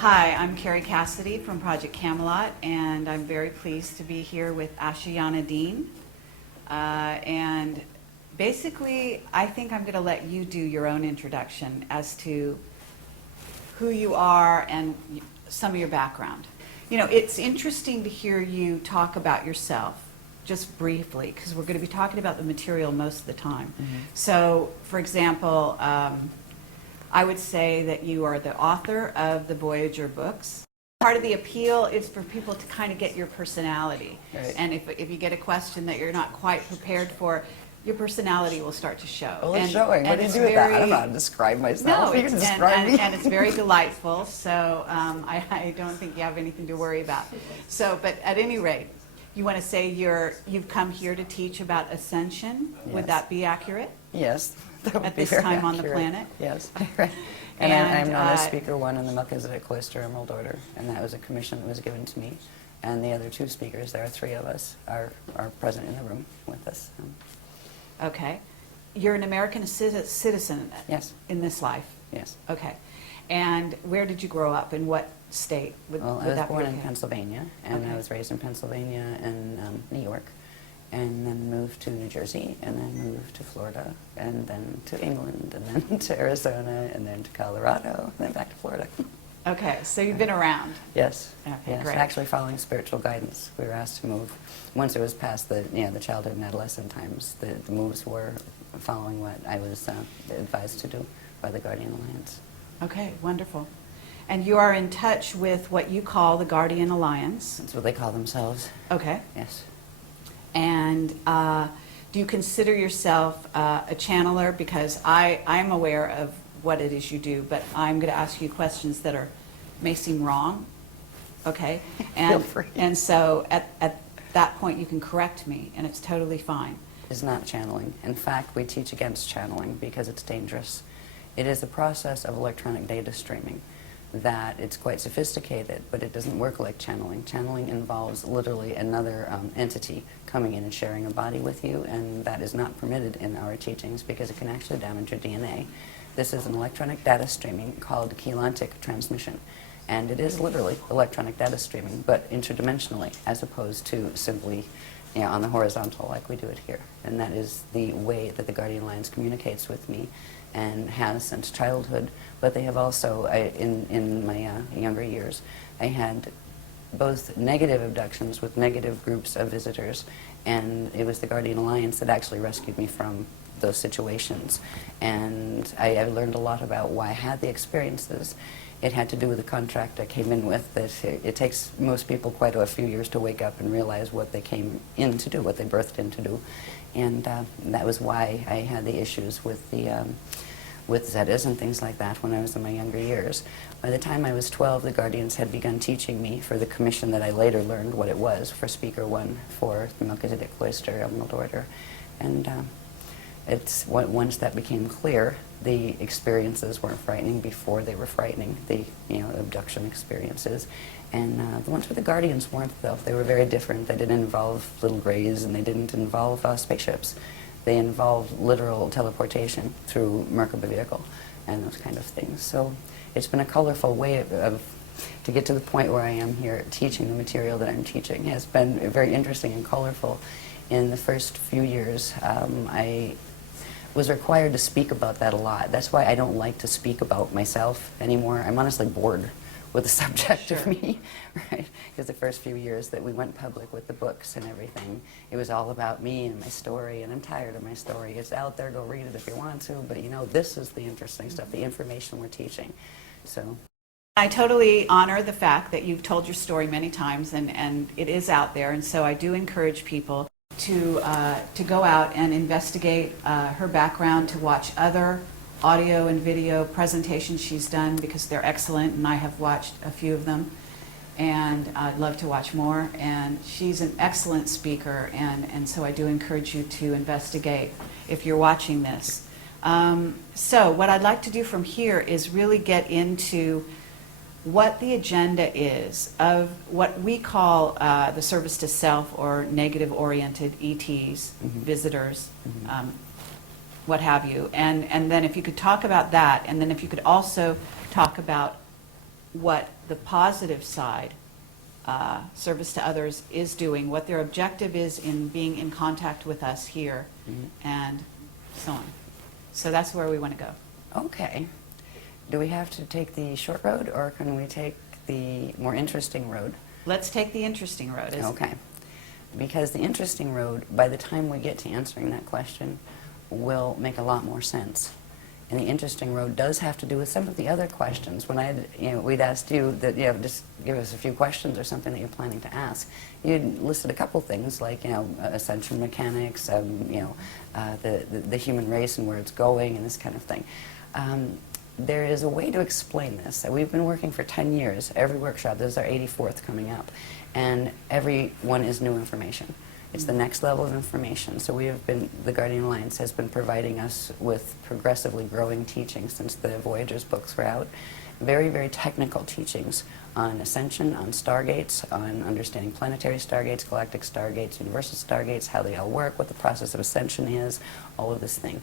Hi, I'm Carrie Cassidy from Project Camelot, and I'm very pleased to be here with Ashayana Deane. And basically, I think I'm going to let you do your own introduction as to who you are and some of your background. You know, it's interesting to hear you talk about yourself, just briefly, because we're going to be talking about the material most of the time. Mm-hmm. So, for example, I would say that you are the author of the Voyager books. Part of the appeal is for people to kind of get your personality. Right. And if you get a question that you're not quite prepared for, your personality will start to show. Well, it's showing. What do you do with that? I don't know how to describe myself. No, you can describe me. And it's very delightful, so I don't think you have anything to worry about. So, but at any rate, you want to say you've come here to teach about ascension. Yes. Would that be accurate? Yes. At this time on the planet? Yes. And I'm known as Speaker 1 in the Melchizedek Cloister Emerald Order, and that was a commission that was given to me. And the other two speakers, there are three of us, are present in the room with us. Okay. You're an American citizen. Yes. In this life? Yes. Okay. And where did you grow up? In what state? Well, I was born in Pennsylvania, and I was raised in Pennsylvania and New York. And then moved to New Jersey, and then moved to Florida, and then to England, and then to Arizona, and then to Colorado, and then back to Florida. Okay, so you've been around. Yes. Okay, yes. Great. Actually, following spiritual guidance, we were asked to move. Once it was past the childhood and adolescent times, the moves were following what I was advised to do by the Guardian Alliance. Okay, wonderful. And you are in touch with what you call the Guardian Alliance. That's what they call themselves. Okay. Yes. And do you consider yourself a channeler? Because I'm aware of what it is you do, but I'm going to ask you questions that may seem wrong. Okay? Feel free. And so at that point you can correct me, and it's totally fine. It's not channeling. In fact, we teach against channeling because it's dangerous. It is a process of electronic data streaming. That it's quite sophisticated, but it doesn't work like channeling. Channeling involves literally another entity coming in and sharing a body with you, and that is not permitted in our teachings because it can actually damage your DNA. This is an electronic data streaming called chelantic transmission, and it is literally electronic data streaming, but interdimensionally, as opposed to simply on the horizontal like we do it here. And that is the way that the Guardian Alliance communicates with me and has since childhood. But they have also, in my younger years, I had both negative abductions with negative groups of visitors, and it was the Guardian Alliance that actually rescued me from those situations. And I learned a lot about why I had the experiences. It had to do with the contract I came in with, that it takes most people quite a few years to wake up and realize what they came in to do, what they birthed in to do. And that was why I had the issues with the with Zetas and things like that when I was in my younger years. By the time I was 12, the Guardians had begun teaching me for the commission that I later learned what it was for Speaker 1 for the Melchizedek Cloister Emerald Order. And once that became clear, the experiences weren't frightening before they were frightening, the abduction experiences. And the ones with the Guardians weren't, though. They were very different. They didn't involve little grays, and they didn't involve spaceships. They involved literal teleportation through Merkaba vehicle and those kind of things. So it's been a colorful way to get to the point where I am here teaching the material that I'm teaching. It has been very interesting and colorful. In the first few years, I was required to speak about that a lot. That's why I don't like to speak about myself anymore. I'm honestly bored with the subject of me, right? Because the first few years that we went public with the books and everything, it was all about me and my story, and I'm tired of my story. It's out there, go read it if you want to, but this is the interesting stuff, the information we're teaching. So I totally honor the fact that you've told your story many times, and it is out there, and so I do encourage people to go out and investigate her background, to watch other audio and video presentations she's done, because they're excellent, and I have watched a few of them, and I'd love to watch more. And she's an excellent speaker, and so I do encourage you to investigate if you're watching this. So what I'd like to do from here is really get into what the agenda is of what we call the service to self, or negative-oriented ETs, visitors, what have you. And then if you could talk about that, and then if you could also talk about what the positive side, service to others, is doing, what their objective is in being in contact with us here, and so on. So that's where we want to go. Okay. Do we have to take the short road, or can we take the more interesting road? Let's take the interesting road. Okay. Because the interesting road, by the time we get to answering that question, will make a lot more sense. And the interesting road does have to do with some of the other questions. When we'd asked you that, just give us a few questions or something that you're planning to ask. You'd listed a couple things like, ascension mechanics, the human race and where it's going and this kind of thing. There is a way to explain this. We've been working for 10 years, every workshop. This is our 84th coming up. And every one is new information. It's the next level of information. So the Guardian Alliance has been providing us with progressively growing teachings since the Voyagers books were out. Very, very technical teachings on ascension, on stargates, on understanding planetary stargates, galactic stargates, universal stargates, how they all work, what the process of ascension is, all of this thing.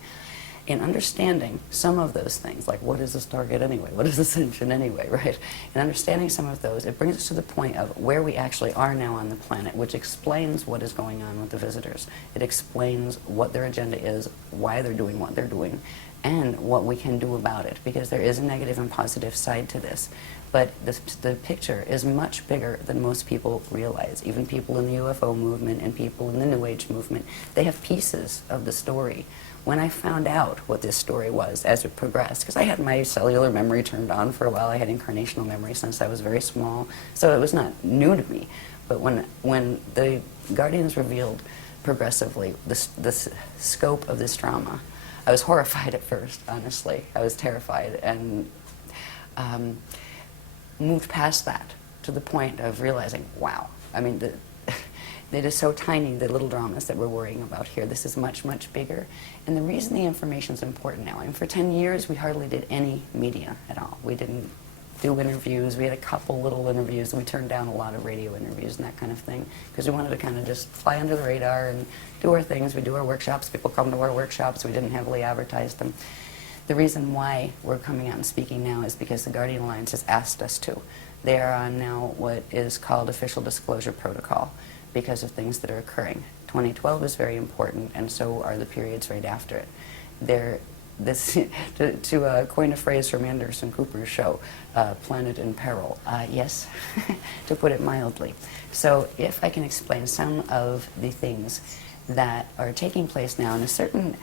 In understanding some of those things, like what is a stargate anyway, what is ascension anyway, right? In understanding some of those, it brings us to the point of where we actually are now on the planet, which explains what is going on with the visitors. It explains what their agenda is, why they're doing what they're doing, and what we can do about it, because there is a negative and positive side to this. But the picture is much bigger than most people realize. Even people in the UFO movement and people in the New Age movement, they have pieces of the story. When I found out what this story was as it progressed, because I had my cellular memory turned on for a while, I had incarnational memory since I was very small, so it was not new to me. But when the Guardians revealed progressively the scope of this drama, I was horrified at first, honestly. I was terrified, and moved past that to the point of realizing, wow, I mean, it is so tiny, the little dramas that we're worrying about here. This is much, much bigger. And the reason the information is important now, and for 10 years we hardly did any media at all. We didn't do interviews. We had a couple little interviews, and we turned down a lot of radio interviews and that kind of thing, because we wanted to kind of just fly under the radar and do our things. We do our workshops. People come to our workshops. We didn't heavily advertise them. The reason why we're coming out and speaking now is because the Guardian Alliance has asked us to. They are on now what is called official disclosure protocol, because of things that are occurring. 2012 is very important, and so are the periods right after it. To coin a phrase from Anderson Cooper's show, planet in peril. Yes, to put it mildly. So if I can explain some of the things that are taking place now in a certain,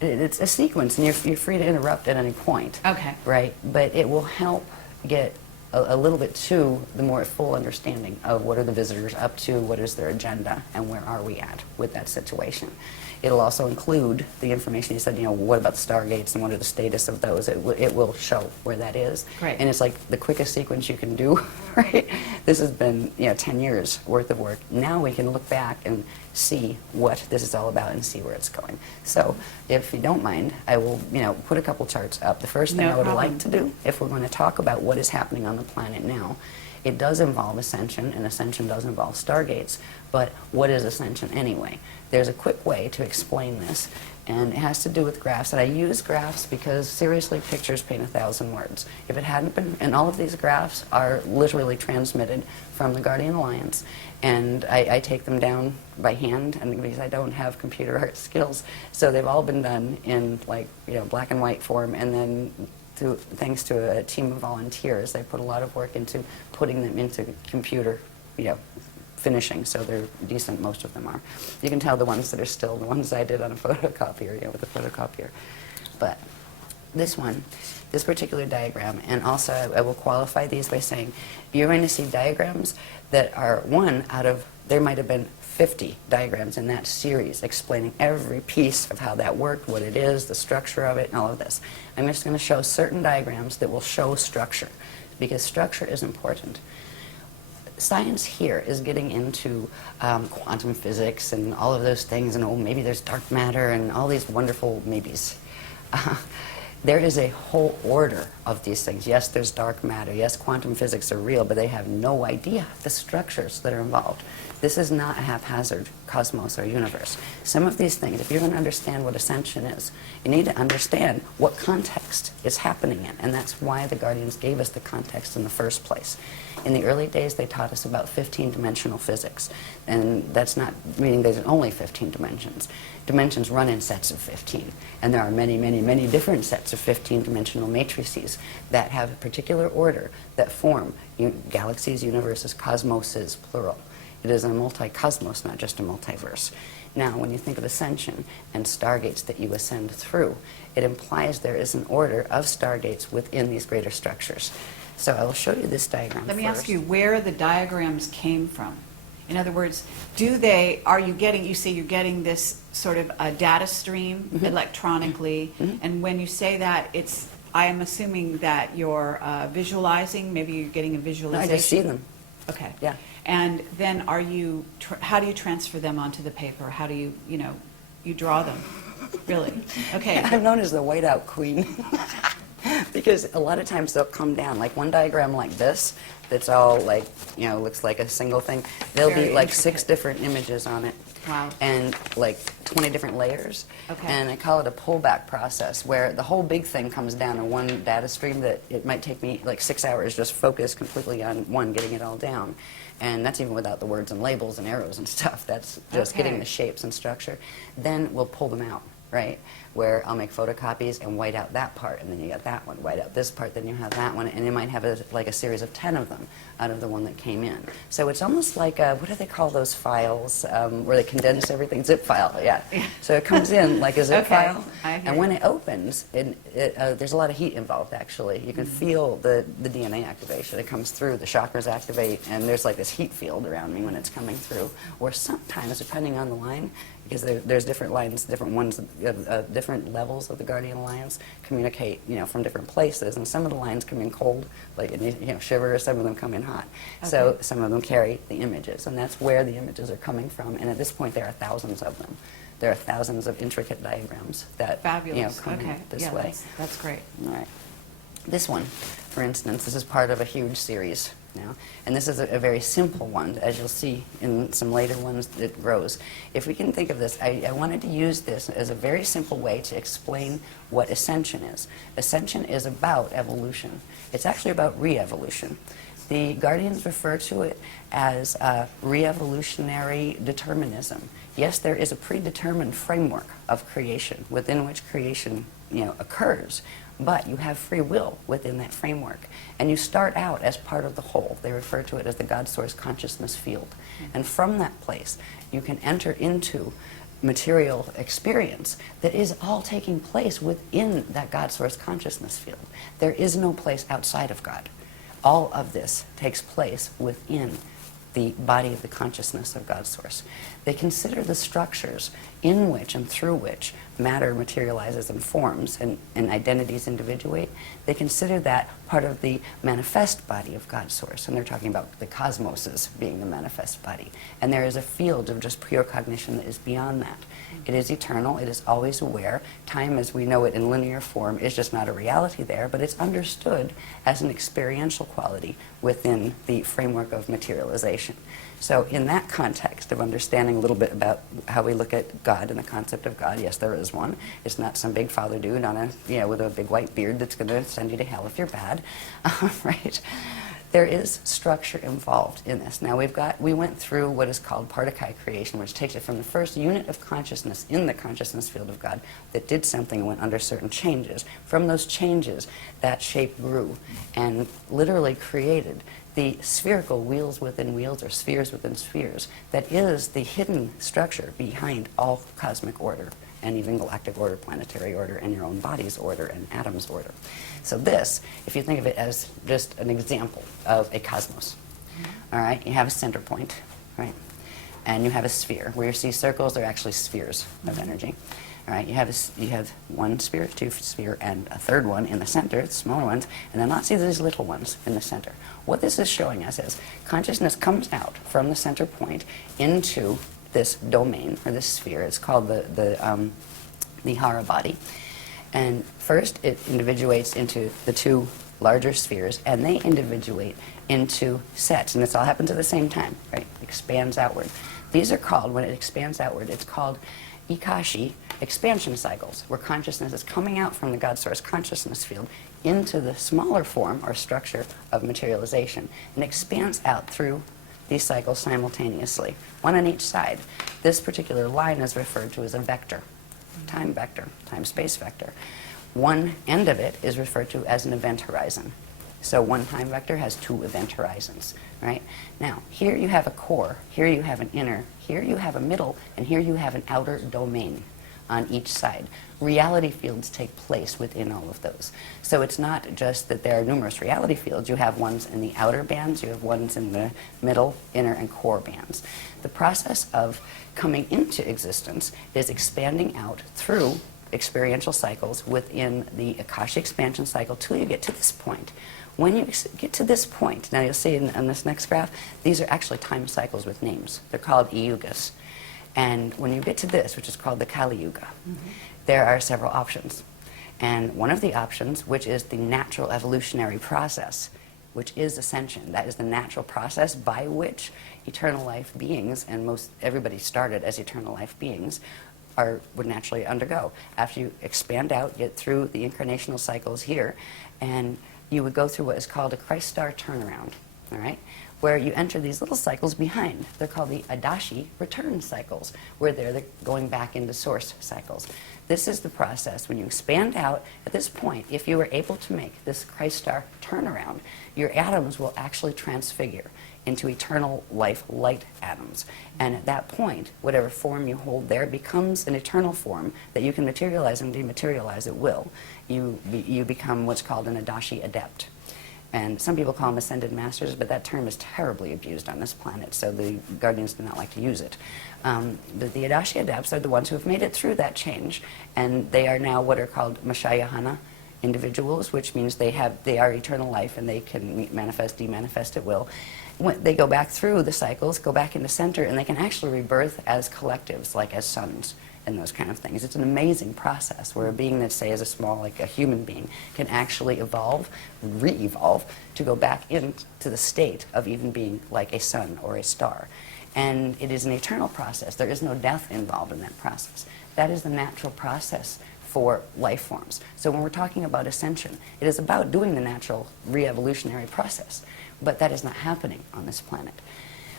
it's a sequence, and you're free to interrupt at any point. Okay. Right? But it will help get a little bit to the more full understanding of what are the visitors up to, what is their agenda, and where are we at with that situation. It'll also include the information you said, what about the stargates and what are the status of those? It will show where that is. Great. And it's like the quickest sequence you can do, right? This has been 10 years worth of work. Now we can look back and see what this is all about and see where it's going. So if you don't mind, I will put a couple charts up. The first thing I would like to do, if we're going to talk about what is happening on the planet now, it does involve ascension, and ascension does involve stargates, but what is ascension anyway? There's a quick way to explain this, and it has to do with graphs. And I use graphs because, seriously, pictures paint 1,000 words. If it hadn't been, and all of these graphs are literally transmitted from the Guardian Alliance, and I take them down by hand, and because I don't have computer art skills, so they've all been done in black and white form, and then thanks to a team of volunteers, they put a lot of work into putting them into computer, finishing, so they're decent, most of them are. You can tell the ones that are still the ones I did on a photocopier, with a photocopier. But this one, this particular diagram, and also I will qualify these by saying you're going to see diagrams that are one out of, there might have been 50 diagrams in that series explaining every piece of how that worked, what it is, the structure of it, and all of this. I'm just going to show certain diagrams that will show structure, because structure is important. Science here is getting into quantum physics and all of those things, and oh, maybe there's dark matter and all these wonderful maybes. There is a whole order of these things. Yes, there's dark matter. Yes, quantum physics are real, but they have no idea the structures that are involved. This is not a haphazard cosmos or universe. Some of these things, if you're going to understand what ascension is, you need to understand what context it's happening in, and that's why the Guardians gave us the context in the first place. In the early days, they taught us about 15-dimensional physics, and that's not meaning there's only 15 dimensions. Dimensions run in sets of 15, and there are many, many, many different sets of 15-dimensional matrices that have a particular order that form galaxies, universes, cosmoses, plural. It is a multi-cosmos, not just a multiverse. Now, when you think of ascension and stargates that you ascend through, it implies there is an order of stargates within these greater structures. So I will show you this diagram Let me first. ask you where the diagrams came from. In other words, are you getting, you say you're getting this sort of a data stream electronically, and when you say that, I am assuming that you're visualizing, maybe you're getting a No, visualization. I just see them. Okay. Yeah. And then how do you transfer them onto the paper? How do you draw them? Really? Okay. I'm known as the whiteout queen. Because a lot of times they'll come down, like one diagram like this, that's all like, looks like a single thing. There'll Very be like intricate. 6 different images on it. Wow. And like 20 different layers. Okay. And I call it a pullback process, where the whole big thing comes down in one data stream that it might take me like 6 hours just focused completely on one, getting it all down. And that's even without the words and labels and arrows and stuff. That's just getting Okay. the shapes and structure. Then we'll pull them out, right? Where I'll make photocopies and white out that part, and then you get that one, white out this part, then you have that one, and you might have like a series of 10 of them out of the one that came in. So it's almost like what do they call those files where they condense everything? Zip file, yeah. So it comes in like a zip Okay, file, I hear and when you. it opens, there's a lot of heat involved actually. You can feel the DNA activation. It comes through, the chakras activate, and there's like this heat field around me when it's coming through. Or sometimes, depending on the line, because there's different lines, different ones, different levels of the Guardian Alliance communicate, from different places, and some of the lines come in cold, like shiver, some of them come in hot. So Okay. some of them carry the images, and that's where the images are coming from. And at this point, there are thousands of them. There are thousands of intricate diagrams that Fabulous. come Okay. in this Yeah, way. that's great. All right. This one, for instance, this is part of a huge series now, and this is a very simple one. As you'll see in some later ones, it grows. If we can think of this, I wanted to use this as a very simple way to explain what ascension is. Ascension is about evolution. It's actually about re-evolution. The Guardians refer to it as re-evolutionary determinism. Yes, there is a predetermined framework of creation within which creation occurs, but you have free will within that framework. And you start out as part of the whole. They refer to it as the God Source consciousness field. And from that place, you can enter into material experience that is all taking place within that God Source consciousness field. There is no place outside of God. All of this takes place within the body of the consciousness of God Source. They consider the structures in which and through which matter materializes and forms and identities individuate. They consider that part of the manifest body of God Source, and they're talking about the cosmoses being the manifest body. And there is a field of just pure cognition that is beyond that. It is eternal, it is always aware. Time as we know it in linear form is just not a reality there, but it's understood as an experiential quality within the framework of materialization. So in that context of understanding a little bit about how we look at God and the concept of God, yes, there is one. It's not some big father dude on with a big white beard that's going to send you to hell if you're bad, right? There is structure involved in this. Now we went through what is called Partakai creation, which takes it from the first unit of consciousness in the consciousness field of God that did something and went under certain changes. From those changes, that shape grew and literally created the spherical wheels within wheels, or spheres within spheres, that is the hidden structure behind all cosmic order and even galactic order, planetary order, and your own body's order and atom's order. So this, if you think of it as just an example of a cosmos, all right, you have a center point, right? And you have a sphere. Where you see circles, they're actually spheres of energy. All right, you have one sphere, two sphere, and a third one in the center, the smaller ones, and then lots of these little ones in the center. What this is showing us is consciousness comes out from the center point into this domain, or this sphere. It's called the Hara body. And first it individuates into the two larger spheres, and they individuate into sets, and this all happens at the same time, right? Expands outward. These are called, when it expands outward, it's called ikashi, expansion cycles, where consciousness is coming out from the God Source consciousness field into the smaller form or structure of materialization and expands out through these cycles simultaneously, one on each side. This particular line is referred to as a vector, time-space vector. One end of it is referred to as an event horizon. So one time vector has two event horizons, right? Now, here you have a core, here you have an inner, here you have a middle, and here you have an outer domain on each side. Reality fields take place within all of those. So it's not just that there are numerous reality fields. You have ones in the outer bands, you have ones in the middle, inner, and core bands. The process of coming into existence is expanding out through experiential cycles within the Akashic expansion cycle till you get to this point. When you get to this point, now you'll see in this next graph, these are actually time cycles with names. They're called yugas. And when you get to this, which is called the Kali Yuga, there are several options. And one of the options, which is the natural evolutionary process, which is ascension. That is the natural process by which eternal life beings, and most everybody started as eternal life beings, would naturally undergo. After you expand out, get through the incarnational cycles here, and you would go through what is called a Christ star turnaround, all right? Where you enter these little cycles behind. They're called the Adashi return cycles, where they're going back into source cycles. This is the process. When you expand out, at this point, if you were able to make this Christ star turnaround, your atoms will actually transfigure into eternal life light atoms. And at that point, whatever form you hold there becomes an eternal form that you can materialize and dematerialize at will. You become what's called an Adashi adept. And some people call them ascended masters, but that term is terribly abused on this planet, so the guardians do not like to use it. But the Adashi adepts are the ones who have made it through that change, and they are now what are called ashayana individuals, which means they are eternal life and they can manifest, demanifest at will. When they go back through the cycles, go back into center, and they can actually rebirth as collectives, like as suns and those kind of things. It's an amazing process where a being that, say, is a small, like a human being, can actually evolve, re-evolve, to go back into the state of even being like a sun or a star. And it is an eternal process. There is no death involved in that process. That is the natural process for life forms. So when we're talking about ascension, it is about doing the natural re-evolutionary process, but that is not happening on this planet.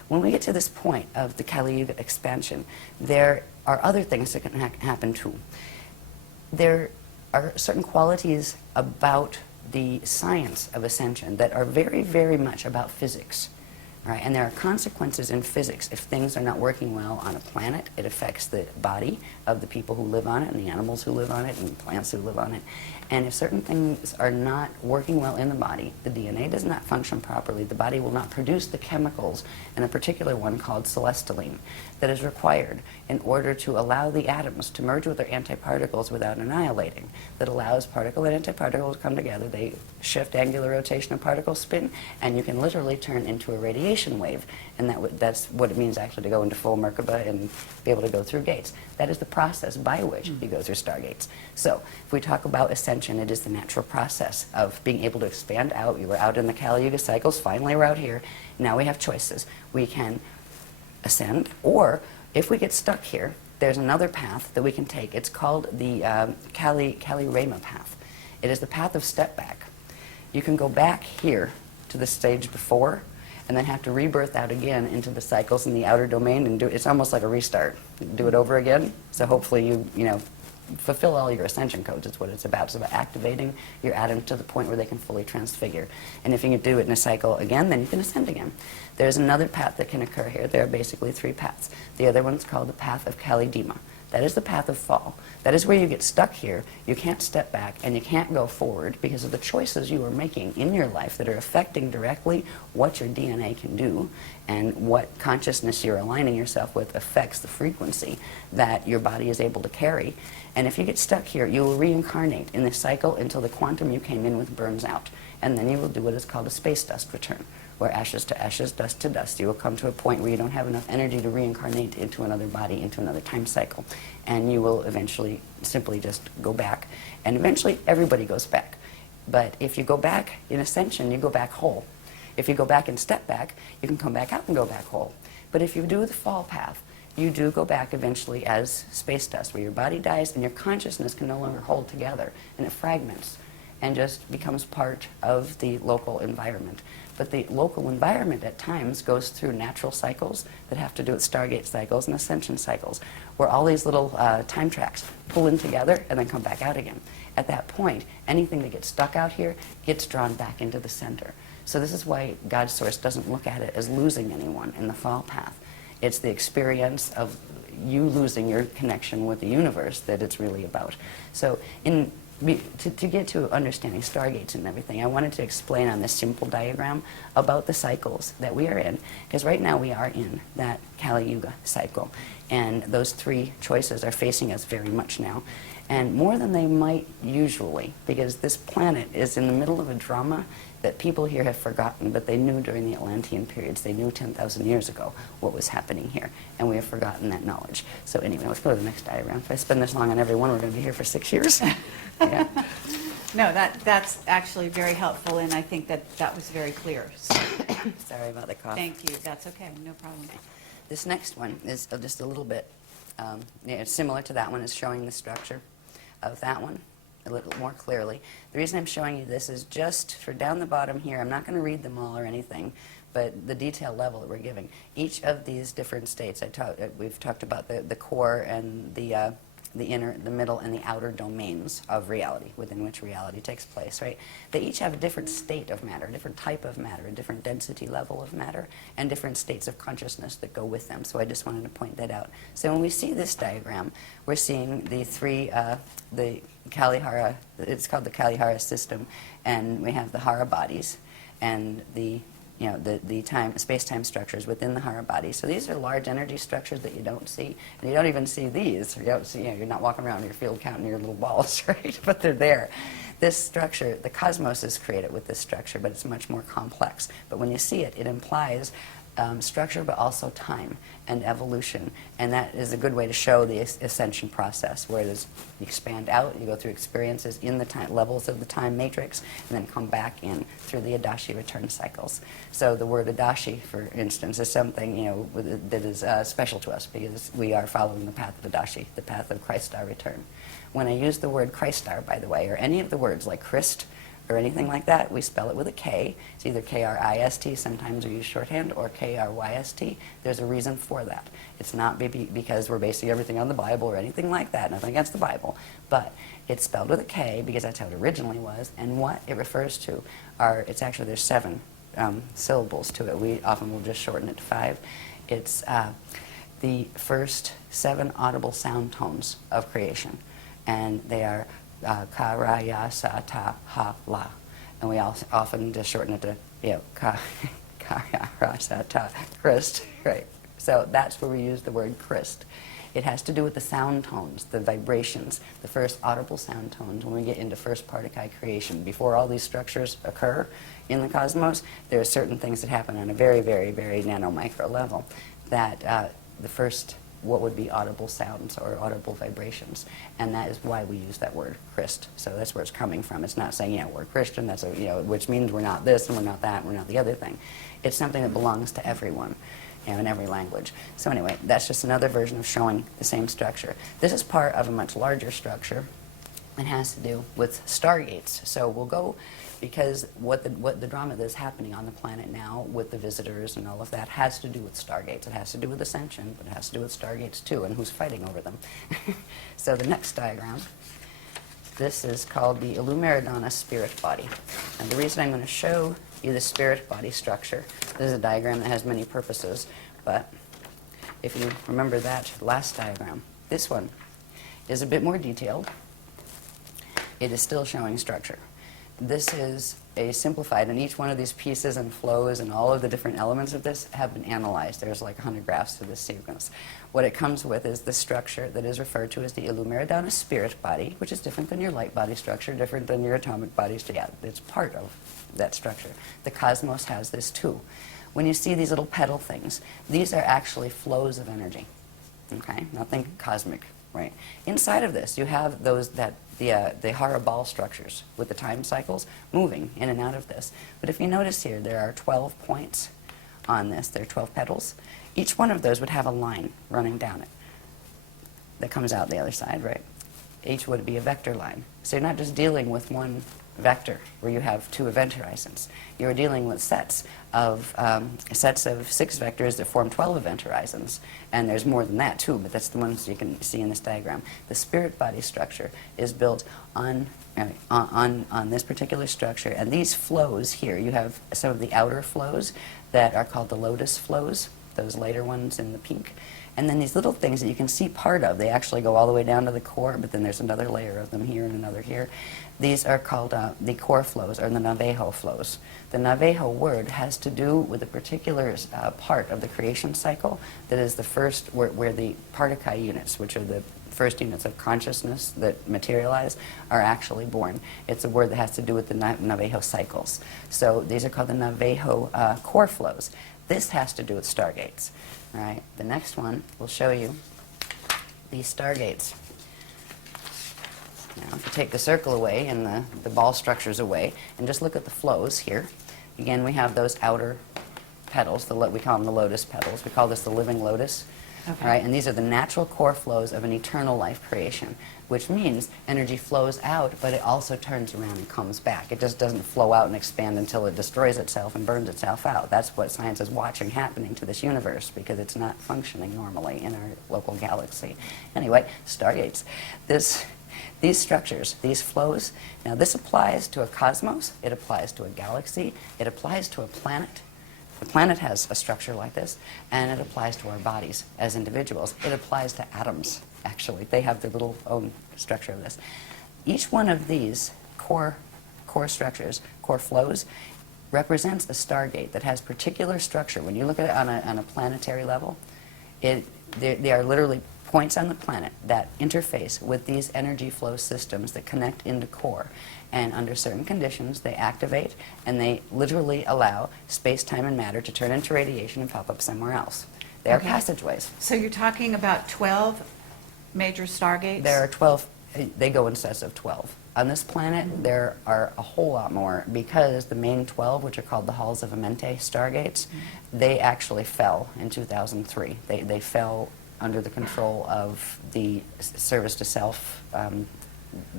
When we get to this point of the Kali Yuga expansion, there are other things that can happen too. There are certain qualities about the science of ascension that are very, very much about physics. Right? And there are consequences in physics. If things are not working well on a planet, it affects the body of the people who live on it, and the animals who live on it, and the plants who live on it. And if certain things are not working well in the body, the DNA does not function properly, the body will not produce the chemicals, and a particular one called celestaline, that is required in order to allow the atoms to merge with their antiparticles without annihilating. That allows particle and antiparticle to come together. They shift angular rotation of particle spin, and you can literally turn into a radiation wave. And that's what it means actually to go into full Merkaba and be able to go through gates. That is the process by which you go through stargates. So if we talk about ascension, it is the natural process of being able to expand out. You were out in the Kali Yuga cycles, finally we're out here. Now we have choices. We can ascend, or if we get stuck here, there's another path that we can take. It's called the Kali Rama path. It is the path of step back. You can go back here to the stage before, and then have to rebirth out again into the cycles in the outer domain and it's almost like a restart. Do it over again. So hopefully you fulfill all your ascension codes. It's what it's about. It's about activating your atoms to the point where they can fully transfigure. And if you can do it in a cycle again, then you can ascend again. There's another path that can occur here. There are basically three paths. The other one's called the path of Kali Dima. That is the path of fall. That is where you get stuck here. You can't step back and you can't go forward because of the choices you are making in your life that are affecting directly what your DNA can do, and what consciousness you're aligning yourself with affects the frequency that your body is able to carry. And if you get stuck here, you will reincarnate in this cycle until the quantum you came in with burns out. And then you will do what is called a space dust return, where ashes to ashes, dust to dust. You will come to a point where you don't have enough energy to reincarnate into another body, into another time cycle. And you will eventually simply just go back. And eventually everybody goes back. But if you go back in ascension, you go back whole. If you go back and step back, you can come back out and go back whole. But if you do the fall path, you do go back eventually as space dust, where your body dies and your consciousness can no longer hold together, and it fragments and just becomes part of the local environment. But the local environment at times goes through natural cycles that have to do with Stargate cycles and ascension cycles, where all these little time tracks pull in together and then come back out again. At that point, anything that gets stuck out here gets drawn back into the center. So this is why God's Source doesn't look at it as losing anyone in the fall path. It's the experience of you losing your connection with the universe that it's really about. So to get to understanding Stargates and everything, I wanted to explain on this simple diagram about the cycles that we are in. Because right now we are in that Kali Yuga cycle. And those three choices are facing us very much now. And more than they might usually, because this planet is in the middle of a drama that people here have forgotten, but they knew during the Atlantean periods. They knew 10,000 years ago what was happening here, and we have forgotten that knowledge. So anyway, let's go to the next diagram. If I spend this long on every one, we're going to be here for 6 years. Yeah. No, that's actually very helpful, and I think that was very clear. So, Sorry about the cough. thank you. That's okay. No problem. This next one is just a little bit similar to that one. Is showing the structure of that one a little more clearly. The reason I'm showing you this is just for down the bottom here. I'm not going to read them all or anything, but the detail level that we're giving. Each of these different states, we've talked about the core and the inner, the middle, and the outer domains of reality, within which reality takes place, right? They each have a different state of matter, a different type of matter, a different density level of matter, and different states of consciousness that go with them. So I just wanted to point that out. So when we see this diagram, we're seeing the three, the Kalihara, it's called the Kalihara system, and we have the Hara bodies, and the space-time structures within the Hara body. So these are large energy structures that you don't see, and you don't even see these. You don't see, you're not walking around in your field counting your little balls, right? But they're there. This structure, the cosmos is created with this structure, but it's much more complex. But when you see it, it implies structure, but also time and evolution. And that is a good way to show the ascension process, where it is you expand out, you go through experiences in the time levels of the time matrix, and then come back in through the Adashi return cycles. So the word Adashi, for instance, is something that is special to us, because we are following the path of Adashi, the path of Christ our return. When I use the word Christ-star, by the way, or any of the words like Christ, or anything like that, we spell it with a K. It's either K-R-I-S-T, sometimes we use shorthand, or K-R-Y-S-T. There's a reason for that. It's not because we're basing everything on the Bible or anything like that, nothing against the Bible, but it's spelled with a K because that's how it originally was, and what it refers to there's 7 syllables to it. We often will just shorten it to 5. It's the first 7 audible sound tones of creation, and they are ka, ra, ya, sa, ta, ha, la. And we also often just shorten it to, ka, ya, ra, sa, ta, Christ, right? So that's where we use the word Christ. It has to do with the sound tones, the vibrations, the first audible sound tones when we get into first particle creation. Before all these structures occur in the cosmos, there are certain things that happen on a very, very, very nano-micro level that the first what would be audible sounds or audible vibrations, and that is why we use that word Christ. So that's where it's coming from. It's not saying, we're Christian, that's which means we're not this and we're not that and we're not the other thing. It's something that belongs to everyone, in every language. So anyway, that's just another version of showing the same structure. This is part of a much larger structure and has to do with stargates. So we'll go, because what the drama that's happening on the planet now with the visitors and all of that has to do with stargates. It has to do with ascension, but it has to do with stargates too, and who's fighting over them. So the next diagram, this is called the Illumeridana spirit body. And the reason I'm going to show you the spirit body structure, this is a diagram that has many purposes, but if you remember that last diagram, This one is a bit more detailed. It is still showing structure. This is a simplified, and each one of these pieces and flows and all of the different elements of this have been analyzed. There's like 100 graphs to this sequence. What it comes with is the structure that is referred to as the Ilumeridana spirit body, which is different than your light body structure, different than your atomic body. So yeah, it's part of that structure. The cosmos has this too. When you see these little petal things, these are actually flows of energy. Okay, nothing cosmic, right? Inside of this, you have those the Hara ball structures with the time cycles moving in and out of this. But if you notice here, there are 12 points on this. There are 12 petals. Each one of those would have a line running down it that comes out the other side, right? Each would be a vector line. So you're not just dealing with one vector where you have two event horizons. You're dealing with sets of 6 vectors that form 12 event horizons. And there's more than that too, but that's the ones you can see in this diagram. The spirit body structure is built on this particular structure. And these flows here, you have some of the outer flows that are called the lotus flows, those later ones in the pink. And then these little things that you can see part of, they actually go all the way down to the core, but then there's another layer of them here and another here. These are called the core flows, or the Navajo flows. The Navajo word has to do with a particular part of the creation cycle that is the first, where the Partakai units, which are the first units of consciousness that materialize, are actually born. It's a word that has to do with the Navajo cycles. So these are called the Navajo core flows. This has to do with stargates. All right, the next one will show you these stargates. Now, if you take the circle away and the ball structures away, and just look at the flows here, again, we have those outer petals, we call them the lotus petals. We call this the living lotus. Okay. All right, and these are the natural core flows of an eternal life creation, which means energy flows out, but it also turns around and comes back. It just doesn't flow out and expand until it destroys itself and burns itself out. That's what science is watching happening to this universe, because it's not functioning normally in our local galaxy. Anyway, stargates. These structures, these flows, now this applies to a cosmos, it applies to a galaxy, it applies to a planet. The planet has a structure like this, and it applies to our bodies as individuals. It applies to atoms, actually. They have their little own structure of this. Each one of these core structures, core flows, represents a stargate that has particular structure. When you look at it on a planetary level, they are literally points on the planet that interface with these energy flow systems that connect into core. And under certain conditions, they activate, and they literally allow space, time, and matter to turn into radiation and pop up somewhere else. They are passageways. So you're talking about 12 major stargates? There are 12. They go in sets of 12. On this planet, there are a whole lot more, because the main 12, which are called the Halls of Amente stargates, they actually fell in 2003. They fell under the control of the service to self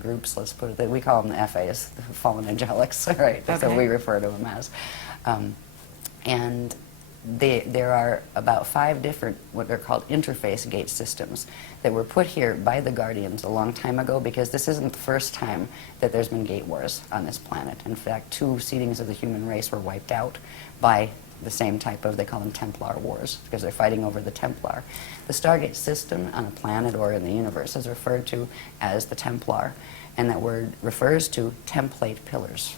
groups, let's put it, we call them the FAs, the fallen angelics, right? That's what we refer to them as. And there are about 5 different, what are called interface gate systems, that were put here by the Guardians a long time ago, because this isn't the first time that there's been gate wars on this planet. In fact, 2 seedings of the human race were wiped out by the same type of, they call them Templar wars, because they're fighting over the Templar. The Stargate system on a planet or in the universe is referred to as the Templar, and that word refers to template pillars.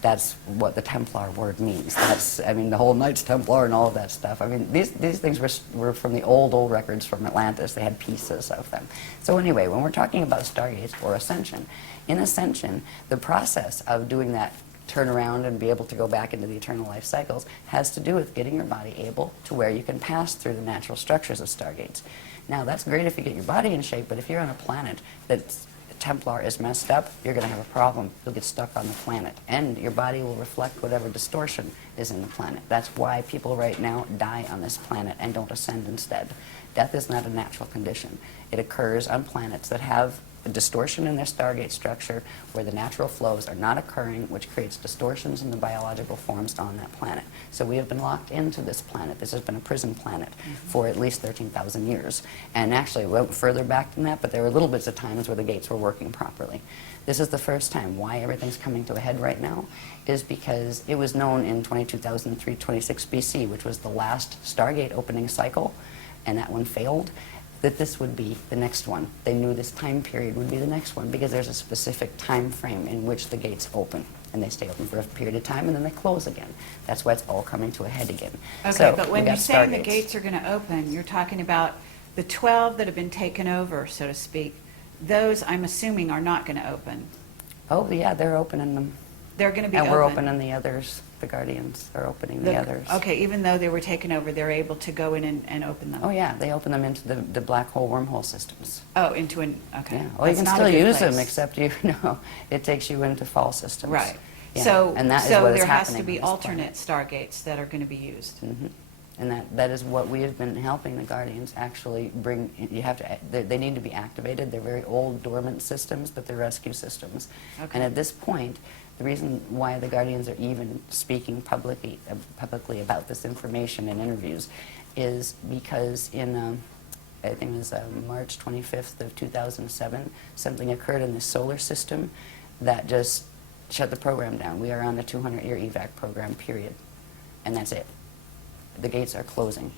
That's what the Templar word means. That's, I mean, the whole Knights Templar and all of that stuff. I mean, these things were from the old records from Atlantis. They had pieces of them. So anyway, when we're talking about Stargates or Ascension, in Ascension, the process of doing that turn around and be able to go back into the eternal life cycles has to do with getting your body able to where you can pass through the natural structures of stargates. Now, that's great if you get your body in shape, but if you're on a planet that's Templar is messed up, you're going to have a problem. You'll get stuck on the planet, and your body will reflect whatever distortion is in the planet. That's why people right now die on this planet and don't ascend instead. Death is not a natural condition. It occurs on planets that have a distortion in their stargate structure, where the natural flows are not occurring, which creates distortions in the biological forms on that planet. So we have been locked into this planet. This has been a prison planet for at least 13,000 years. And actually, we went further back than that, but there were little bits of times where the gates were working properly. This is the first time. Why everything's coming to a head right now is because it was known in 22,326 BC, which was the last stargate opening cycle, and that one failed. that this would be the next one. They knew this time period would be the next one because there's a specific time frame in which the gates open. And they stay open for a period of time, and then they close again. That's why it's all coming to a head again. Okay, So, but we when got you're saying the stargates. gates are going to open, you're talking about the 12 that have been taken over, so to speak. Those, I'm assuming, are not going to open. Oh, yeah, they're opening them. They're going to be And open. we're opening the others. The Guardians are opening the others. Okay, even though they were taken over, they're able to go in and open them. Oh, yeah, they open them into the black hole wormhole systems. Oh, into an, okay. Yeah. Well, you That's can not a still good use them, place. except it takes you into fall systems. Right. Yeah. So, and that is so what is there has happening to on be this alternate stargates that are going to be used. planet. And that is what we have been helping the Guardians actually bring. You have to. They need to be activated. They're very old, dormant systems, but they're rescue systems. Okay. And at this point, the reason why the Guardians are even speaking publicly about this information in interviews is because in I think it was March 25th of 2007, something occurred in the solar system that just shut the program down. We are on the 200-year evac program, period. And that's it. The gates are closing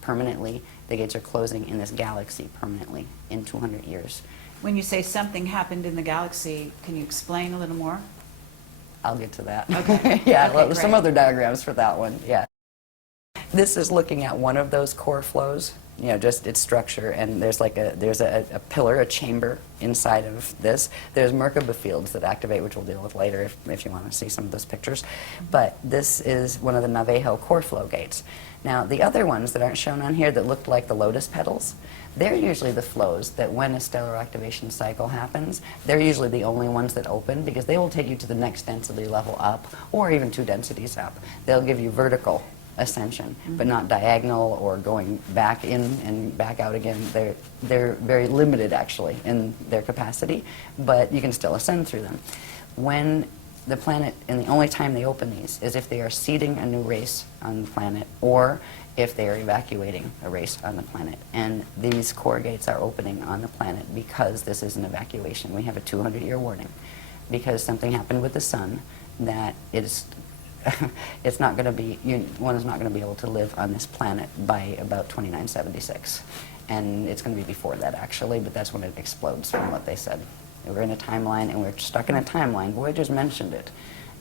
permanently. The gates are closing in this galaxy permanently in 200 years. When you say something happened in the galaxy, can you explain a little more? I'll get to that. Okay. Yeah, Okay, well, there's some great. other diagrams for that one. Yeah. This is looking at one of those core flows, just its structure, and there's a pillar, a chamber inside of this. There's Merkaba fields that activate, which we'll deal with later if you want to see some of those pictures. But this is one of the Navajo core flow gates. Now, the other ones that aren't shown on here that look like the lotus petals, they're usually the flows that when a stellar activation cycle happens, they're usually the only ones that open because they will take you to the next density level up or even 2 densities up. They'll give you vertical ascension, but not diagonal or going back in and back out again. They're very limited actually in their capacity, but you can still ascend through them. When the planet, and the only time they open these is if they are seeding a new race on the planet or if they are evacuating a race on the planet. And these core gates are opening on the planet because this is an evacuation. We have a 200-year warning because something happened with the sun that it is it's not going to be, one is not going to be able to live on this planet by about 2976. And it's going to be before that, actually, but that's when it explodes, from what they said. We're in a timeline, and we're stuck in a timeline. Voyager's mentioned it,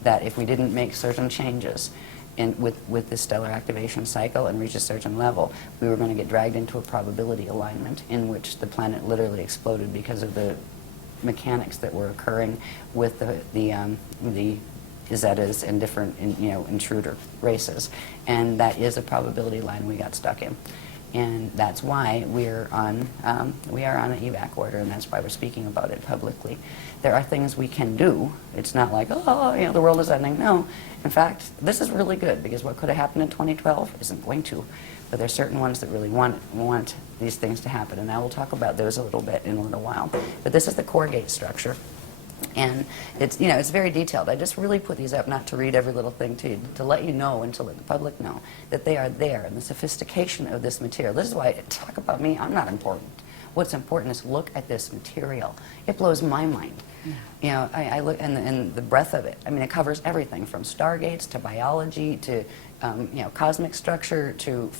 that if we didn't make certain changes with this stellar activation cycle and reach a certain level, we were going to get dragged into a probability alignment in which the planet literally exploded because of the mechanics that were occurring with the Zetas and different intruder races, and that is a probability line we got stuck in, and that's why we are on an evac order, and that's why we're speaking about it publicly. There are things we can do. It's not like, oh, the world is ending. No, in fact, this is really good because what could have happened in 2012 isn't going to. But there are certain ones that really want these things to happen, and I will talk about those a little bit in a little while. But this is the core gate structure. And it's it's very detailed. I just really put these up not to read every little thing to you, to let you know and to let the public know that they are there and the sophistication of this material. This is why talk about me, I'm not important. What's important is look at this material. It blows my mind. I look and the breadth of it. I mean, it covers everything from stargates to biology to cosmic structure to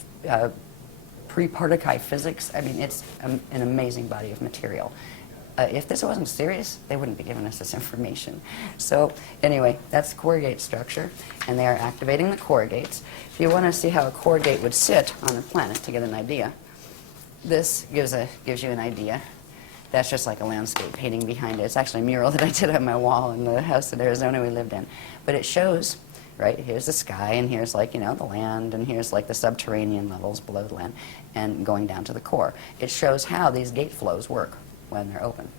pre-Particuli physics. I mean, it's an amazing body of material. If this wasn't serious, they wouldn't be giving us this information. So anyway, that's the core gate structure, and they are activating the core gates. If you want to see how a core gate would sit on the planet to get an idea, this gives you an idea. That's just like a landscape painting behind it. It's actually a mural that I did on my wall in the house in Arizona we lived in. But it shows, right, here's the sky, and here's like, the land, and here's like the subterranean levels below the land, and going down to the core. It shows how these gate flows work when they're open.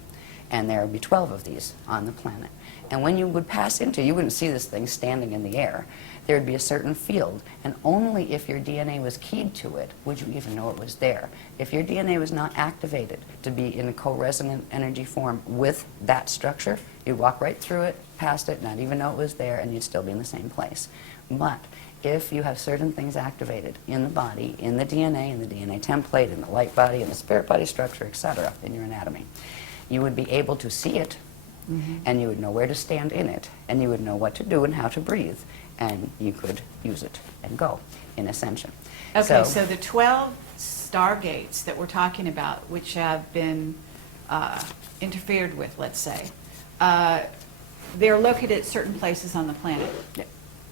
And there would be 12 of these on the planet. And when you would pass into, you wouldn't see this thing standing in the air. There would be a certain field, and only if your DNA was keyed to it would you even know it was there. If your DNA was not activated to be in a co-resonant energy form with that structure, you'd walk right through it, past it, not even know it was there, and you'd still be in the same place. But if you have certain things activated in the body, in the DNA template, in the light body, in the spirit body structure, etc., in your anatomy, you would be able to see it, and you would know where to stand in it, and you would know what to do and how to breathe, and you could use it and go. in ascension. Okay, so the 12 stargates that we're talking about, which have been interfered with, let's say, they're located at certain places on the planet, yeah,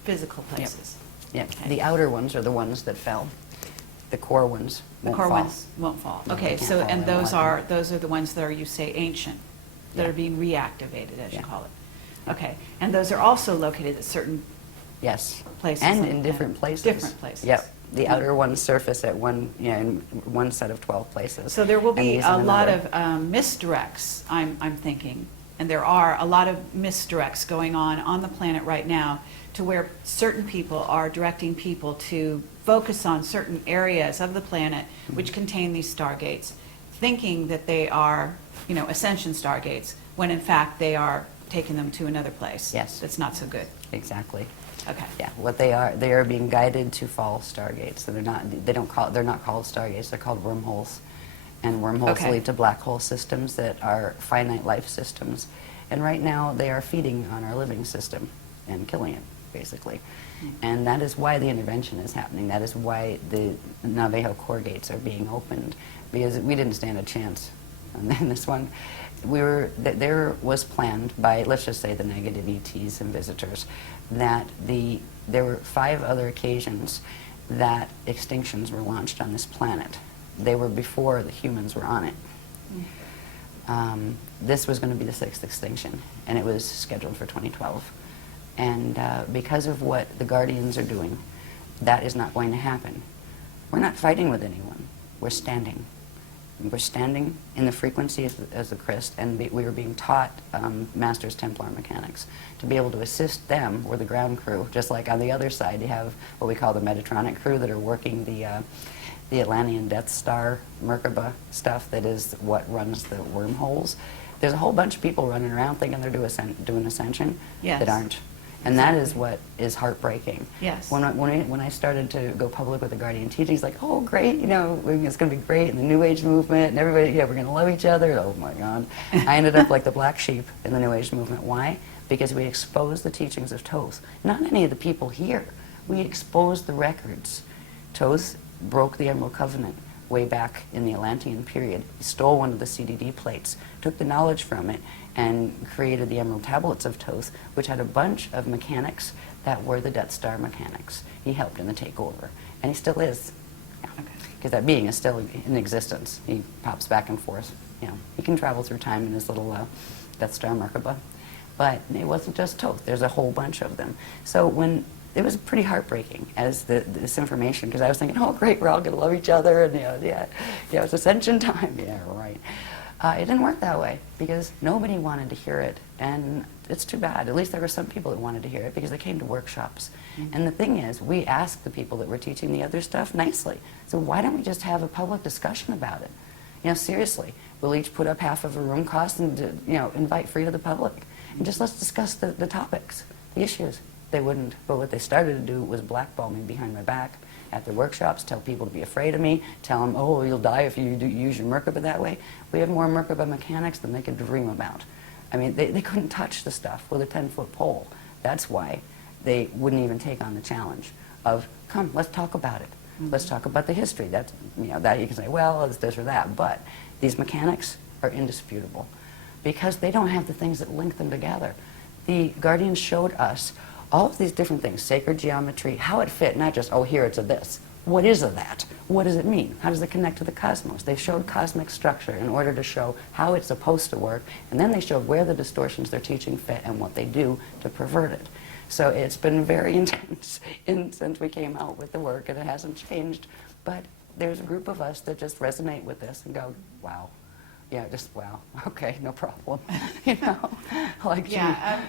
physical places. yeah. Okay. The outer ones are the ones that fell. The core ones The won't core fall. ones won't fall. No, Okay, they can't so, fall, and they don't those like them. are the ones that are, you say, ancient, that Yeah. are being reactivated, as you Yeah. call it. Okay, and those are also located at certain Yes. places And on the in planet. different places. Different places. Yep. The outer ones surface at one, in one set of 12 places. So there will and be these a in lot another. of misdirects, I'm thinking, and there are a lot of misdirects going on the planet right now, to where certain people are directing people to focus on certain areas of the planet which contain these stargates, thinking that they are, ascension stargates, when in fact they are taking them to another place. Yes. That's not so good. Exactly. Okay. Yeah, what they are being guided to fall stargates. So they're not called stargates, they're called wormholes. And wormholes Okay. lead to black hole systems that are finite life systems. And right now they are feeding on our living system and killing it, basically. And that is why the intervention is happening. That is why the Navajo core gates are being opened, because we didn't stand a chance in this one. There was planned by, let's just say, the negative ETs and visitors, that there were 5 other occasions that extinctions were launched on this planet. They were before the humans were on it. This was going to be the 6th extinction, and it was scheduled for 2012. And because of what the Guardians are doing, that is not going to happen. We're not fighting with anyone. We're standing. We're standing in the frequency as the Christ, and we were being taught Masters Templar mechanics to be able to assist them, or the ground crew, just like on the other side you have what we call the Metatronic crew that are working the Atlantean Death Star Merkaba stuff that is what runs the wormholes. There's a whole bunch of people running around thinking they're doing ascension Yes. that aren't. And that is what is heartbreaking. Yes. When I started to go public with the Guardian teachings, like, oh, great, it's going to be great, and the New Age movement, and everybody, we're going to love each other. Oh, my God. I ended up like the black sheep in the New Age movement. Why? Because we exposed the teachings of Thoth. Not any of the people here. We exposed the records. Thoth broke the Emerald Covenant way back in the Atlantean period. He stole one of the CDD plates, took the knowledge from it, and created the Emerald Tablets of Thoth, which had a bunch of mechanics that were the Death Star mechanics. He helped in the takeover, and he still is. Because that being is still in existence. He pops back and forth. He can travel through time in his little Death Star Merkaba. But it wasn't just Thoth. There's a whole bunch of them. So it was pretty heartbreaking as this information, because I was thinking, oh, great, we're all going to love each other, and it's ascension time. Yeah, right. It didn't work that way, because nobody wanted to hear it, and it's too bad. At least there were some people that wanted to hear it, because they came to workshops. And the thing is, we asked the people that were teaching the other stuff nicely. So why don't we just have a public discussion about it? Seriously, we'll each put up half of a room cost and invite free to the public, and just let's discuss the topics, the issues. They wouldn't. But what they started to do was blackball me behind my back at the workshops, tell people to be afraid of me, tell them, oh, you'll die if you use your Merkaba that way. We have more Merkaba mechanics than they could dream about. I mean, they couldn't touch the stuff with a 10-foot pole. That's why they wouldn't even take on the challenge of, come, let's talk about it. Let's talk about the history. That's, that you can say, well, it's this or that. But these mechanics are indisputable, because they don't have the things that link them together. The Guardians showed us all of these different things, sacred geometry, how it fit, not just, oh, here it's a this. What is a that? What does it mean? How does it connect to the cosmos? They showed cosmic structure in order to show how it's supposed to work, and then they showed where the distortions they're teaching fit and what they do to pervert it. So it's been very intense since we came out with the work, and it hasn't changed. But there's a group of us that just resonate with this and go, wow. Just wow. Okay, no problem. Like,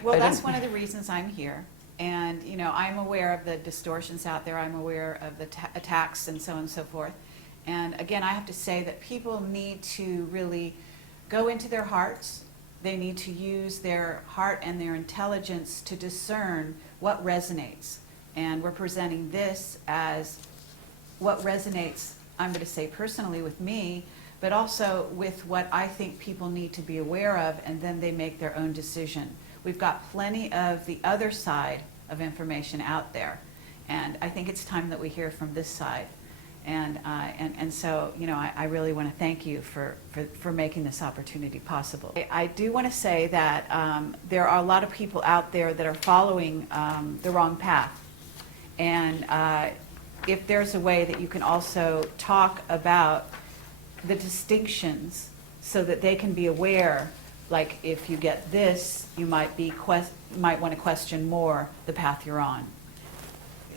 well, that's one of the reasons I'm here. And, I'm aware of the distortions out there. I'm aware of the attacks and so on and so forth. And again, I have to say that people need to really go into their hearts. They need to use their heart and their intelligence to discern what resonates. And we're presenting this as what resonates, I'm going to say personally with me, but also with what I think people need to be aware of, and then they make their own decision. We've got plenty of the other side of information out there, And I think it's time that we hear from this side. And so, you know, I really want to thank you for making this opportunity possible. I do want to say that there are a lot of people out there that are following the wrong path. And if there's a way that you can also talk about the distinctions so that they can be aware, like if you get this, you might want to question more the path you're on.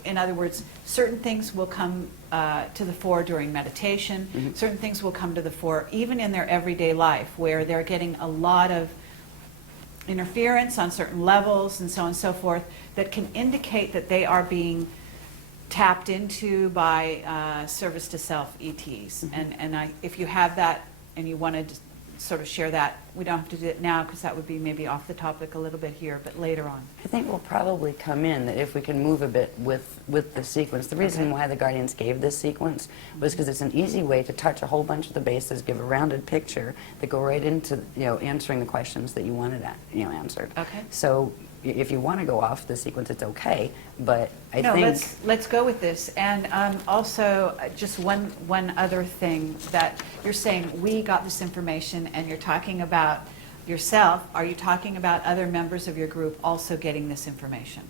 In other words, certain things will come to the fore during meditation. Mm-hmm. Certain things will come to the fore even in their everyday life, where they're getting a lot of interference on certain levels and so on and so forth that can indicate that they are being tapped into by service to self ETs. Mm-hmm. And if you have that and you want to sort of share that, we don't have to do it now because that would be maybe off the topic a little bit here, but later on. I think we'll probably come in that if we can move a bit with the sequence. The reason why the Guardians gave this sequence was because it's an easy way to touch a whole bunch of the bases, give a rounded picture that go right into, you know, answering the questions that you wanted answered. Okay. So if you want to go off the sequence, it's okay, but I No, think... let's go with this. And also, just one other thing, that you're saying we got this information and you're talking about yourself. Are you talking about other members of your group also getting this information?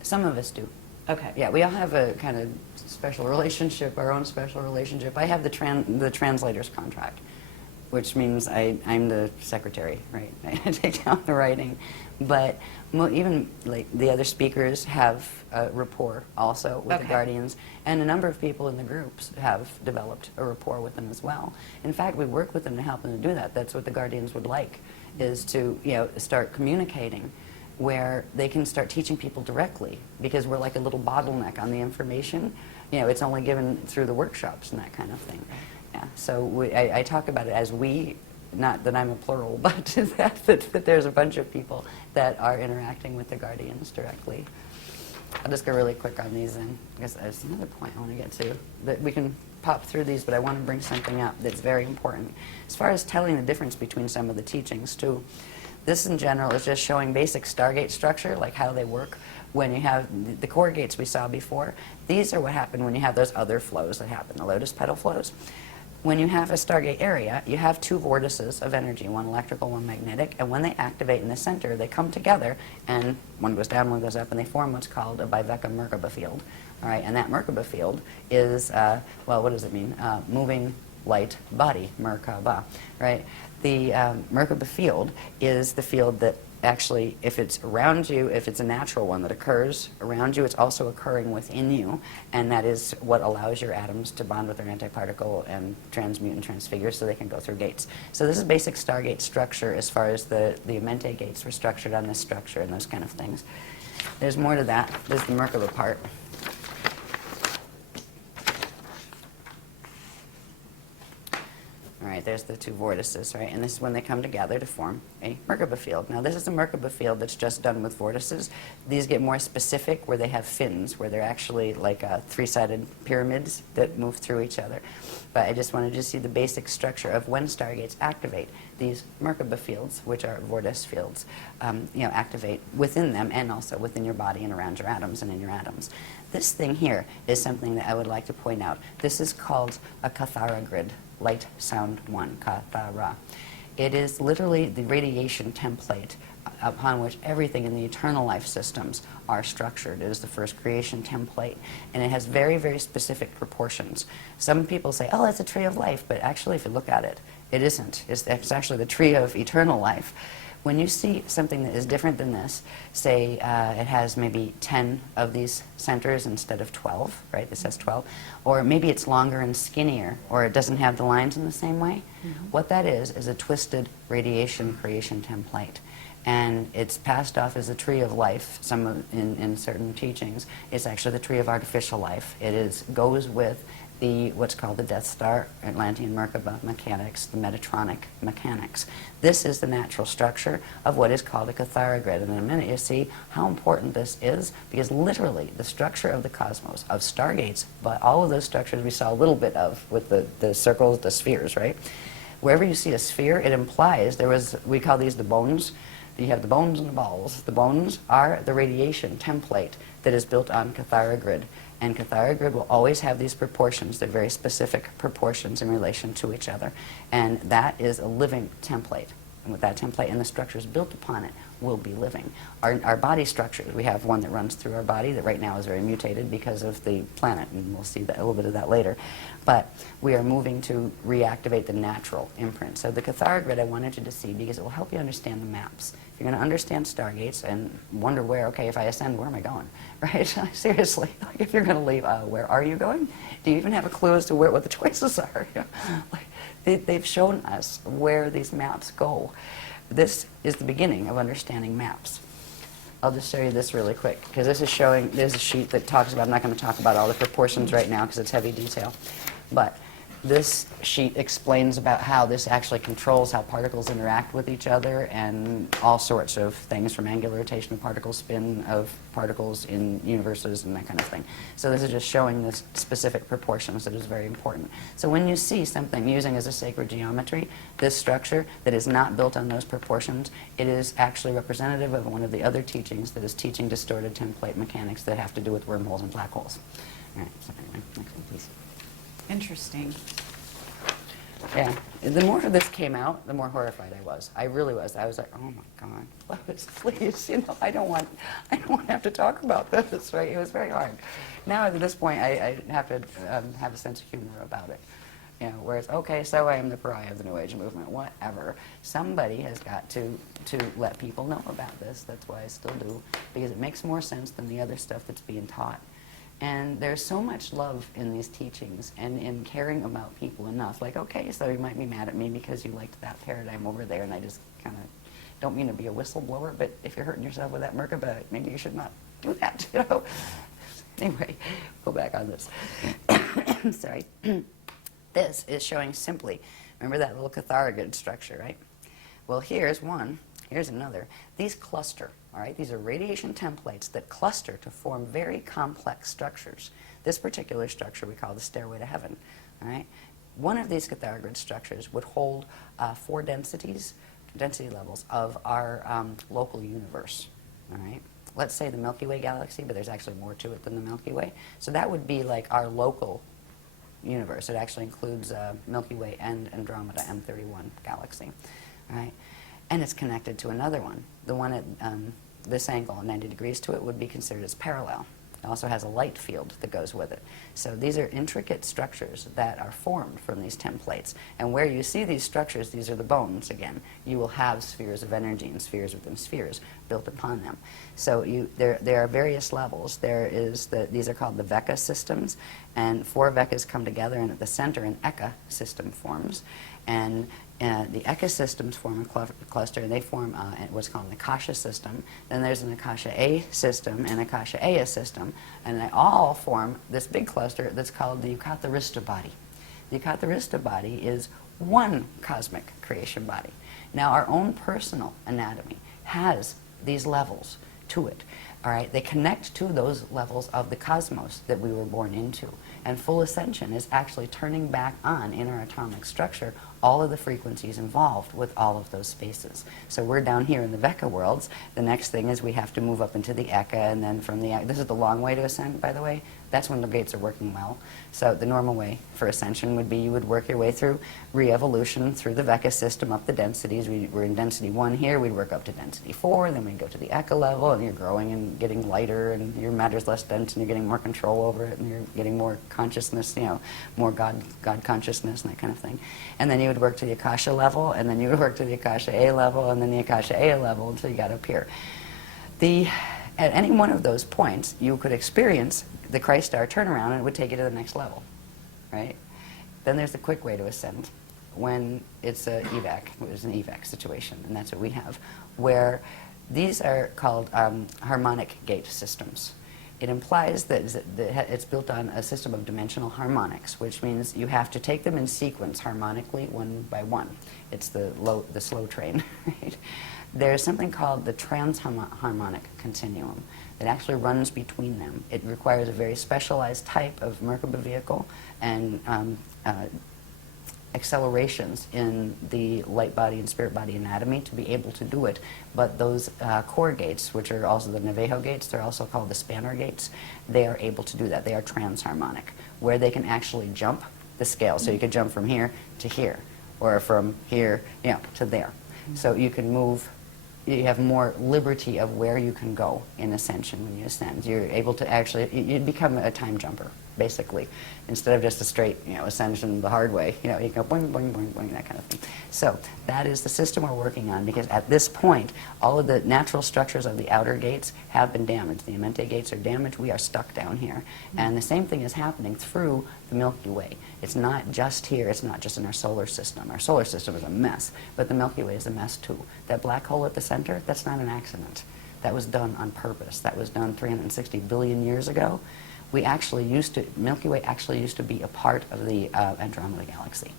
Some of us do. Okay. Yeah, we all have a kind of special relationship, our own special relationship. I have the translator's contract, which means I'm the secretary, right? I take down the writing. But even like the other speakers have a rapport also with the Guardians, and a number of people in the groups have developed a rapport with them as well. In fact, we work with them to help them to do that. That's what the Guardians would like, is to, you know, start communicating where they can start teaching people directly, because we're like a little bottleneck on the information. You know, it's only given through the workshops and that kind of thing. Yeah, so I talk about it as we, not that I'm a plural, but that there's a bunch of people that are interacting with the Guardians directly. I'll just go really quick on these, and I guess there's another point I want to get to. That we can pop through these, but I want to bring something up that's very important. As far as telling the difference between some of the teachings, too, this in general is just showing basic Stargate structure, like how they work. When you have the core gates we saw before, these are what happen when you have those other flows that happen, the lotus petal flows. When you have a Stargate area, you have two vortices of energy, one electrical, one magnetic, and when they activate in the center, they come together, and one goes down, one goes up, and they form what's called a Biveka Merkaba field. All right, and that Merkaba field is, well, what does it mean? Moving light body, Merkaba, right? The Merkaba field is the field that actually, if it's around you, if it's a natural one that occurs around you, it's also occurring within you, and that is what allows your atoms to bond with their antiparticle and transmute and transfigure so they can go through gates. So this is basic Stargate structure as far as the Amente gates were structured on this structure and those kind of things. There's more to that. There's the Merkaba part. All right, there's the two vortices, right? And this is when they come together to form a Merkaba field. Now, this is a Merkaba field that's just done with vortices. These get more specific where they have fins, where they're actually like three-sided pyramids that move through each other. But I just wanted to see the basic structure of when Stargates activate. These Merkaba fields, which are vortice fields, you know, activate within them and also within your body and around your atoms and in your atoms. This thing here is something that I would like to point out. This is called a Kathara grid. Light, sound, one, Kathara. It is literally the radiation template upon which everything in the eternal life systems are structured. It is the first creation template, and it has very, very specific proportions. Some people say, oh, it's a tree of life, but actually, if you look at it, it isn't. It's actually the tree of eternal life. When you see something that is different than this, say it has maybe 10 of these centers instead of 12, right? This has 12. Or maybe it's longer and skinnier, or it doesn't have the lines in the same way. Mm-hmm. What that is a twisted radiation creation template. And it's passed off as a tree of life. In certain teachings, it's actually the tree of artificial life. It goes with what's called the Death Star, Atlantean Merkaba mechanics, the Metatronic mechanics. This is the natural structure of what is called a Kathara grid. And in a minute you see how important this is, because literally the structure of the cosmos, of stargates, but all of those structures we saw a little bit of with the circles, the spheres, right? Wherever you see a sphere, it implies we call these the bones, You have the bones and the balls. The bones are the radiation template that is built on Cathara grid. And Cathara grid will always have these proportions. They're very specific proportions in relation to each other. And that is a living template. And with that template and the structures built upon it will be living. Our body structures, we have one that runs through our body that right now is very mutated because of the planet, and we'll see that, a little bit of that later. But we are moving to reactivate the natural imprint. So the Cathara grid I wanted you to see because it will help you understand the maps. If you're going to understand stargates and wonder where, okay, if I ascend, where am I going? Right? Seriously, like if you're going to leave, where are you going? Do you even have a clue as to what the choices are? Like, they've shown us where these maps go. This is the beginning of understanding maps. I'll just show you this really quick, because this is showing, there's a sheet that talks about, I'm not going to talk about all the proportions right now because it's heavy detail, but this sheet explains about how this actually controls how particles interact with each other and all sorts of things, from angular rotation of particle spin of particles in universes and that kind of thing. So this is just showing the specific proportions that is very important. So when you see something using as a sacred geometry, this structure that is not built on those proportions, it is actually representative of one of the other teachings that is teaching distorted template mechanics that have to do with wormholes and black holes. All right, so anyway, next one, please. Interesting. Yeah, the more this came out, the more horrified I was. I really was. I was like, oh my God, please, I don't want to have to talk about this, right? It was very hard. Now at this point, I have to have a sense of humor about it. Whereas, okay, so I am the pariah of the New Age movement, whatever. Somebody has got to let people know about this. That's why I still do, because it makes more sense than the other stuff that's being taught. And there's so much love in these teachings and in caring about people enough. Like, okay, so you might be mad at me because you liked that paradigm over there, and I just kind of don't mean to be a whistleblower, but if you're hurting yourself with that Merkaba, maybe you should not do that, Anyway, go back on this. Sorry. This is showing simply, remember that little Cathara grid structure, right? Well, here's one. Here's another. These cluster, all right? These are radiation templates that cluster to form very complex structures. This particular structure we call the stairway to heaven, all right? One of these Cathara grid structures would hold 4 density levels of our local universe, all right? Let's say the Milky Way galaxy, but there's actually more to it than the Milky Way. So that would be like our local universe. It actually includes Milky Way and Andromeda M31 galaxy, all right? And it's connected to another one. The one at this angle, 90 degrees to it, would be considered as parallel. It also has a light field that goes with it. So these are intricate structures that are formed from these templates. And where you see these structures, these are the bones again. You will have spheres of energy and spheres within spheres built upon them. So there are various levels. These are called the Veka systems, and 4 Vekas come together, and at the center an Eka system forms. And the Eka systems form a cluster, and they form what's called an Akasha system. Then there's an Akasha A system and Akasha Aya system, and they all form this big cluster that's called the Yukatharista body. The Yukatharista body is one cosmic creation body. Now, our own personal anatomy has these levels to it. All right, they connect to those levels of the cosmos that we were born into. And full ascension is actually turning back on in our atomic structure all of the frequencies involved with all of those spaces. So we're down here in the Veka worlds. The next thing is we have to move up into the Eka, and then from the Eka, this is the long way to ascend, by the way. That's when the gates are working well. So the normal way for ascension would be you would work your way through re-evolution through the Veka system up the densities. We're in density 1 here, we'd work up to density 4, then we'd go to the Eka level, and you're growing and getting lighter, and your matter's less dense, and you're getting more control over it, and you're getting more consciousness, more God consciousness and that kind of thing. And then you would work to the Akasha level, and then you would work to the Akasha A level, and then the Akasha A level until you got up here. At any one of those points, you could experience the Christ star turnaround, and it would take you to the next level, right? Then there's the quick way to ascend, when it's an evac situation, and that's what we have, where these are called harmonic gate systems. It implies that it's built on a system of dimensional harmonics, which means you have to take them in sequence harmonically, one by one. It's the slow train, right? There's something called the transharmonic continuum that actually runs between them. It requires a very specialized type of Merkaba vehicle and accelerations in the light body and spirit body anatomy to be able to do it. But those core gates, which are also the Navajo gates, they're also called the spanner gates, they are able to do that. They are transharmonic, where they can actually jump the scale. So you could jump from here to here, or from here, to there. So you can move, you have more liberty of where you can go in ascension when you ascend. You're able to actually, you become a time jumper, basically. Instead of just a straight, ascension the hard way, you can go boing, boing, boing, boing, that kind of thing. So that is the system we're working on, because at this point, all of the natural structures of the outer gates have been damaged. The Amenti gates are damaged. We are stuck down here. And the same thing is happening through the Milky Way. It's not just here. It's not just in our solar system. Our solar system is a mess, but the Milky Way is a mess too. That black hole at the center, that's not an accident. That was done on purpose. That was done 360 billion years ago. Milky Way actually used to be a part of the Andromeda Galaxy.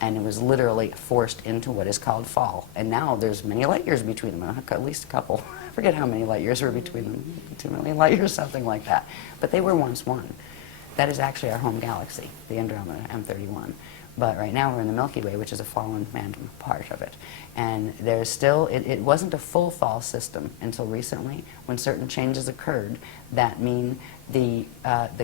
And it was literally forced into what is called fall. And now there's many light years between them, at least a couple. I forget how many light years were between them, 2 million light years, something like that. But they were once one. That is actually our home galaxy, the Andromeda M31. But right now we're in the Milky Way, which is a fallen phantom part of it. And there's still, it wasn't a full fall system until recently, when certain changes occurred that mean the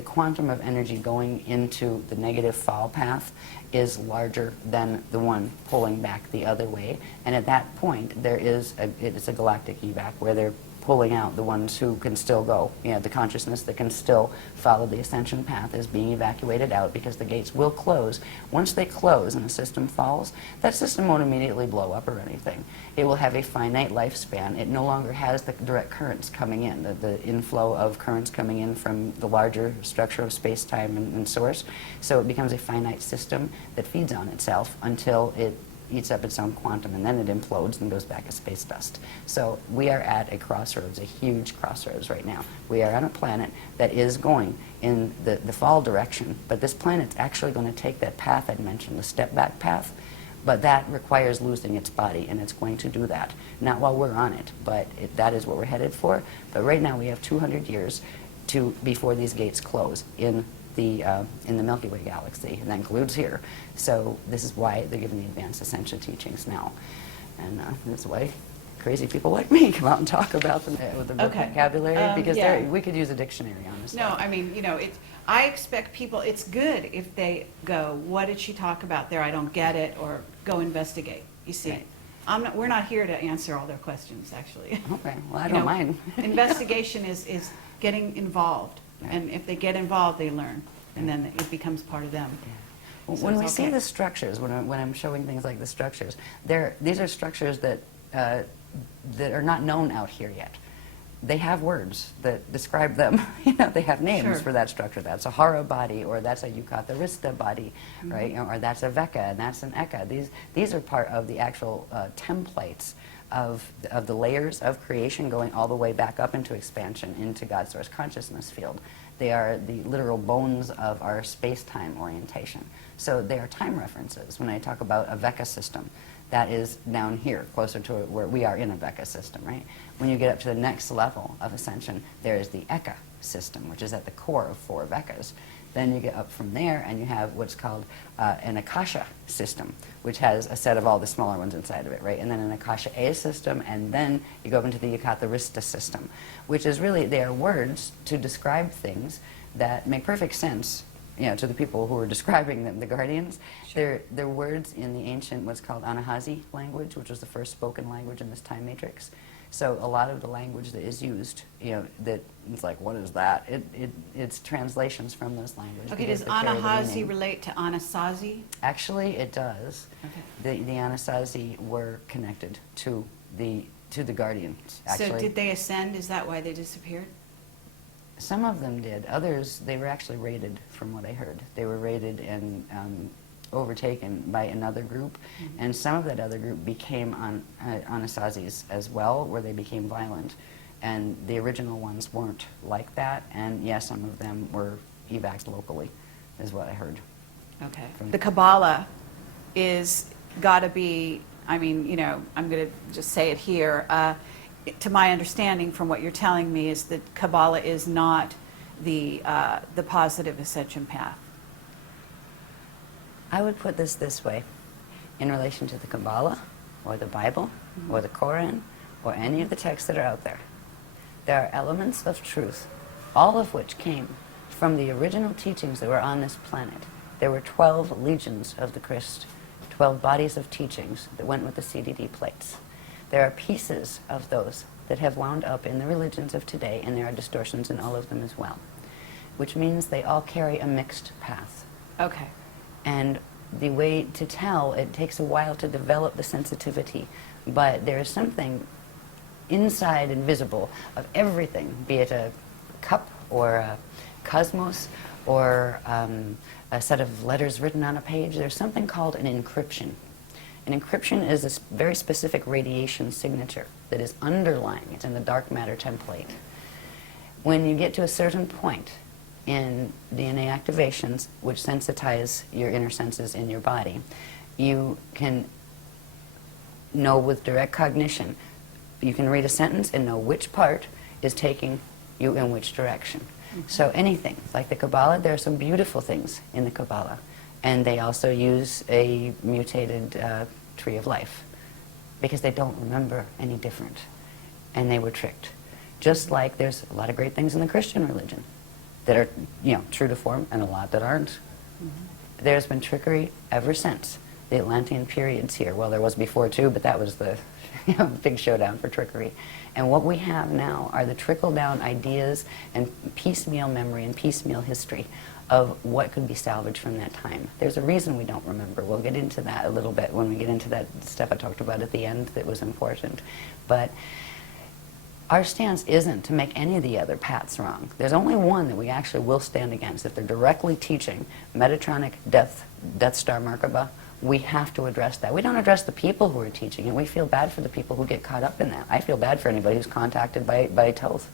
quantum of energy going into the negative fall path is larger than the one pulling back the other way. And at that point, it's a galactic evac, where they're pulling out the ones who can still go. The consciousness that can still follow the ascension path is being evacuated out, because the gates will close. Once they close and the system falls, that system won't immediately blow up or anything. It will have a finite lifespan. It no longer has the direct currents coming in, the inflow of currents coming in from the larger structure of space-time and source. So it becomes a finite system that feeds on itself until it eats up its own quantum, and then it implodes and goes back as space dust. So we are at a crossroads, a huge crossroads right now. We are on a planet that is going in the fall direction, but this planet's actually going to take that path I mentioned, the step-back path, but that requires losing its body, and it's going to do that. Not while we're on it, but that is what we're headed for. But right now we have 200 years before these gates close in the Milky Way galaxy, and that includes here. So this is why they're giving the advanced ascension teachings now. And that's why crazy people like me come out and talk about them with the vocabulary, because we could use a dictionary, honestly. No, I mean, I expect people, it's good if they go, what did she talk about there? I don't get it, or go investigate. You see, right. We're not here to answer all their questions, actually. Okay, well, I don't mind. Investigation is getting involved. Right. And if they get involved, they learn, and then it becomes part of them. Yeah. Well, So when we it's see okay. the structures, when I'm showing things like the structures, these are structures that are not known out here yet. They have words that describe them. They have names Sure. for that structure. That's a Hara body, or that's a Yucatharista body, Mm-hmm. right? Or that's a Veka, and that's an Eka. These are part of the actual templates of the layers of creation, going all the way back up into expansion into God's source consciousness field. They are the literal bones of our space-time orientation. So they are time references. When I talk about a Veka system, that is down here, closer to where we are in a Veka system, right? When you get up to the next level of ascension, there is the Eka system, which is at the core of 4 Vekas. Then you get up from there, and you have what's called an Akasha system, which has a set of all the smaller ones inside of it, right? And then an Akasha A system, and then you go up into the Yucatharista system, which is really, they are words to describe things that make perfect sense, to the people who are describing them, the guardians. Sure. They're words in the ancient, what's called Anahazi language, which was the first spoken language in this time matrix. So a lot of the language that is used, that it's like, what is that? It's translations from those languages. Okay, does because they carry the Anahazi meaning. relate to Anasazi? Actually, it does. Okay. The Anasazi were connected to the guardians. Actually, So did they ascend? Is that why they disappeared? some of them did. Others, they were actually raided, from what I heard. They were raided and overtaken by another group, and some of that other group became Anasazis as well, where they became violent. And the original ones weren't like that, and yes, some of them were evac locally, is what I heard. Okay. The Kabbalah is got to be, I'm going to just say it here. To my understanding from what you're telling me is that Kabbalah is not the positive ascension path. I would put this way. in relation to the Kabbalah, or the Bible, or the Quran, or any of the texts that are out there. There are elements of truth, all of which came from the original teachings that were on this planet. There were 12 legions of the Christ, 12 bodies of teachings that went with the CDD plates. There are pieces of those that have wound up in the religions of today, and there are distortions in all of them as well, which means they all carry a mixed path. Okay. And the way to tell, it takes a while to develop the sensitivity, but there is something inside and visible of everything, be it a cup or a cosmos or a set of letters written on a page. There's something called an encryption. An encryption is a very specific radiation signature that is underlying. It's in the dark matter template. When you get to a certain point in DNA activations, which sensitize your inner senses in your body, you can know with direct cognition. You can read a sentence and know which part is taking you in which direction. So anything, like the Kabbalah, there are some beautiful things in the Kabbalah. And they also use a mutated tree of life because they don't remember any different. And they were tricked. Just like there's a lot of great things in the Christian religion that are, true to form, and a lot that aren't. There's been trickery ever since the Atlantean periods here. Well, there was before too, but that was the big showdown for trickery. And what we have now are the trickle-down ideas and piecemeal memory and piecemeal history of what could be salvaged from that time. There's a reason we don't remember. We'll get into that a little bit when we get into that stuff I talked about at the end that was important. But our stance isn't to make any of the other paths wrong. There's only one that we actually will stand against. If they're directly teaching Metatronic Death Star Merkaba, we have to address that. We don't address the people who are teaching it. We feel bad for the people who get caught up in that. I feel bad for anybody who's contacted by Toth.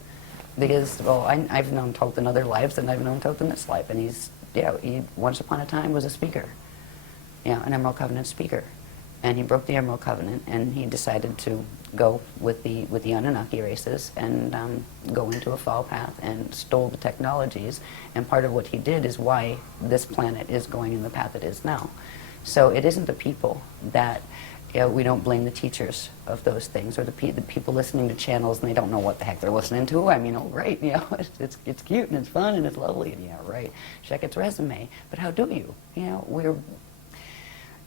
Because, I've known Toth in other lives, and I've known Toth in this life. And he once upon a time was a speaker, an Emerald Covenant speaker. And he broke the Emerald Covenant, and he decided to go with the Anunnaki races and go into a fall path and stole the technologies. And part of what he did is why this planet is going in the path it is now. So it isn't the people that, we don't blame the teachers of those things, or the people listening to channels and they don't know what the heck they're listening to. I mean, right, it's cute and it's fun and it's lovely, and right, check its resume. But how do you? We're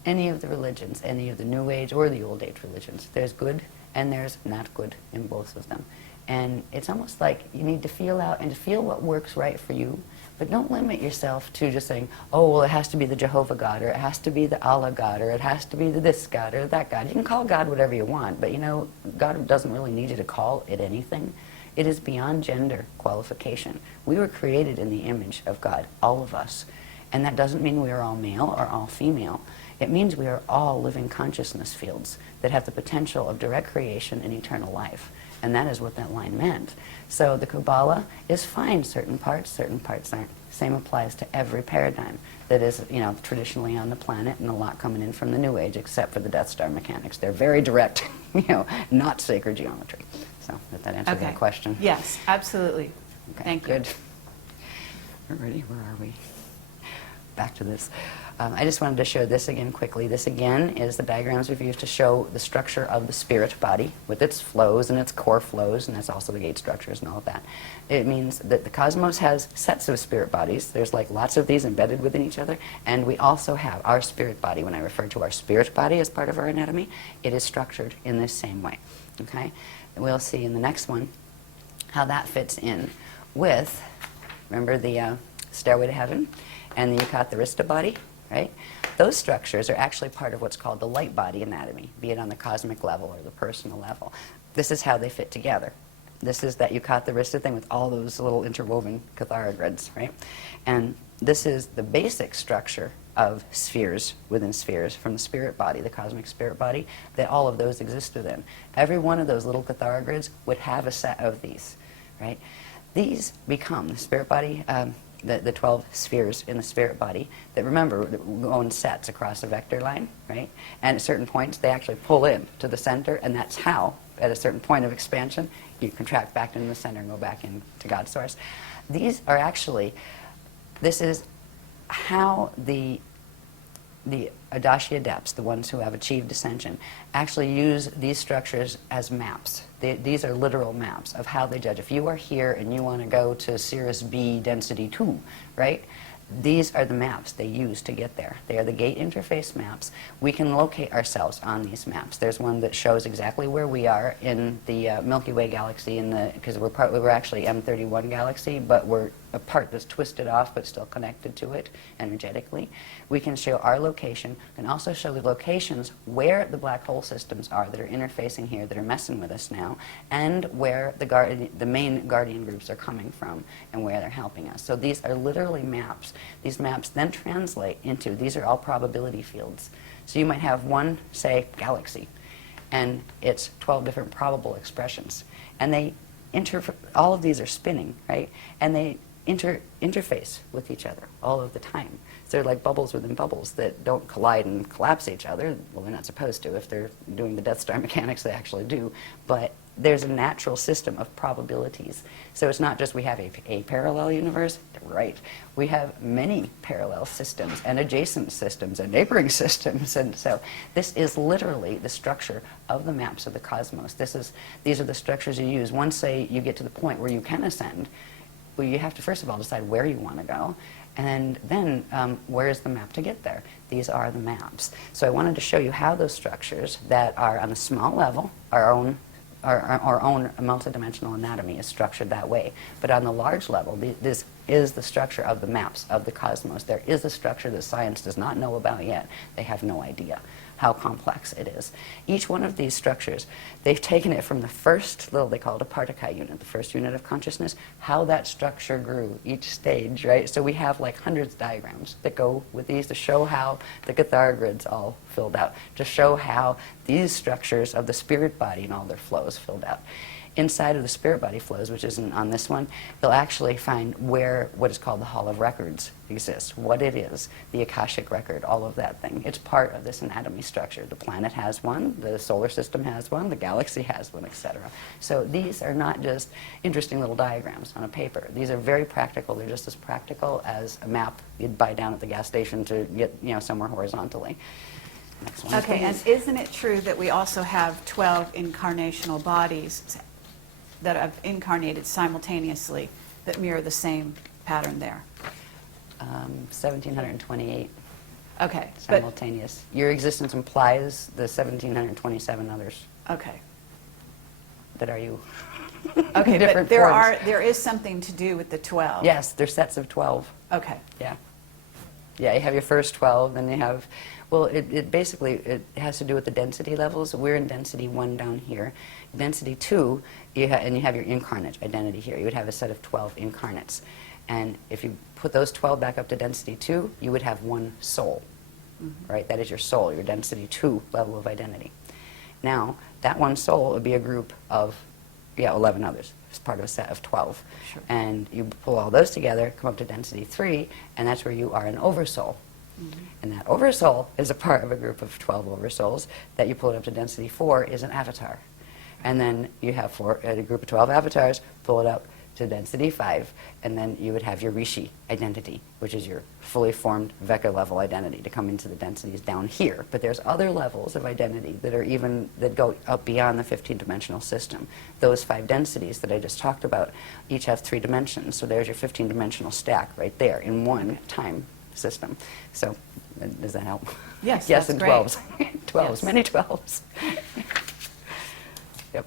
any of the religions, any of the New Age or the Old Age religions, there's good and there's not good in both of them. And it's almost like you need to feel out and to feel what works right for you, but don't limit yourself to just saying, oh, well, it has to be the Jehovah God, or it has to be the Allah God, or it has to be the this God or that God. You can call God whatever you want, but God doesn't really need you to call it anything. It is beyond gender qualification. We were created in the image of God, all of us. And that doesn't mean we are all male or all female. It means we are all living consciousness fields that have the potential of direct creation and eternal life. And that is what that line meant. So the Kabbalah is fine, certain parts aren't. Same applies to every paradigm that is, traditionally on the planet, and a lot coming in from the New Age, except for the Death Star mechanics. They're very direct, not sacred geometry. So, did that answer that question? Yes, absolutely. Okay, Thank you. good. Alrighty, where are we? Back to this. I just wanted to show this again quickly. This again is the diagrams we've used to show the structure of the spirit body with its flows and its core flows, and that's also the gate structures and all of that. It means that the cosmos has sets of spirit bodies. There's like lots of these embedded within each other, and we also have our spirit body. When I refer to our spirit body as part of our anatomy, it is structured in this same way. Okay? And we'll see in the next one how that fits in with, remember the Stairway to Heaven and the Yucatharista body? Right? Those structures are actually part of what's called the light body anatomy, be it on the cosmic level or the personal level. This is how they fit together. This is that Yucatharista thing with all those little interwoven catharogrids, right? And this is the basic structure of spheres within spheres from the spirit body, the cosmic spirit body, that all of those exist within. Every one of those little catharogrids would have a set of these, right? These become the spirit body, the 12 spheres in the spirit body that, remember, go in sets across a vector line, right? And at certain points, they actually pull in to the center, and that's how, at a certain point of expansion, you contract back into the center and go back into God's source. These are actually, this is how the the Adashi adepts, the ones who have achieved ascension, actually use these structures as maps. These are literal maps of how they judge. If you are here and you want to go to Cirrus B density 2, right? These are the maps they use to get there. They are the gate interface maps. We can locate ourselves on these maps. There's one that shows exactly where we are in the Milky Way galaxy, because we're actually M31 galaxy, but we're a part that's twisted off but still connected to it energetically. We can show our location. We can also show the locations where the black hole systems are that are interfacing here, that are messing with us now, and where the main guardian groups are coming from and where they're helping us. So these are literally maps. These maps then translate into, these are all probability fields. So you might have one, say, galaxy, and it's 12 different probable expressions. And they all of these are spinning, right? And they interface with each other all of the time. So they're like bubbles within bubbles that don't collide and collapse each other. Well, they're not supposed to. If they're doing the Death Star mechanics, they actually do. But there's a natural system of probabilities. So it's not just we have a parallel universe, right? We have many parallel systems and adjacent systems and neighboring systems. And so this is literally the structure of the maps of the cosmos. These are the structures you use. Once, say, you get to the point where you can ascend, well, you have to first of all decide where you want to go, and then where is the map to get there? These are the maps. So I wanted to show you how those structures that are on a small level, our own multidimensional anatomy is structured that way. But on the large level, this is the structure of the maps of the cosmos. There is a structure that science does not know about yet. They have no idea how complex it is. Each one of these structures, they've taken it from the first little, they call it a Partikai unit, the first unit of consciousness, how that structure grew, each stage, right? So we have like hundreds of diagrams that go with these to show how the Cathar grid's all filled out, to show how these structures of the spirit body and all their flows filled out. Inside of the spirit body flows, which isn't on this one, you'll actually find where what is called the Hall of Records exists, what it is, the Akashic record, all of that thing. It's part of this anatomy structure. The planet has one, the solar system has one, the galaxy has one, etc. So these are not just interesting little diagrams on a paper. These are very practical. They're just as practical as a map you'd buy down at the gas station to get somewhere horizontally. Next one, Okay, please. and isn't it true that we also have 12 incarnational bodies that have incarnated simultaneously that mirror the same pattern there? 1728 Okay, simultaneous. Your existence implies the 1727 others okay. that are you. Okay, Different but forms. there is something to do with the 12. Yes, they're sets of 12. Okay. Yeah. Yeah, you have your first 12, then you have, well, it basically, it has to do with the density levels. We're in density 1 down here. Density 2, and you have your incarnate identity here. You would have a set of 12 incarnates. And if you put those 12 back up to density 2, you would have one soul, right? That is your soul, your density 2 level of identity. Now, that one soul would be a group of, 11 others. It's part of a set of 12. Sure. And you pull all those together, come up to density 3, and that's where you are an oversoul. And that oversoul is a part of a group of 12 oversouls that you pull it up to density 4 is an avatar. And then you have a group of 12 avatars, pull it up to density 5, and then you would have your Rishi identity, which is your fully formed Vecca level identity to come into the densities down here. But there's other levels of identity that go up beyond the 15-dimensional system. Those 5 densities that I just talked about each have 3 dimensions. So there's your 15-dimensional stack right there in one time system. So does that help? Yes, Yes, that's and great. 12s. 12s, Yes. many 12s. Yep.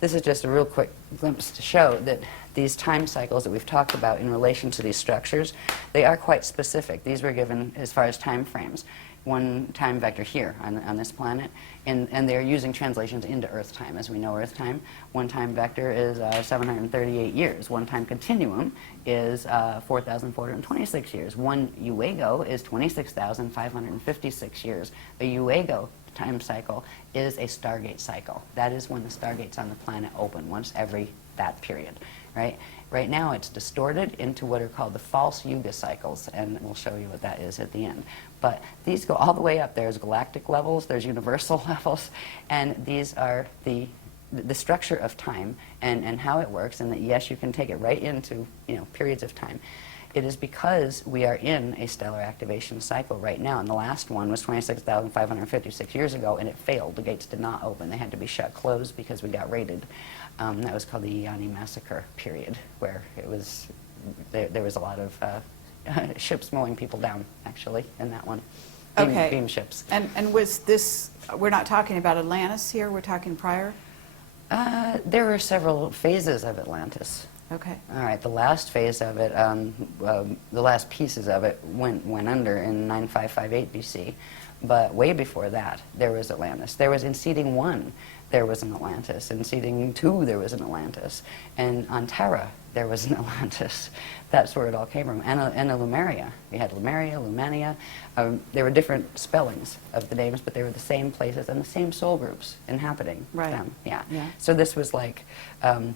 This is just a real quick glimpse to show that these time cycles that we've talked about in relation to these structures, they are quite specific. These were given as far as time frames. One time vector here on this planet, and they're using translations into Earth time. As we know Earth time, one time vector is 738 years. One time continuum is 4,426 years. One Uego is 26,556 years. A Uego time cycle is a Stargate cycle. That is when the Stargates on the planet open, once every that period, right? Right now it's distorted into what are called the false Yuga cycles, and we'll show you what that is at the end. But these go all the way up. There's galactic levels, there's universal levels, and these are the structure of time and how it works, and that yes, you can take it right into periods of time. it is because we are in a stellar activation cycle right now, and the last one was 26,556 years ago, and it failed. The gates did not open. They had to be shut closed because we got raided. That was called the Deane massacre period, where it was there was a lot of ships mowing people down, actually, in that one. Okay. Beam ships. And was this, we're not talking about Atlantis here, we're talking prior? There were several phases of Atlantis. Okay. All right, the last phase of it, the last pieces of it went under in 9558 BC, but way before that, there was Atlantis. There was in seeding 1, there was an Atlantis. In seeding 2, there was an Atlantis. And on Terra, there was an Atlantis. That's where it all came from. And a Lemuria. We had Lemuria, Lumania. There were different spellings of the names, but they were the same places and the same soul groups inhabiting them. Yeah. So this was like the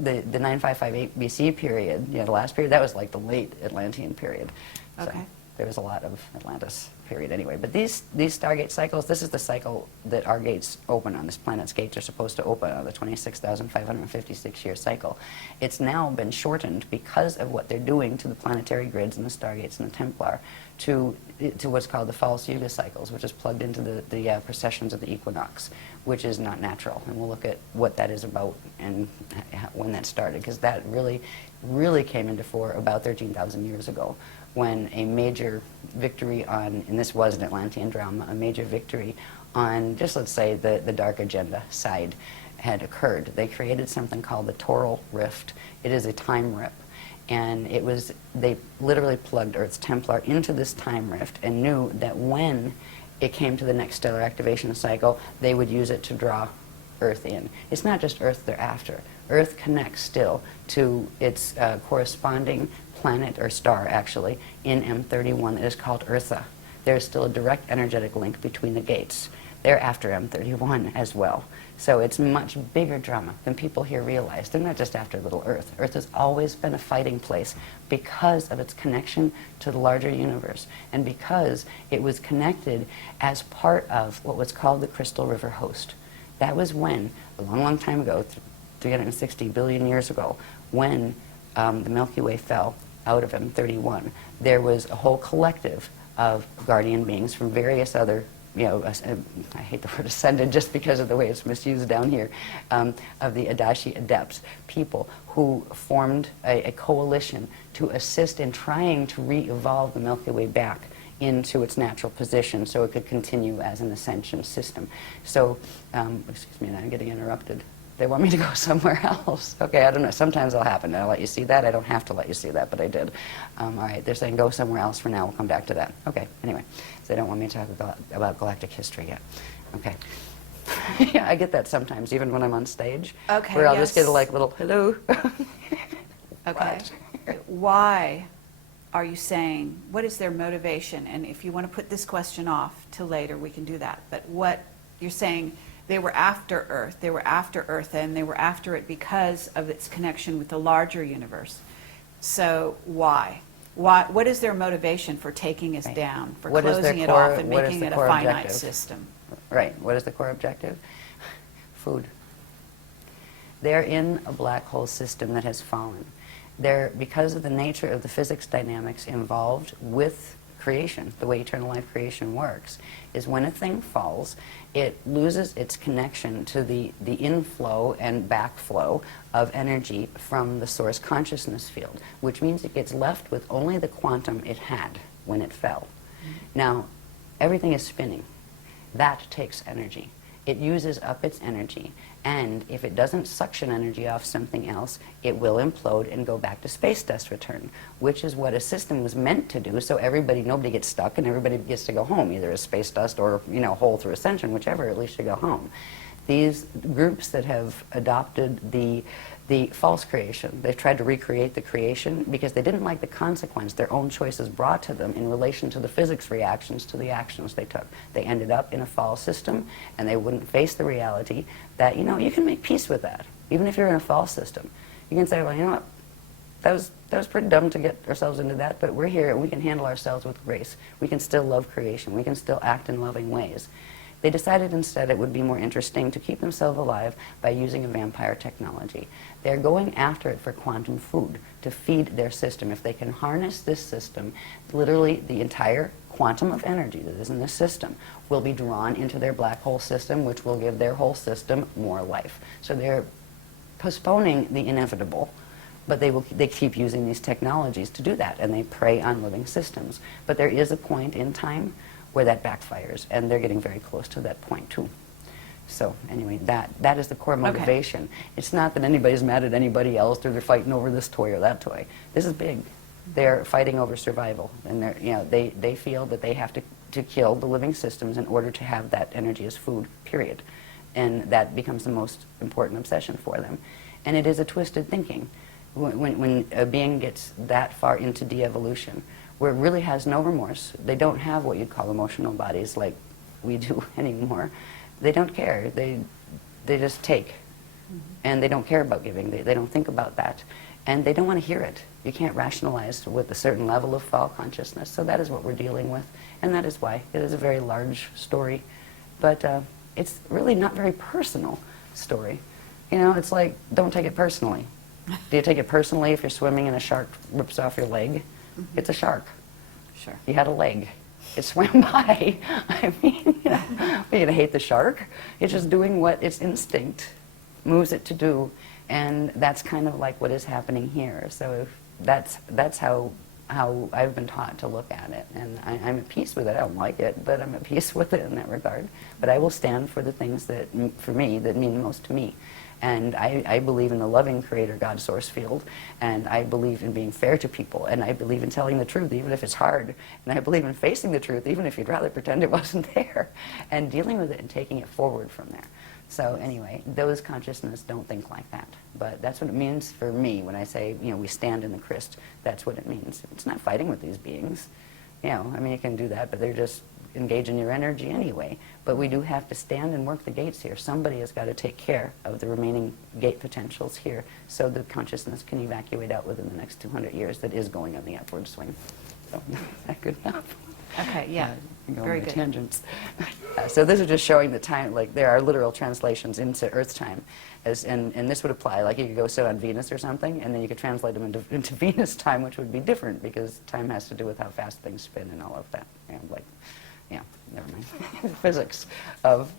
9558 BC period, the last period, that was like the late Atlantean period. So Okay. there was a lot of Atlantis period anyway. But these Stargate cycles, this is the cycle that our gates open on. This planet's gates are supposed to open on the 26,556-year cycle. It's now been shortened because of what they're doing to the planetary grids and the Stargates and the Templar to what's called the false Yuga cycles, which is plugged into the precessions of the equinox, which is not natural. And we'll look at what that is about and when that started, because that really came into fore about 13,000 years ago, when a major victory on, and this was an Atlantean drama, a major victory on, just let's say, the dark agenda side had occurred. They created something called the Toral Rift. It is a time rip. And they literally plugged Earth's Templar into this time rift and knew that when it came to the next stellar activation cycle, they would use it to draw Earth in. It's not just Earth they're after. Earth connects still to its corresponding planet, or star actually, in M31 that is called Eartha. There's still a direct energetic link between the gates. They're after M31 as well. So it's much bigger drama than people here realize. They're not just after little Earth. Earth has always been a fighting place because of its connection to the larger universe, and because it was connected as part of what was called the Crystal River Host. That was when, a long, long time ago, 360 billion years ago, when the Milky Way fell out of M31, there was a whole collective of guardian beings from various other, I hate the word ascended just because of the way it's misused down here, of the Adashi Adepts, people who formed a coalition to assist in trying to re-evolve the Milky Way back into its natural position so it could continue as an ascension system. So, excuse me, I'm getting interrupted. They want me to go somewhere else. Okay, I don't know. Sometimes it'll happen. I'll let you see that. I don't have to let you see that, but I did. All right, they're saying go somewhere else for now. We'll come back to that. Okay, anyway. So they don't want me to talk about galactic history yet. Okay. Yeah, I get that sometimes, even when I'm on stage. Okay, where I'll yes. just get a little, hello. Okay. Why are you saying, what is their motivation? And if you want to put this question off till later, we can do that. But what you're saying, they were after Earth, and they were after it because of its connection with the larger universe. So why? What is their motivation for taking us down, for closing it off and making it a finite system? Right. What is the core objective? Food. They're in a black hole system that has fallen. Because of the nature of the physics dynamics involved with creation, the way eternal life creation works, is when a thing falls, it loses its connection to the inflow and backflow of energy from the source consciousness field, which means it gets left with only the quantum it had when it fell. Now, everything is spinning. That takes energy. It uses up its energy, and if it doesn't suction energy off something else, it will implode and go back to space dust return, which is what a system was meant to do, so nobody gets stuck and everybody gets to go home, either as space dust or, whole through ascension, whichever, at least you go home. These groups that have adopted the false creation, they've tried to recreate the creation because they didn't like the consequence their own choices brought to them in relation to the physics reactions to the actions they took. They ended up in a false system, and they wouldn't face the reality that, you can make peace with that. Even if you're in a false system, you can say, well, you know what, that was pretty dumb to get ourselves into that, but we're here and we can handle ourselves with grace. We can still love creation. We can still act in loving ways. They decided instead it would be more interesting to keep themselves alive by using a vampire technology. They're going after it for quantum food, to feed their system. If they can harness this system, literally the entire quantum of energy that is in this system will be drawn into their black hole system, which will give their whole system more life. So they're postponing the inevitable, but they keep using these technologies to do that, and they prey on living systems. But there is a point in time where that backfires, and they're getting very close to that point too. So anyway, that is the core motivation. Okay. It's not that anybody's mad at anybody else, or they're fighting over this toy or that toy. This is big. They're fighting over survival, and they feel that they have to kill the living systems in order to have that energy as food, period. And that becomes the most important obsession for them. And it is a twisted thinking. When a being gets that far into de-evolution, where it really has no remorse, they don't have what you'd call emotional bodies like we do anymore. They don't care. They just take. And they don't care about giving. They don't think about that. And they don't want to hear it. You can't rationalize with a certain level of fall consciousness. So that is what we're dealing with. And that is why. It is a very large story. But it's really not very personal story. You know, it's like, don't take it personally. Do you take it personally if you're swimming and a shark rips off your leg? It's a shark. Sure. You had a leg. It swam by. I mean, you know, are you going to hate the shark? It's just doing what its instinct moves it to do. And that's kind of like what is happening here. So that's how I've been taught to look at it. And I'm at peace with it. I don't like it, but I'm at peace with it in that regard. But I will stand for the things that, for me, that mean the most to me. And I believe in the loving creator God source field, and I believe in being fair to people, and I believe in telling the truth even if it's hard, and I believe in facing the truth even if you'd rather pretend it wasn't there, and dealing with it and taking it forward from there. So anyway, those consciousness don't think like that. But that's what it means for me when I say, you know, we stand in the Christ. That's what it means. It's not fighting with these beings. You know, I mean, you can do that, but they're just engaging your energy anyway. But we do have to stand and work the gates here. Somebody has got to take care of the remaining gate potentials here so the consciousness can evacuate out within the next 200 years that is going on the upward swing. So, is that good enough? Okay, yeah, very good. Tangents. So this is just showing the time, like there are literal translations into Earth time, and this would apply, like you could go sit on Venus or something, and then you could translate them into Venus time, which would be different, because time has to do with how fast things spin and all of that. You know, like, yeah, never mind. Physics of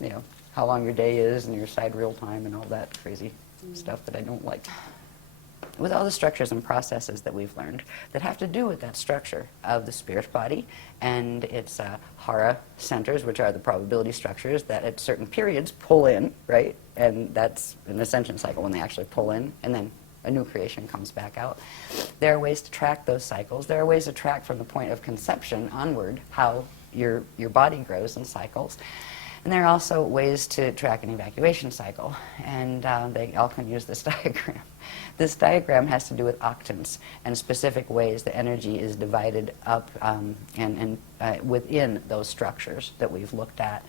you know, how long your day is and your sidereal time and all that crazy stuff that I don't like. With all the structures and processes that we've learned that have to do with that structure of the spirit body and its hara centers, which are the probability structures that at certain periods pull in, right? And that's an ascension cycle when they actually pull in, and then a new creation comes back out. There are ways to track those cycles. There are ways to track from the point of conception onward how your body grows in cycles. And there are also ways to track an evacuation cycle, and they all can use this diagram. This diagram has to do with octants and specific ways the energy is divided up and within those structures that we've looked at.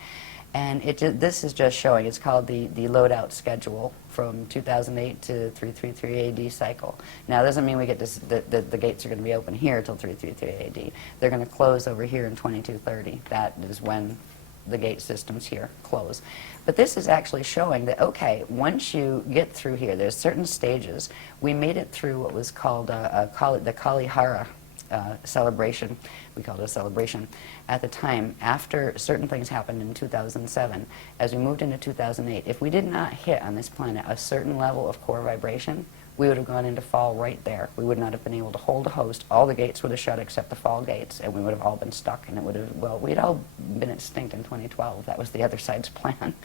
And this is just showing, it's called the loadout schedule from 2008 to 333 AD cycle. Now, it doesn't mean we get this, the gates are going to be open here until 333 AD. They're going to close over here in 2230. That is when the gate systems here close. But this is actually showing that, okay, once you get through here, there's certain stages. We made it through what was called the Kalihara celebration. We called it a celebration at the time after certain things happened in 2007. As we moved into 2008, if we did not hit on this planet a certain level of core vibration, we would have gone into fall right there. We would not have been able to hold a host. All the gates would have shut except the fall gates, and we would have all been stuck, and it would have, well, we'd all been extinct in 2012. That was the other side's plan.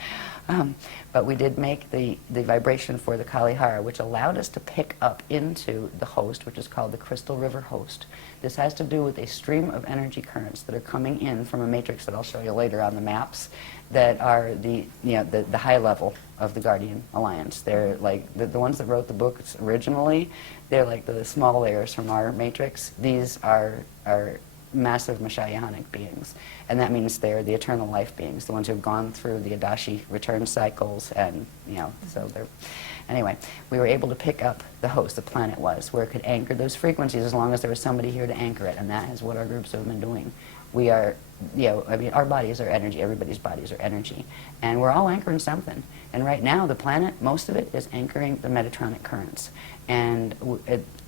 But we did make the vibration for the Kalihara, which allowed us to pick up into the host, which is called the Crystal River host. This has to do with a stream of energy currents that are coming in from a matrix that I'll show you later on the maps that are the high level of the Guardian Alliance. They're like the ones that wrote the books originally. They're like the small layers from our matrix. These are massive Mashayanic beings, and that means they're the eternal life beings, the ones who have gone through the Adashi return cycles, and so they're. Anyway, we were able to pick up the host, the planet was, where it could anchor those frequencies as long as there was somebody here to anchor it, and that is what our groups have been doing. We are I mean, our bodies are energy, everybody's bodies are energy, and we're all anchoring something. And right now, the planet, most of it is anchoring the Metatronic currents. And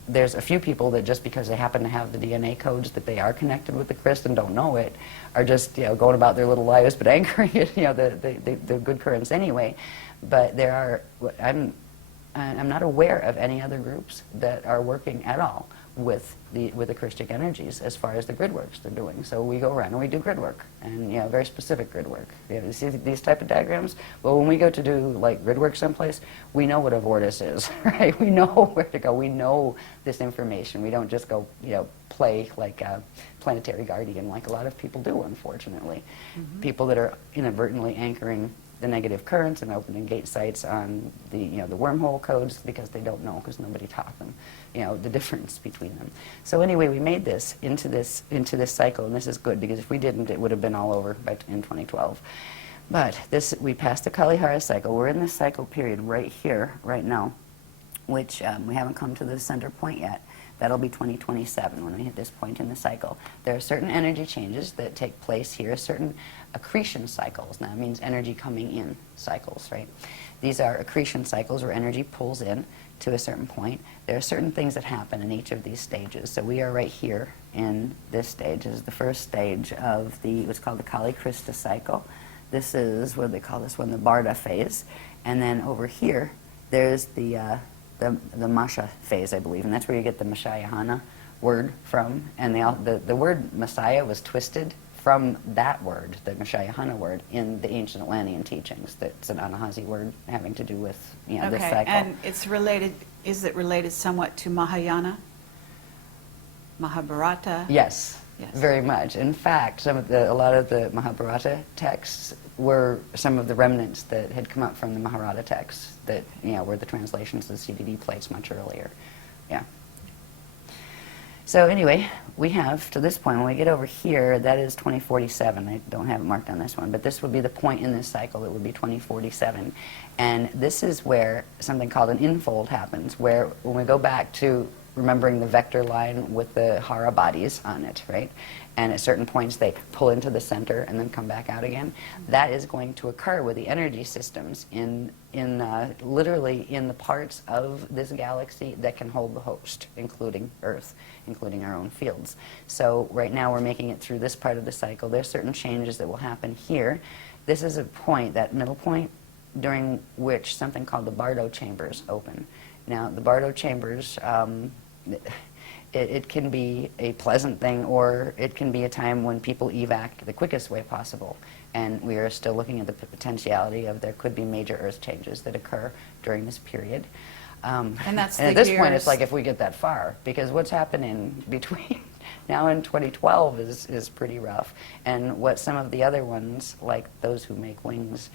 there's a few people that just because they happen to have the DNA codes that they are connected with the crystal and don't know it, are just going about their little lives, but anchoring it, the good currents anyway. But there are, I'm not aware of any other groups that are working at all with the Christic energies as far as the grid works they're doing. So we go around and we do grid work, and very specific grid work. You see these type of diagrams? Well, when we go to do like grid work someplace, we know what a vortice is, right? We know where to go. We know this information. We don't just go play like a planetary guardian like a lot of people do, unfortunately. Mm-hmm. People that are inadvertently anchoring the negative currents and opening gate sites on the the wormhole codes because they don't know, because nobody taught them the difference between them. So anyway, we made this into this cycle, and this is good because if we didn't, it would have been all over in 2012. But we passed the Kalihara cycle. We're in this cycle period right here, right now, which we haven't come to the center point yet. That'll be 2027 when we hit this point in the cycle. There are certain energy changes that take place here, certain accretion cycles. Now, that means energy coming in cycles, right? These are accretion cycles where energy pulls in to a certain point. There are certain things that happen in each of these stages. So we are right here in this stage. This is the first stage of what's called the Kali Krista cycle. This is, what do they call this one, the Barda phase. And then over here, there's the Masha phase, I believe, and that's where you get the Ashayana word from. And the word Messiah was twisted from that word, the Ashayana word, in the ancient Atlantean teachings. That's an Anahazi word having to do with this cycle. And it's related. Is it related somewhat to Mahayana, Mahabharata? Yes. Yes. Very much. In fact, a lot of the Mahabharata texts were some of the remnants that had come up from the Mahabharata texts that were the translations of the CDD plates much earlier. Yeah. So anyway, we have to this point, when we get over here, that is 2047. I don't have it marked on this one, but this would be the point in this cycle. It would be 2047. And this is where something called an infold happens, where when we go back to remembering the vector line with the hara bodies on it, right? And at certain points they pull into the center and then come back out again. That is going to occur with the energy systems in literally in the parts of this galaxy that can hold the host, including Earth, including our own fields. So right now we're making it through this part of the cycle. There's certain changes that will happen here. This is a point, that middle point, during which something called the Bardo chambers open. Now, the Bardo chambers, it can be a pleasant thing, or it can be a time when people evac the quickest way possible. And we are still looking at the potentiality of there could be major Earth changes that occur during this period. And that's at this point, it's like if we get that far, because what's happening between now and 2012 is pretty rough. And what some of the other ones, like those who make wings,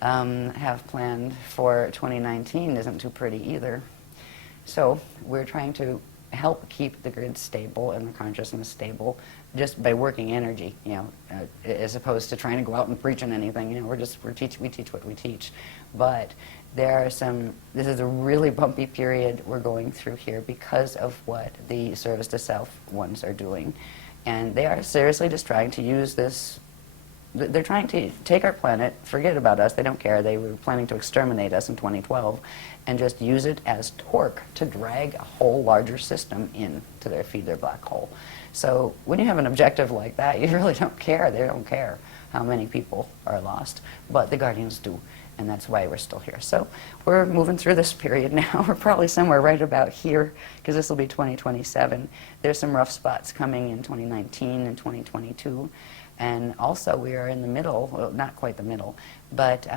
have planned for 2019 isn't too pretty either. So we're trying to help keep the grid stable and the consciousness stable just by working energy, as opposed to trying to go out and preach on anything. We teach what we teach. But there are this is a really bumpy period we're going through here because of what the service to self ones are doing. And they are seriously just trying to use this. They're trying to take our planet, forget about us, they don't care. They were planning to exterminate us in 2012 and just use it as torque to drag a whole larger system in to feed their black hole. So when you have an objective like that, you really don't care. They don't care how many people are lost, but the Guardians do, and that's why we're still here. So we're moving through this period now. We're probably somewhere right about here, because this will be 2027. There's some rough spots coming in 2019 and 2022. And also we are in the middle, well, not quite the middle, but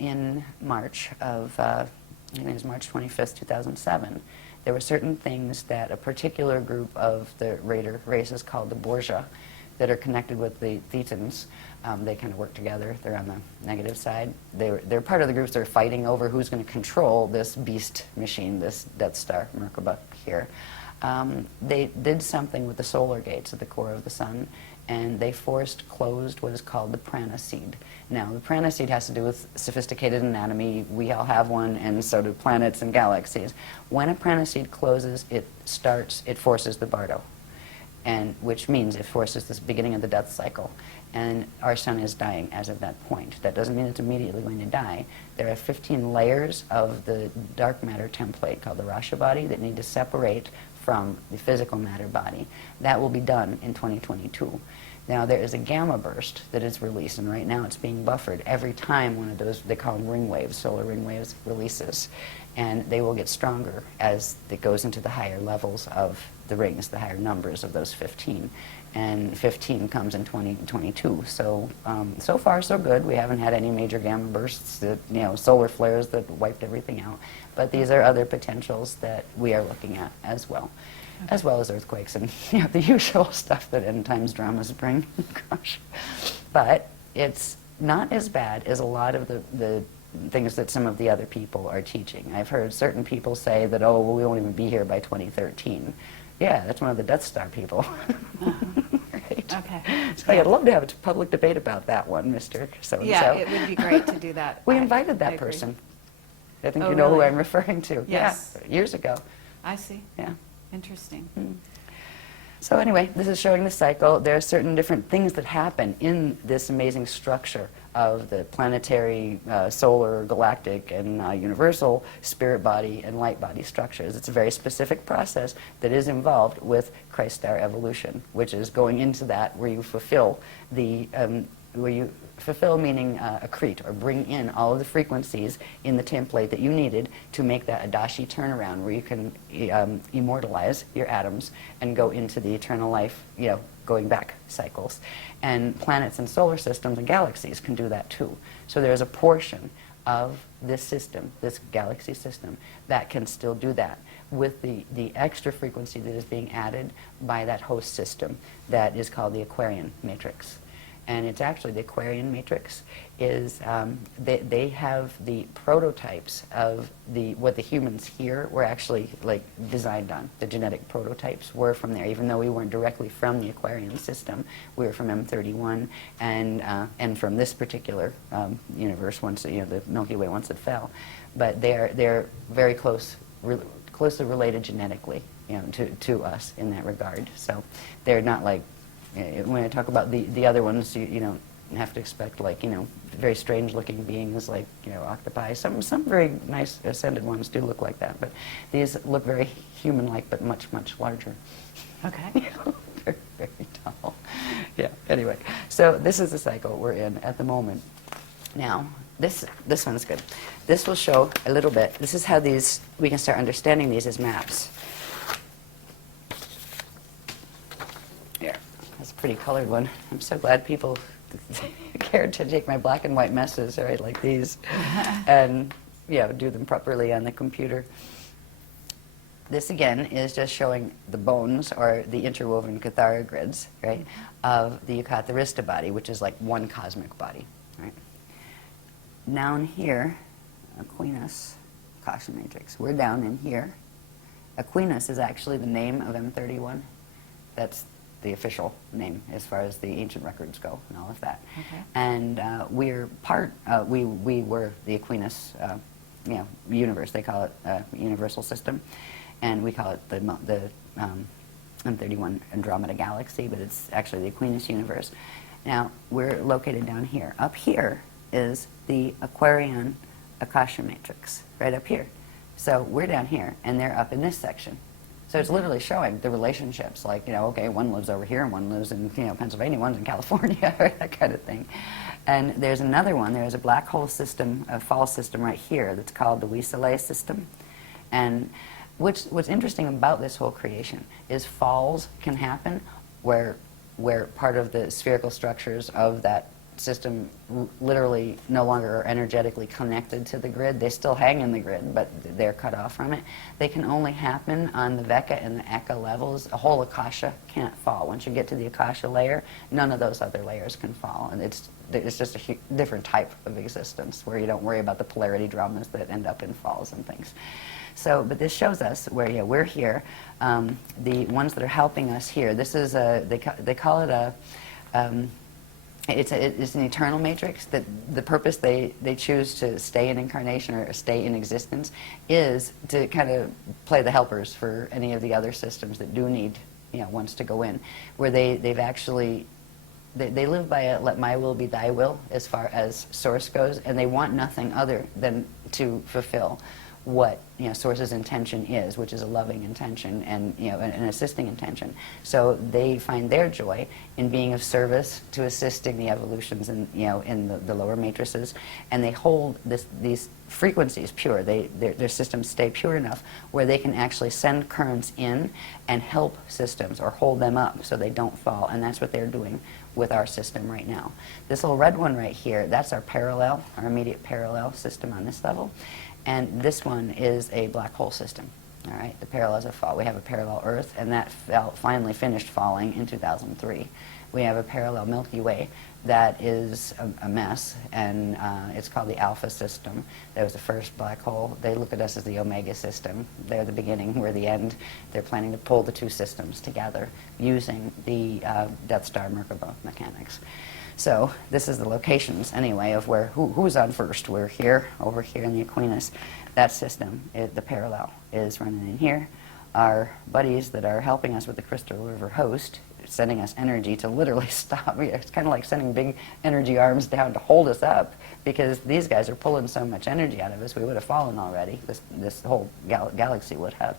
in March of, I think it was March 25th, 2007, there were certain things that a particular group of the Raider races called the Borgia that are connected with the Thetans. They kind of work together. They're on the negative side. They're part of the groups that are fighting over who's going to control this beast machine, this Death Star Merkaba here. They did something with the solar gates at the core of the sun, and they forced closed what is called the prana seed. Now, the prana seed has to do with sophisticated anatomy. We all have one, and so do planets and galaxies. When a prana seed closes, it forces the Bardo. and which means it forces this beginning of the death cycle. And our sun is dying as of that point. That doesn't mean it's immediately going to die. There are 15 layers of the dark matter template called the Rasha body that need to separate from the physical matter body. That will be done in 2022. Now there is a gamma burst that is released, and right now it's being buffered every time one of those, they call them ring waves, solar ring waves, releases. And they will get stronger as it goes into the higher levels of the rings, the higher numbers of those 15. And 15 comes in 2022. So, so far so good. We haven't had any major gamma bursts, that, solar flares that wiped everything out. But these are other potentials that we are looking at as well. Okay. As well as earthquakes and the usual stuff that end times dramas bring. Gosh. But it's not as bad as a lot of the things that some of the other people are teaching. I've heard certain people say that, oh, well, we won't even be here by 2013. Yeah, that's one of the Death Star people. Right. Okay. So yeah, I'd love to have a public debate about that one, Mr. So-and-so. Yeah, it would be great to do that. We invited that person. I think you know really? who I'm referring to. Yes. Yeah, years ago. I see. Yeah. Interesting. Mm. So anyway, this is showing the cycle. There are certain different things that happen in this amazing structure of the planetary, solar, galactic, and universal spirit body and light body structures. It's a very specific process that is involved with Christ star evolution, which is going into that where you fulfill the meaning accrete, or bring in all of the frequencies in the template that you needed to make that Adashi turnaround, where you can immortalize your atoms and go into the eternal life, going back cycles. And planets and solar systems and galaxies can do that too. So there's a portion of this system, this galaxy system, that can still do that with the extra frequency that is being added by that host system that is called the Aquarian matrix. And it's actually, the Aquarian matrix is, they have the prototypes of what the humans here were actually designed on. The genetic prototypes were from there, even though we weren't directly from the Aquarian system. We were from M31 and from this particular universe once, the Milky Way once it fell. But they're very closely related genetically, to us in that regard. So they're not like, when I talk about the other ones, you don't have to expect very strange looking beings like octopi. Some very nice ascended ones do look like that, but these look very human like, but much larger. Okay. Very, very tall. Yeah. Anyway, so this is the cycle we're in at the moment. Now, this one's good. This will show a little bit. This is how we can start understanding these as maps. That's a pretty colored one. I'm so glad people cared to take my black and white messes, right, like these, and do them properly on the computer. This again is just showing the bones, or the interwoven Kathara grids, right, of the Yukatharista body, which is like one cosmic body, right. Down here, Aquinas, Akasha matrix. We're down in here. Aquinas is actually the name of M31. That's the official name as far as the ancient records go and all of that. Okay. And we're we were the Aquinas universe. They call it universal system, and we call it the M31 Andromeda galaxy, but it's actually the Aquinas universe. Now, we're located down here. Up here is the Aquarian Akasha matrix, right up here. So we're down here, and they're up in this section. So it's literally showing the relationships, okay, one lives over here and one lives in, Pennsylvania, one's in California, that kind of thing. And there's another one, there's a black hole system, a fall system right here that's called the Weaselay system. And what's interesting about this whole creation is falls can happen where part of the spherical structures of that system literally no longer are energetically connected to the grid. They still hang in the grid, but they're cut off from it. They can only happen on the Veka and the Eka levels. A whole Akasha can't fall. Once you get to the Akasha layer, none of those other layers can fall. And it's just a different type of existence where you don't worry about the polarity dramas that end up in falls and things. So, but this shows us where we're here. The ones that are helping us here, this is they call it a it's an eternal matrix. That the purpose they choose to stay in incarnation or stay in existence is to kind of play the helpers for any of the other systems that do need wants to go in, where they've actually they live by a let my will be thy will as far as source goes, and they want nothing other than to fulfill what source's intention is, which is a loving intention and an assisting intention. So they find their joy in being of service to assisting the evolutions in the lower matrices, and they hold these frequencies pure. Their systems stay pure enough where they can actually send currents in and help systems or hold them up so they don't fall, and that's what they're doing with our system right now. This little red one right here, that's our parallel, our immediate parallel system on this level. And this one is a black hole system. All right, the parallels of fall. We have a parallel Earth, and that finally finished falling in 2003. We have a parallel Milky Way that is a mess, and it's called the Alpha system. That was the first black hole. They look at us as the Omega system. They're the beginning, we're the end. They're planning to pull the two systems together using the Death Star Merkaba mechanics. So this is the locations, anyway, of where who's on first. We're here, over here in the Aquinas. That system, the parallel, is running in here. Our buddies that are helping us with the Crystal River host, sending us energy to literally stop. It's kind of like sending big energy arms down to hold us up, because these guys are pulling so much energy out of us, we would have fallen already. This whole galaxy would have.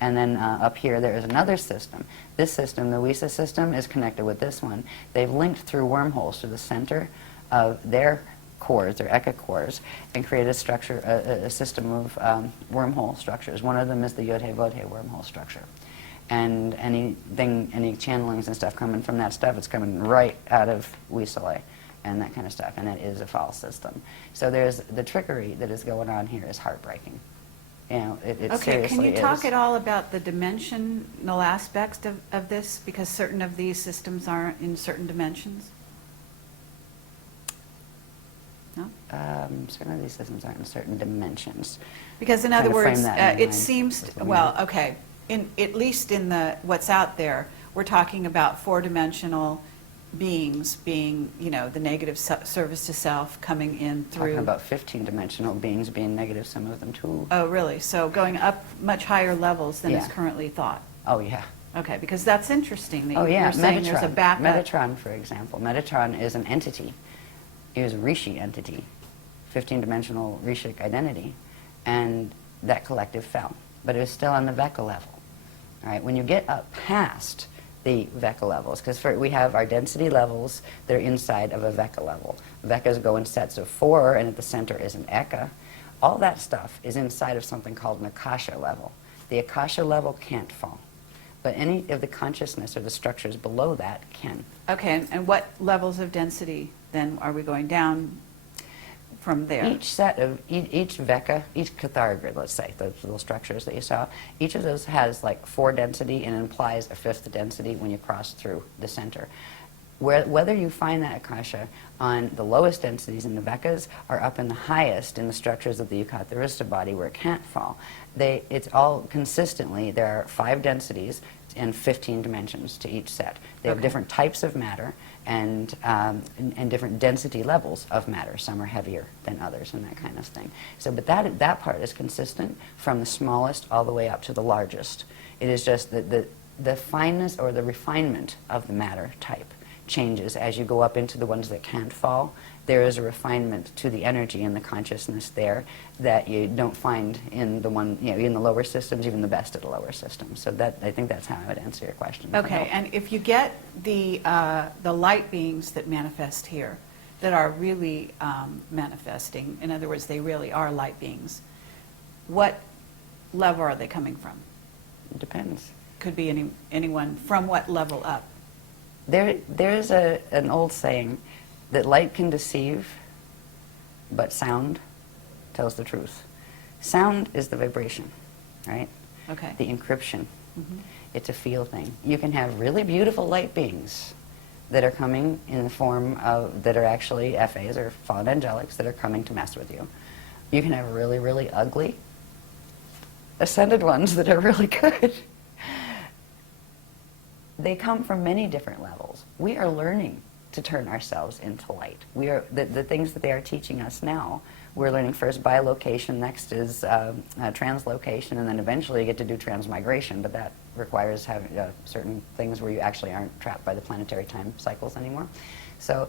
And then up here there is another system. This system, the WISA system, is connected with this one. They've linked through wormholes to the center of their cores, their Eka cores, and created a structure, a system of wormhole structures. One of them is the Yodhe-Vodhe wormhole structure. And any channelings and stuff coming from that stuff, it's coming right out of Wisale and that kind of stuff, and it is a false system. So there's the trickery that is going on here is heartbreaking. It Okay, seriously can you is. talk at all about the dimensional aspects of this? Because certain of these systems are in certain dimensions? No? Certain of these systems aren't in certain dimensions. Because in Trying other to frame words, that in it mind seems, with what we well, know. okay, at least in what's out there, we're talking about four-dimensional beings being, the negative service to self coming in through. Talking about 15-dimensional beings being negative, some of them too. Oh, really? So going up much higher levels than is Yeah. currently thought. Oh, yeah. Okay, because that's interesting that Oh, yeah. you're saying there's a backup. Metatron, for example. Metatron is an entity. It was a Rishi entity, 15-dimensional Rishic identity, and that collective fell. But it was still on the Veka level. All right, when you get up past the Veka levels, because we have our density levels that are inside of a Veka level. Vekas go in sets of 4, and at the center is an Eka. All that stuff is inside of something called an Akasha level. The Akasha level can't fall, but any of the consciousness or the structures below that can. Okay, and what levels of density then are we going down from there? Each set of, each Veka, each Cathara grid, let's say, those little structures that you saw, each of those has like 4 density and implies a 5th density when you cross through the center. Whether you find that Akasha on the lowest densities in the Vekas or up in the highest in the structures of the Yucatharista body where it can't fall, it's all consistently, there are 5 densities and 15 dimensions to each set. They have Okay. different types of matter and different density levels of matter. Some are heavier than others and that kind of thing. So, but that part is consistent from the smallest all the way up to the largest. It is just the fineness or the refinement of the matter type changes as you go up into the ones that can't fall. There is a refinement to the energy and the consciousness there that you don't find in the one, in the lower systems, even the best of the lower systems. So I think that's how I would answer your question. Okay, and if you get the light beings that manifest here, that are really manifesting, in other words, they really are light beings, what level are they coming from? It depends. Could be anyone from what level up? There's an old saying that light can deceive, but sound tells the truth. Sound is the vibration, right? Okay. The encryption. Mhm. It's a feel thing. You can have really beautiful light beings that are coming in the form of, that are actually FAs or fallen angelics that are coming to mess with you. You can have really, really ugly ascended ones that are really good. They come from many different levels. We are learning to turn ourselves into light. We are the things that they are teaching us now. We're learning first bilocation, next is translocation, and then eventually you get to do transmigration, but that requires having certain things where you actually aren't trapped by the planetary time cycles anymore. So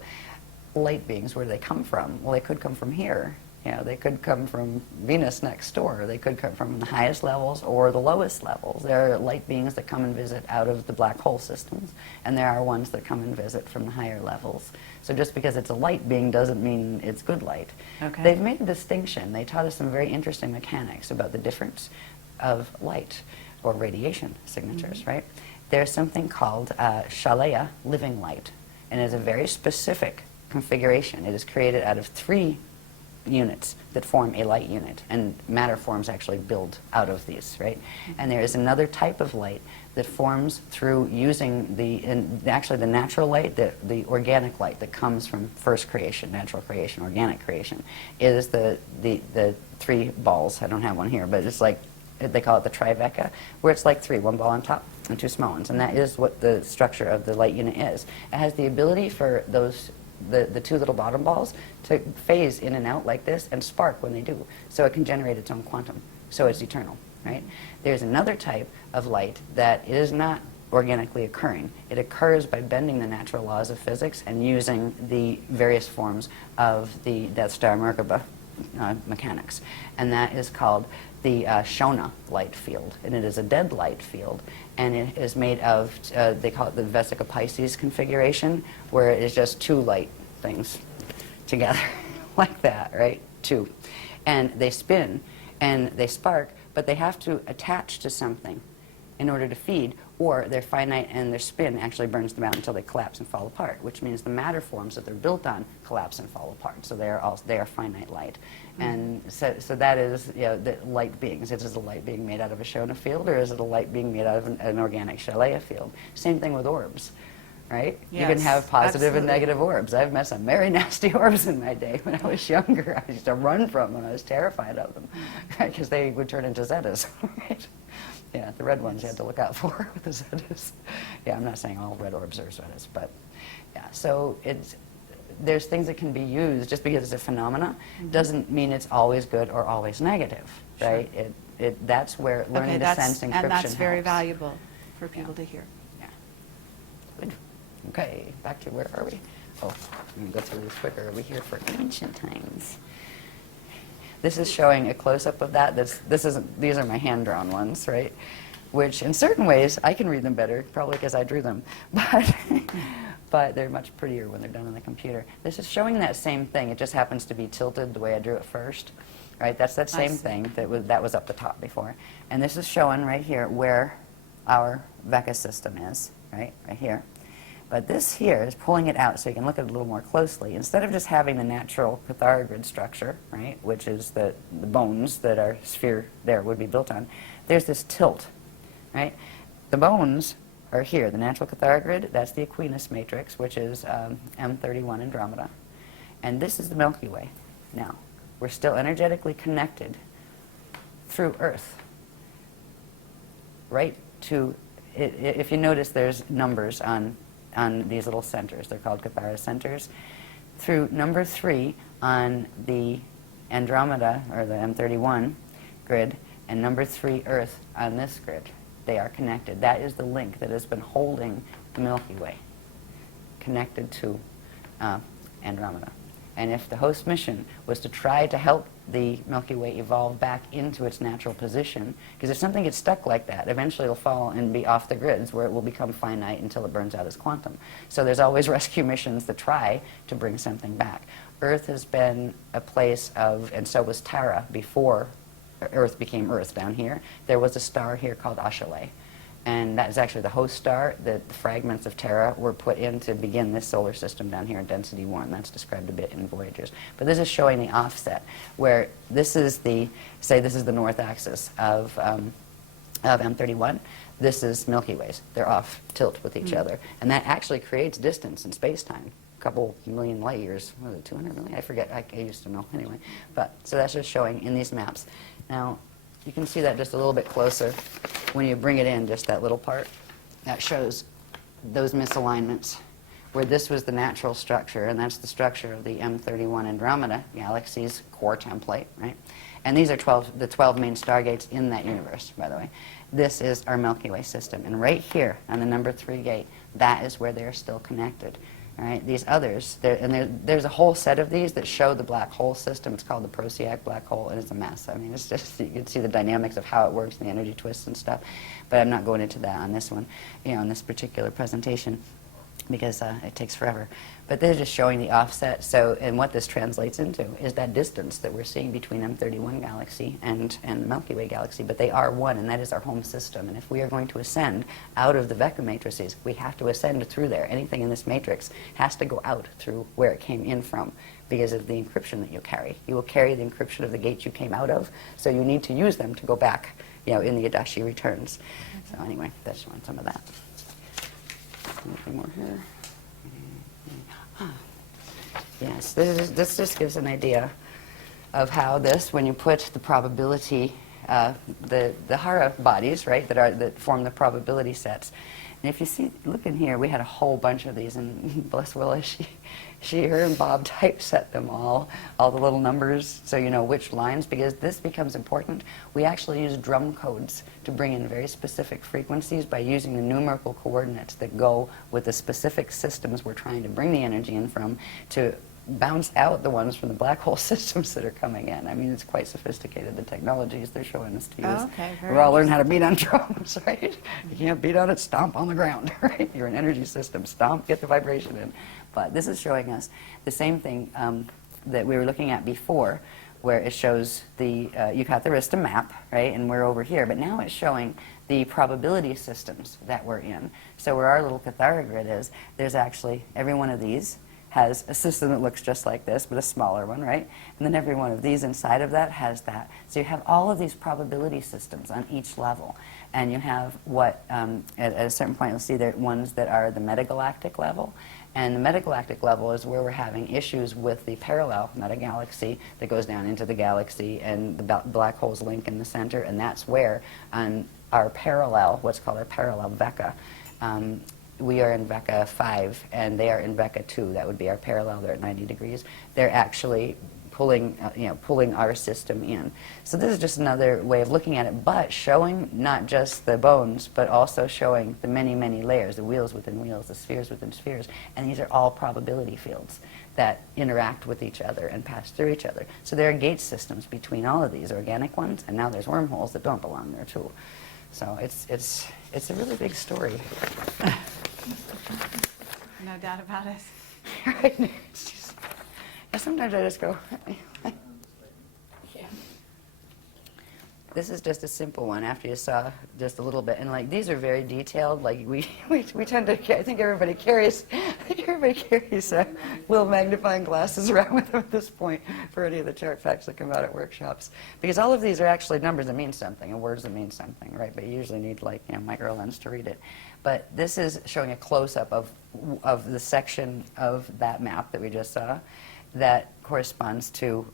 light beings, where do they come from? Well, they could come from here. You know, they could come from Venus next door. They could come from the highest levels or the lowest levels. There are light beings that come and visit out of the black hole systems, and there are ones that come and visit from the higher levels. So just because it's a light being doesn't mean it's good light. Okay. They've made a distinction. They taught us some very interesting mechanics about the difference of light or radiation signatures, right? There's something called Shalaya, living light, and it's a very specific configuration. It is created out of 3 units that form a light unit, and matter forms actually build out of these, right? And there is another type of light that forms through using actually the natural light, the organic light that comes from first creation, natural creation, organic creation, is the 3 balls. I don't have one here, but it's like, they call it the triveca, where it's like 3, 1 ball on top and 2 small ones, and that is what the structure of the light unit is. It has the ability for those the 2 little bottom balls to phase in and out like this and spark when they do. So it can generate its own quantum. So it's eternal, right? There's another type of light that is not organically occurring. It occurs by bending the natural laws of physics and using the various forms of the Death Star Merkaba mechanics. And that is called the Shona light field. And it is a dead light field. And it is made of, they call it the Vesica Pisces configuration, where it is just 2 light things together, like that, right? 2. And they spin, and they spark, but they have to attach to something in order to feed, or they're finite and their spin actually burns them out until they collapse and fall apart, which means the matter forms that they're built on collapse and fall apart. So they are finite light. And so that is, you know, the light beings. Is it a light being made out of a Shona field, or is it a light being made out of an organic Shalaya field? Same thing with orbs, right? Yes, you can have positive and absolutely. negative orbs. I've met some very nasty orbs in my day when I was younger. I used to run from them. I was terrified of them, right? Because they would turn into Zetas, right? Yeah, the red ones you had to look out for with the Zetas. Yeah, I'm not saying all red orbs are Zetas, but yeah. So there's things that can be used. Just because it's a phenomena doesn't mean it's always good or always negative, right? Sure. That's where learning to sense encryption and that's very helps. valuable for people to hear. Yeah. Good. Okay, back to where are we? Oh, I'm going to go through this quicker. Are we here for ancient times? This is showing a close-up of that. These are my hand-drawn ones, right? Which, in certain ways, I can read them better, probably because I drew them. But they're much prettier when they're done on the computer. This is showing that same thing. It just happens to be tilted the way I drew it first, right? That's that same thing that was up the top before. And this is showing right here where our Vecca system is, right here. But this here is pulling it out so you can look at it a little more closely. Instead of just having the natural Cathara grid structure, right, which is the bones that our sphere there would be built on, there's this tilt, right? The bones are here, the natural Cathara grid, that's the Aquinas matrix, which is M31 Andromeda. And this is the Milky Way. Now, we're still energetically connected through Earth, right to, if you notice there's numbers on these little centers. They're called Cathara centers. Through number 3 on the Andromeda, or the M31 grid, and number 3 Earth on this grid. They are connected. That is the link that has been holding the Milky Way connected to Andromeda. And if the host mission was to try to help the Milky Way evolve back into its natural position, because if something gets stuck like that, eventually it'll fall and be off the grids where it will become finite until it burns out as quantum. So there's always rescue missions that try to bring something back. Earth has been a place of, and so was Tara before Earth became Earth down here. There was a star here called Ashayana. And that is actually the host star that the fragments of Terra were put in to begin this solar system down here in density 1. That's described a bit in Voyagers. But this is showing the offset, where this is the, say this is the north axis of M31. This is Milky Ways. They're off tilt with each other. And that actually creates distance in space-time. A couple million light years. What was it, 200 million? I forget. I used to know anyway. But so that's just showing in these maps. Now, you can see that just a little bit closer when you bring it in, just that little part. That shows those misalignments where this was the natural structure, and that's the structure of the M31 Andromeda galaxy's core template, right? And these are the 12 main stargates in that universe, by the way. This is our Milky Way system. And right here on the number 3 gate, that is where they're still connected. All right? These others, there's a whole set of these that show the black hole system. It's called the Procyon black hole, and it's a mess. I mean, it's just, you can see the dynamics of how it works and the energy twists and stuff. But I'm not going into that on this one, on this particular presentation, because it takes forever. But they're just showing the offset. So, and what this translates into is that distance that we're seeing between M31 galaxy and the Milky Way galaxy. But they are one, and that is our home system. And if we are going to ascend out of the vector matrices, we have to ascend through there. Anything in this matrix has to go out through where it came in from because of the encryption that you carry. You will carry the encryption of the gates you came out of, so you need to use them to go back, in the Adashi returns. So anyway, that's some of that. Anything more here? Yes, this just gives an idea of how this, when you put the probability, the Hara bodies, right, that form the probability sets. And if you see, look in here, we had a whole bunch of these, and bless Willa, her and Bob typeset them all the little numbers, so you know which lines, because this becomes important. We actually use drum codes to bring in very specific frequencies by using the numerical coordinates that go with the specific systems we're trying to bring the energy in from to bounce out the ones from the black hole systems that are coming in. I mean, it's quite sophisticated, the technologies they're showing us to use. Oh, okay, We're all learning how to beat on drums, right? You can't beat on it, stomp on the ground, right? You're an energy system, stomp, get the vibration in. But this is showing us the same thing that we were looking at before, where it shows the Eucharista map, right? And we're over here, but now it's showing the probability systems that we're in. So where our little Cathara grid is, there's actually every one of these has a system that looks just like this, but a smaller one, right? And then every one of these inside of that has that. So you have all of these probability systems on each level. And you have what, at a certain point, you'll see there ones that are the metagalactic level. And the metagalactic level is where we're having issues with the parallel metagalaxy that goes down into the galaxy and the black holes link in the center. And that's where on our parallel, what's called our parallel Vecca, we are in Vecca 5 and they are in Vecca 2. That would be our parallel. They're at 90 degrees. They're actually pulling our system in. So this is just another way of looking at it, but showing not just the bones, but also showing the many, many layers, the wheels within wheels, the spheres within spheres. And these are all probability fields that interact with each other and pass through each other. So there are gate systems between all of these organic ones, and now there's wormholes that don't belong there too. So it's a really big story. No doubt about it. Right? It's just, sometimes I just go, yeah. This is just a simple one after you saw just a little bit. And like these are very detailed. Like we tend to, I think everybody carries little magnifying glasses around with them at this point for any of the chart facts that come out at workshops. Because all of these are actually numbers that mean something and words that mean something, right? But you usually need like micro lens to read it. But this is showing a close-up of the section of that map that we just saw that corresponds to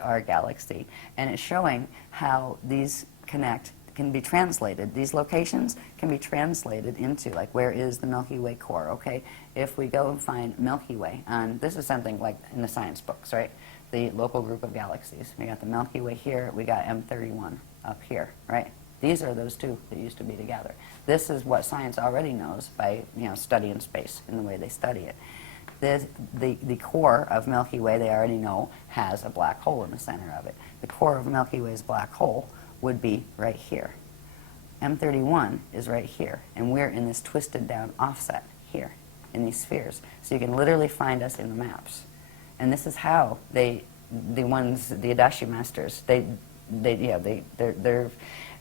our galaxy. And it's showing how these can be translated. These locations can be translated into, like, where is the Milky Way core, okay? If we go and find Milky Way, this is something like in the science books, right? The local group of galaxies. We got the Milky Way here, we got M31 up here, right? These are those two that used to be together. This is what science already knows by studying space in the way they study it. The core of Milky Way, they already know, has a black hole in the center of it. The core of Milky Way's black hole would be right here. M31 is right here, and we're in this twisted down offset here in these spheres. So you can literally find us in the maps. And this is how the Adashi masters, they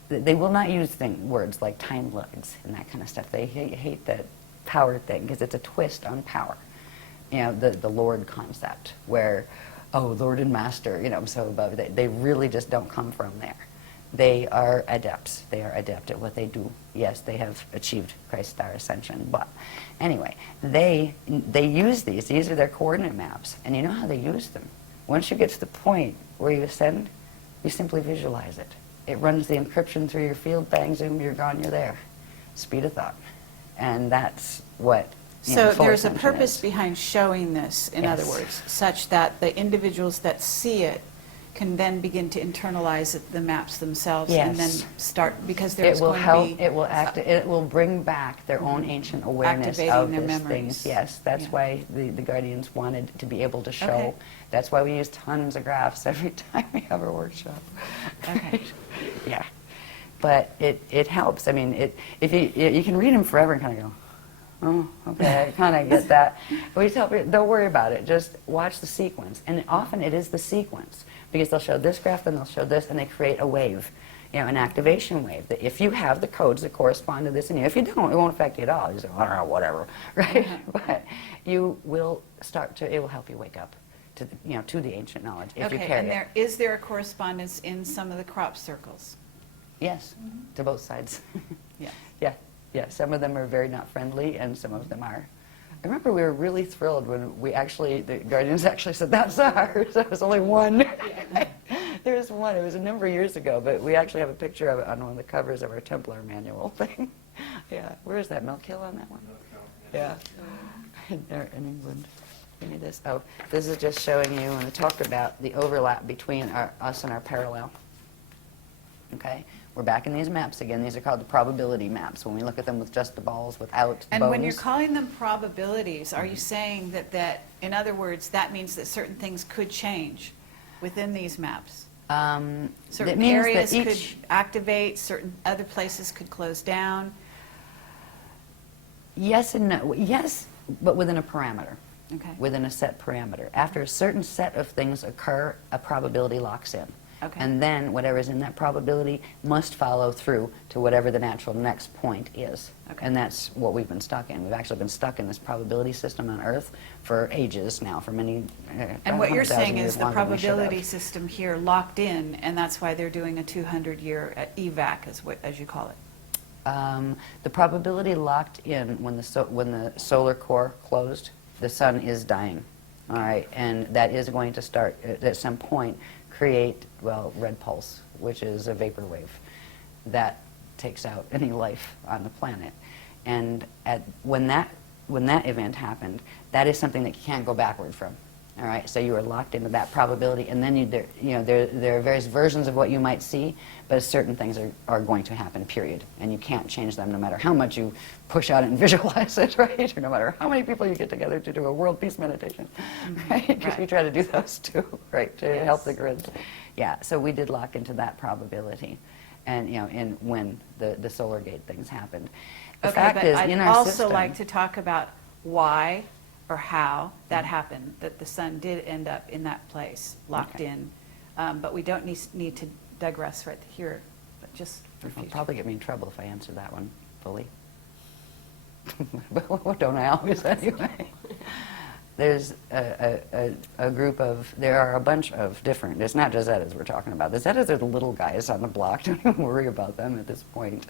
will not use words like time lords and that kind of stuff. They hate that power thing because it's a twist on power. The Lord concept where, oh, Lord and Master, I'm so above. They really just don't come from there. They are adepts. They are adept at what they do. Yes, they have achieved Christ's star ascension. But anyway, they use these. These are their coordinate maps. And you know how they use them? Once you get to the point where you ascend, you simply visualize it. It runs the encryption through your field, bang, zoom, you're gone, you're there. Speed of thought. And that's what So full there's a attention purpose is. behind showing this, in other Yes. words, such that the individuals that see it can then begin to internalize the maps themselves and then Yes. start, because It there's will going help, to be... it will bring back their own ancient awareness Activating of their these memories. things. Yes, that's Yeah. why the Guardians wanted to be able to show. Okay. That's why we use tons of graphs every time we have a workshop. Okay. Yeah. But it helps. I mean, if you can read them forever and kind of go, oh, okay, I kind of get that. But we tell people, don't worry about it. Just watch the sequence. And often it is the sequence, because they'll show this graph, then they'll show this, and they create a wave, an activation wave. That if you have the codes that correspond to this in you, if you don't, it won't affect you at all. You say, I don't know, whatever, right? But you will start to, it will help you wake up to to the ancient knowledge if you Okay, carry and it. is there a correspondence in some of the crop circles? Yes, to both sides. Yes. Yeah, yeah. Some of them are very not friendly, and some of them are. I remember we were really thrilled when the Guardians actually said, that's ours. There was only one. There was one. It was a number of years ago, but we actually have a picture of it on one of the covers of our Templar manual thing. Yeah. Where is that? Milk Hill on that one? Yeah. There in England. Give me this. Oh, this is just showing you, and I talked about the overlap between us and our parallel. Okay? We're back in these maps again. These are called the probability maps, when we look at them with just the balls, without the And bones. when you're calling them probabilities, are you saying that, in other words, that means that certain things could change within these maps? That Certain means areas that could activate, certain other places could close down? Yes and no. Yes, but within a parameter. Okay. Within a set parameter. After a certain set of things occur, a probability locks in. Okay. And then whatever is in that probability must follow through to whatever the natural next point is. Okay. And that's what we've been stuck in. We've actually been stuck in this probability system on Earth for ages now, for many And what you're 100,000 saying years is the longer than we should have. probability system here locked in, and that's why they're doing a 200-year evac, as you call it. The probability locked in when the solar core closed, the sun is dying. All right, and that is going to start at some point create, well, red pulse, which is a vapor wave that takes out any life on the planet. And when that event happened, that is something that you can't go backward from. All right, so you are locked into that probability, and then there are various versions of what you might see, but certain things are going to happen, period. And you can't change them no matter how much you push out and visualize it, right? Or no matter how many people you get together to do a world peace meditation, right? Because we try to do those too, right, to help the grids. Yeah, so we did lock into that probability, and in when the solar gate things happened. The Okay, fact but is, I'd in our also system, like to talk about why or how that happened, that the sun did end up in that place, locked Okay. in. But we don't need to digress right here, but just for It'll future. probably get me in trouble if I answer that one fully. But don't I always anyway? There's a group of, there are a bunch of different, it's not just Zetas we're talking about. The Zetas are the little guys on the block. Don't even worry about them at this point.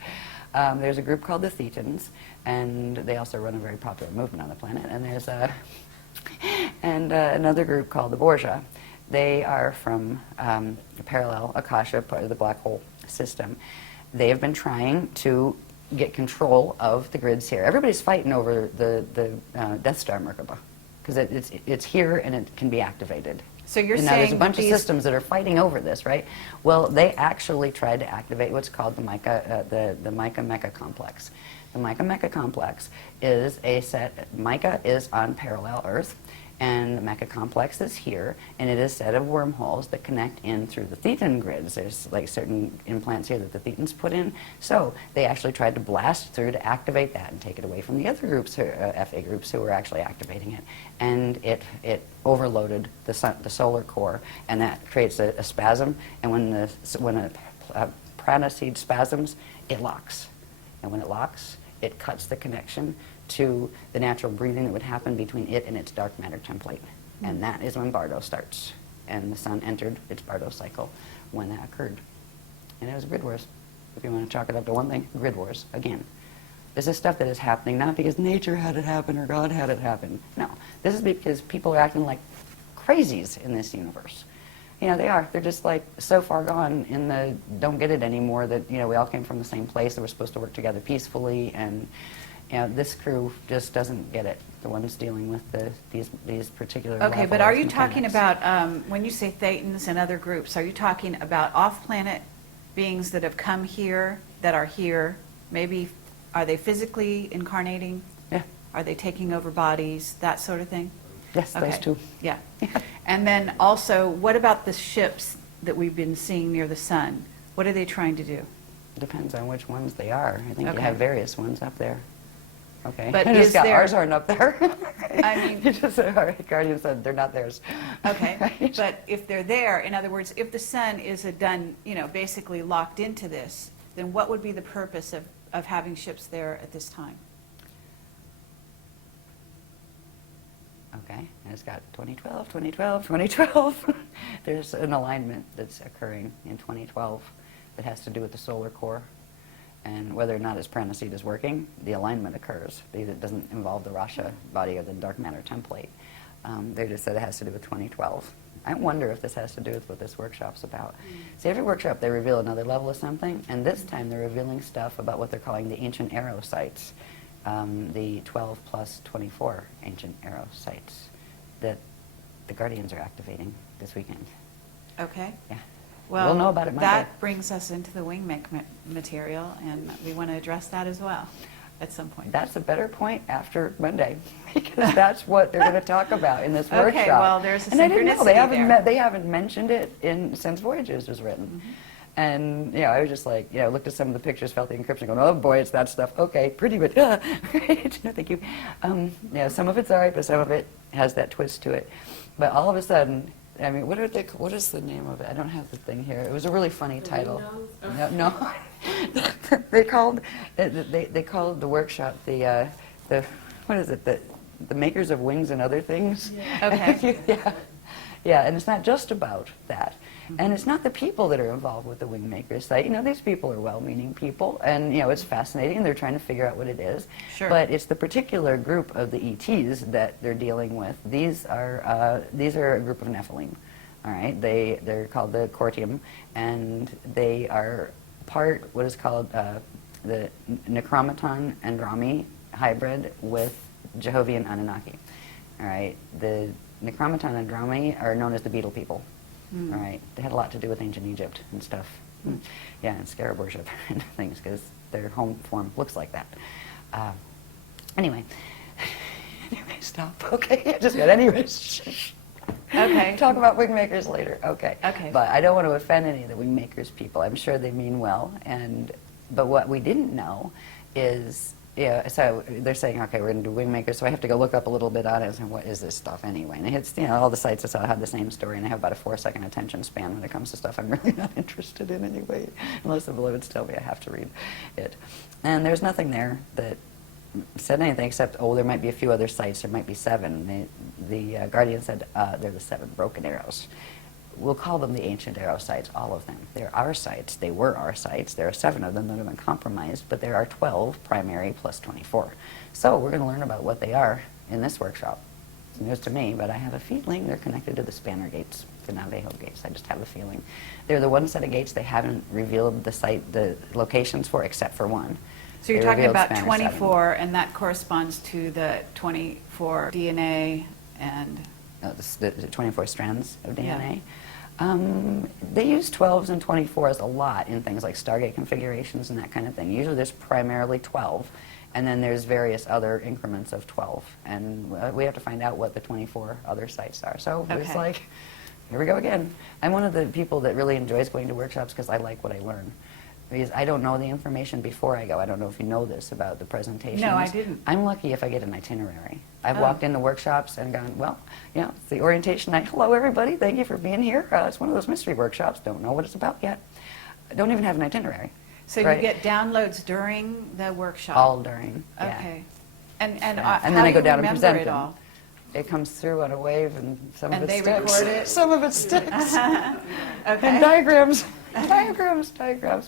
There's a group called the Thetans, and they also run a very popular movement on the planet. And there's another group called the Borgia. They are from a parallel Akasha, part of the black hole system. They have been trying to get control of the grids here. Everybody's fighting over the Death Star Merkaba, because it's here and it can be activated. So you're And now there's a saying bunch that of these- systems that are fighting over this, right? Well, they actually tried to activate what's called the Mica, the Mica Mecha complex. The Mica Mecha complex is a set. Mica is on parallel Earth, and the Mecha complex is here, and it is a set of wormholes that connect in through the Thetan grids. There's like certain implants here that the Thetans put in. So they actually tried to blast through to activate that and take it away from the other groups, FA groups, who were actually activating it. And it overloaded the solar core, and that creates a spasm. And when a prana seed spasms, it locks. And when it locks, it cuts the connection to the natural breathing that would happen between it and its dark matter template. And that is when Bardo starts. And the sun entered its Bardo cycle when that occurred. And it was grid wars. If you want to chalk it up to one thing, grid wars, again. This is stuff that is happening not because nature had it happen or God had it happen. No, this is because people are acting like crazies in this universe. They are. They're just like so far gone in the don't get it anymore that, we all came from the same place, that we're supposed to work together peacefully, and this crew just doesn't get it. The ones dealing with these particular Okay, but are you levels, talking mechanics. about, when you say Thetans and other groups, are you talking about off-planet beings that have come here, that are here? Maybe, are they physically incarnating? Yeah. Are they taking over bodies, that sort of thing? Yes, those Okay. two. Yeah. And then also, what about the ships that we've been seeing near the sun? What are they trying to do? Depends on which ones they are. I think you Okay. have various ones up there. Okay. But I just is got, there- ours aren't up there. I mean- You just said, all right, Guardian said they're not theirs. Okay, Right? but if they're there, in other words, if the sun is basically locked into this, then what would be the purpose of having ships there at this time? Okay, and it's got 2012, 2012, 2012. There's an alignment that's occurring in 2012 that has to do with the solar core. And whether or not its pranaseed is working, the alignment occurs because it doesn't involve the Rasha body or the dark matter template. They just said it has to do with 2012. I wonder if this has to do with what this workshop's about. See, every workshop they reveal another level of something, and this time they're revealing stuff about what they're calling the ancient arrow sites, the 12 plus 24 ancient arrow sites that the Guardians are activating this weekend. Okay? Yeah. Well, We'll know about it Monday. that brings us into the wing mech material, and we want to address that as well at some point. That's a better point after Monday, because that's what they're going to talk about in this Okay, workshop. well, there's a and I didn't know they synchronicity haven't there. they haven't mentioned it since Voyages was written. Mm-hmm. And I was just like, looked at some of the pictures, felt the encryption, going, oh boy, it's that stuff. Okay, pretty, but right? No, thank you. Some of it's all right, but some of it has that twist to it. But all of a sudden, I mean, what is the name of it? I don't have the thing here. It was a really funny title. No. they called the workshop the what is it? The makers of wings and other things. Okay. Yeah, and it's not just about that. And it's not the people that are involved with the wing makers site. These people are well-meaning people, and it's fascinating. They're trying to figure out what it is. Sure. But it's the particular group of the ETs that they're dealing with. These are a group of Nephilim. All right, they're called the Cortium, and they are part what is called the Necromaton Andrami hybrid with Jehovian Anunnaki. All right, the Necromaton Andrami are known as the Beetle people. All right, they had a lot to do with ancient Egypt and stuff. Yeah, and scarab worship and things, because their home form looks like that. Anyway, stop. Okay, I just got anyways. Okay. Talk about wing makers later. Okay. Okay. But I don't want to offend any of the wing makers people. I'm sure they mean well. But what we didn't know is, so they're saying, okay, we're going to do wing makers, so I have to go look up a little bit on it and what is this stuff anyway? And it's, all the sites I saw have the same story, and I have about a 4-second attention span when it comes to stuff I'm really not interested in anyway, unless the beloveds tell me I have to read it. And there's nothing there that said anything except, there might be a few other sites, there might be 7. The Guardian said they're the 7 broken arrows. We'll call them the ancient arrow sites, all of them. They're our sites. They were our sites. There are 7 of them that have been compromised, but there are 12 primary plus 24. So we're going to learn about what they are in this workshop. It's news to me, but I have a feeling they're connected to the Spanner gates, the Navajo gates. I just have a feeling. They're the one set of gates they haven't revealed the locations for, except for one. So you're They talking revealed about Spanner 24, and that corresponds to the 24 DNA and... the 24 strands of Yeah. DNA. They use 12s and 24s a lot in things like Stargate configurations and that kind of thing. Usually there's primarily 12, and then there's various other increments of 12. And we have to find out what the 24 other sites are. So it's Okay. like, here we go again. I'm one of the people that really enjoys going to workshops because I like what I learn. Because I don't know the information before I go. I don't know if you know this about the presentations. No, I didn't. I'm lucky if I get an itinerary. I've Oh. walked into workshops and gone, well, it's the orientation night. Hello, everybody. Thank you for being here. It's one of those mystery workshops. Don't know what it's about yet. I don't even have an itinerary. So right? you get downloads during the workshop? All during. Yeah. Okay. And And how then I do go you down and remember present it them. all? It comes through on a wave, and some And of it they sticks. record it? Some of it sticks. Okay. And diagrams. diagrams,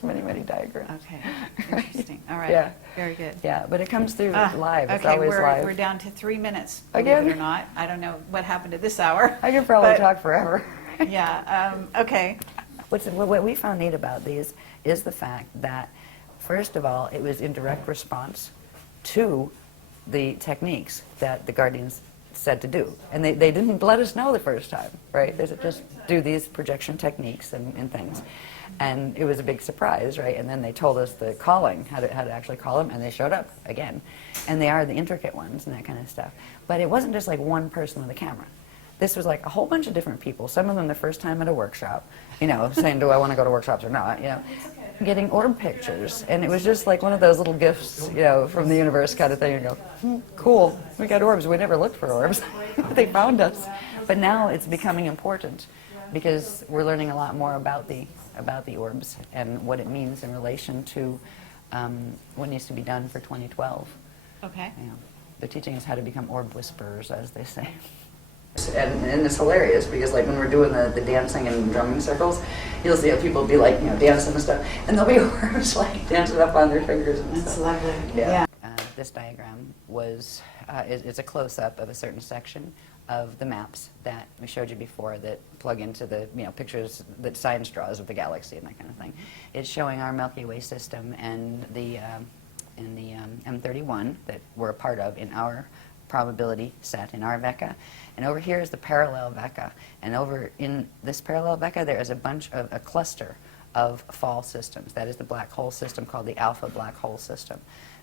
many diagrams. Okay, interesting. All right. Yeah. Very good. Yeah, but it comes through live. It's Okay, always live. we're down to 3 minutes, believe Again? it or not. I don't know what happened at this hour. I could probably but- talk forever. Yeah, okay. What we found neat about these is the fact that, first of all, it was in direct response to the techniques that the guardians said to do. And they didn't let us know the first time, right? They said, just do these projection techniques and things. And it was a big surprise, right? And then they told us the calling, how to actually call them, and they showed up again. And they are the intricate ones and that kind of stuff. But it wasn't just like one person with a camera. This was like a whole bunch of different people, some of them the first time at a workshop, you know, saying, do I want to go to workshops or not, you know, getting orb pictures. And it was just like one of those little gifts, you know, from the universe kind of thing. You go, cool, we got orbs. We never looked for orbs. They found us. But now it's becoming important because we're learning a lot more about the orbs and what it means in relation to what needs to be done for 2012. Okay. You know, they're teaching us how to become orb whisperers, as they say. And it's hilarious because, like, when we're doing the dancing and drumming circles, you'll see people be like, you know, dancing and stuff, and there'll be orbs like dancing up on their fingers and That's stuff. lovely. Yeah. This diagram was it's a close-up of a certain section of the maps that we showed you before that plug into the, you know, pictures that science draws of the galaxy and that kind of thing. It's showing our Milky Way system and the M31 that we're a part of in our probability set in our Vecca. And over here is the parallel Vecca. And over in this parallel Vecca there is a cluster of fall systems. That is the black hole system called the alpha black hole system.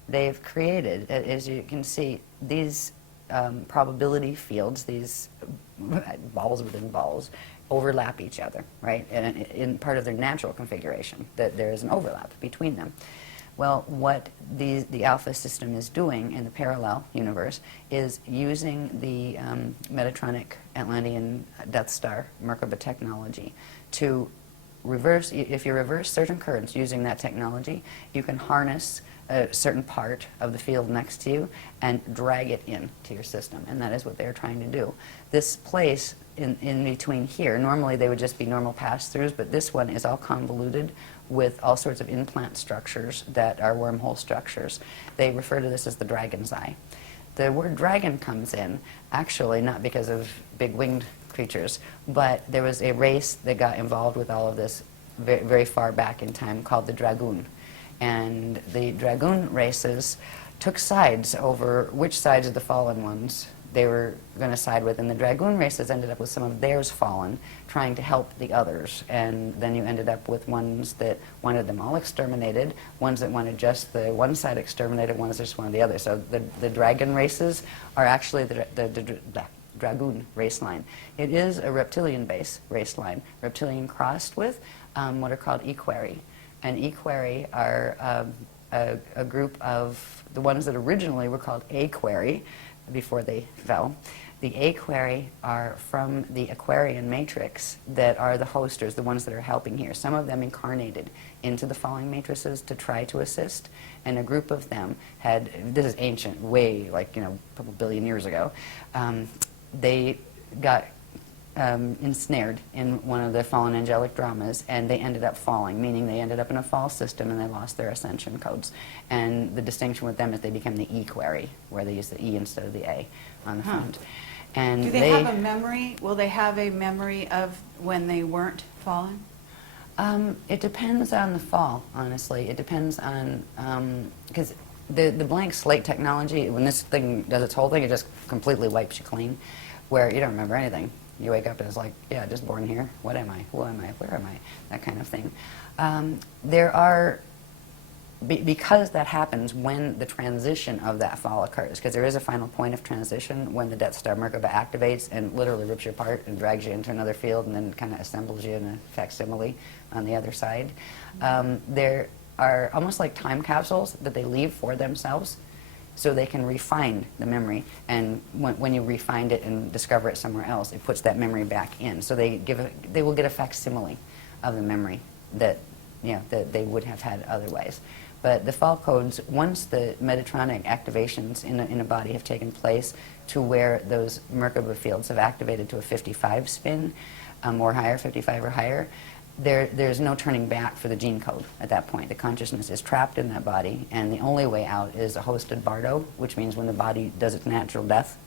They've created, as you can see, these probability fields, these balls within balls, overlap each other, right? And in part of their natural configuration, that there is an overlap between them. Well, what the alpha system is doing in the parallel universe is using the Metatronic Atlantean Death Star Merkaba technology to reverse, if you reverse certain currents using that technology, you can harness a certain part of the field next to you and drag it into your system. And that is what they're trying to do. This place in between here, normally they would just be normal pass-throughs, but this one is all convoluted with all sorts of implant structures that are wormhole structures. They refer to this as the dragon's eye. The word dragon comes in, actually, not because of big winged creatures, but there was a race that got involved with all of this very, very far back in time called the Dragoon. And the Dragoon races took sides over which sides of the fallen ones they were going to side with, and the Dragoon races ended up with some of theirs fallen, trying to help the others. And then you ended up with ones that wanted them all exterminated, ones that wanted just the one side exterminated, ones that just wanted the other. So the dragon races are actually the Dragoon race line. It is a reptilian-based race line, reptilian crossed with what are called equerry. And equerry are a group of the ones that originally were called aquerry before they fell. The aquerry are from the Aquarian matrix that are the hosters, the ones that are helping here. Some of them incarnated into the falling matrices to try to assist, and a group of them had, this is ancient, way like, you know, a couple billion years ago, they got ensnared in one of the fallen angelic dramas, and they ended up falling, meaning they ended up in a fall system and they lost their ascension codes. And the distinction with them is they became the equerry, where they use the E instead of the A on the front. And do they have a memory? Will they have a memory of when they weren't fallen? It depends on the fall, honestly. It depends on, because the blank slate technology, when this thing does its whole thing, it just completely wipes you clean, where you don't remember anything. You wake up and it's like, yeah, just born here. What am I? Who am I? Where am I? That kind of thing. There are, because that happens when the transition of that fall occurs, because there is a final point of transition when the Death Star Merkaba activates and literally rips you apart and drags you into another field and then kind of assembles you in a facsimile on the other side. There are almost like time capsules that they leave for themselves, so they can refine the memory, and when you refine it and discover it somewhere else, it puts that memory back in. So they will get a facsimile of the memory that, you know, that they would have had otherwise. But the fall codes, once the Metatronic activations in a body have taken place to where those Merkaba fields have activated to a 55 spin or higher, 55 or higher, there's no turning back for the gene code at that point. The consciousness is trapped in that body, and the only way out is a hosted bardo, which means when the body does its natural death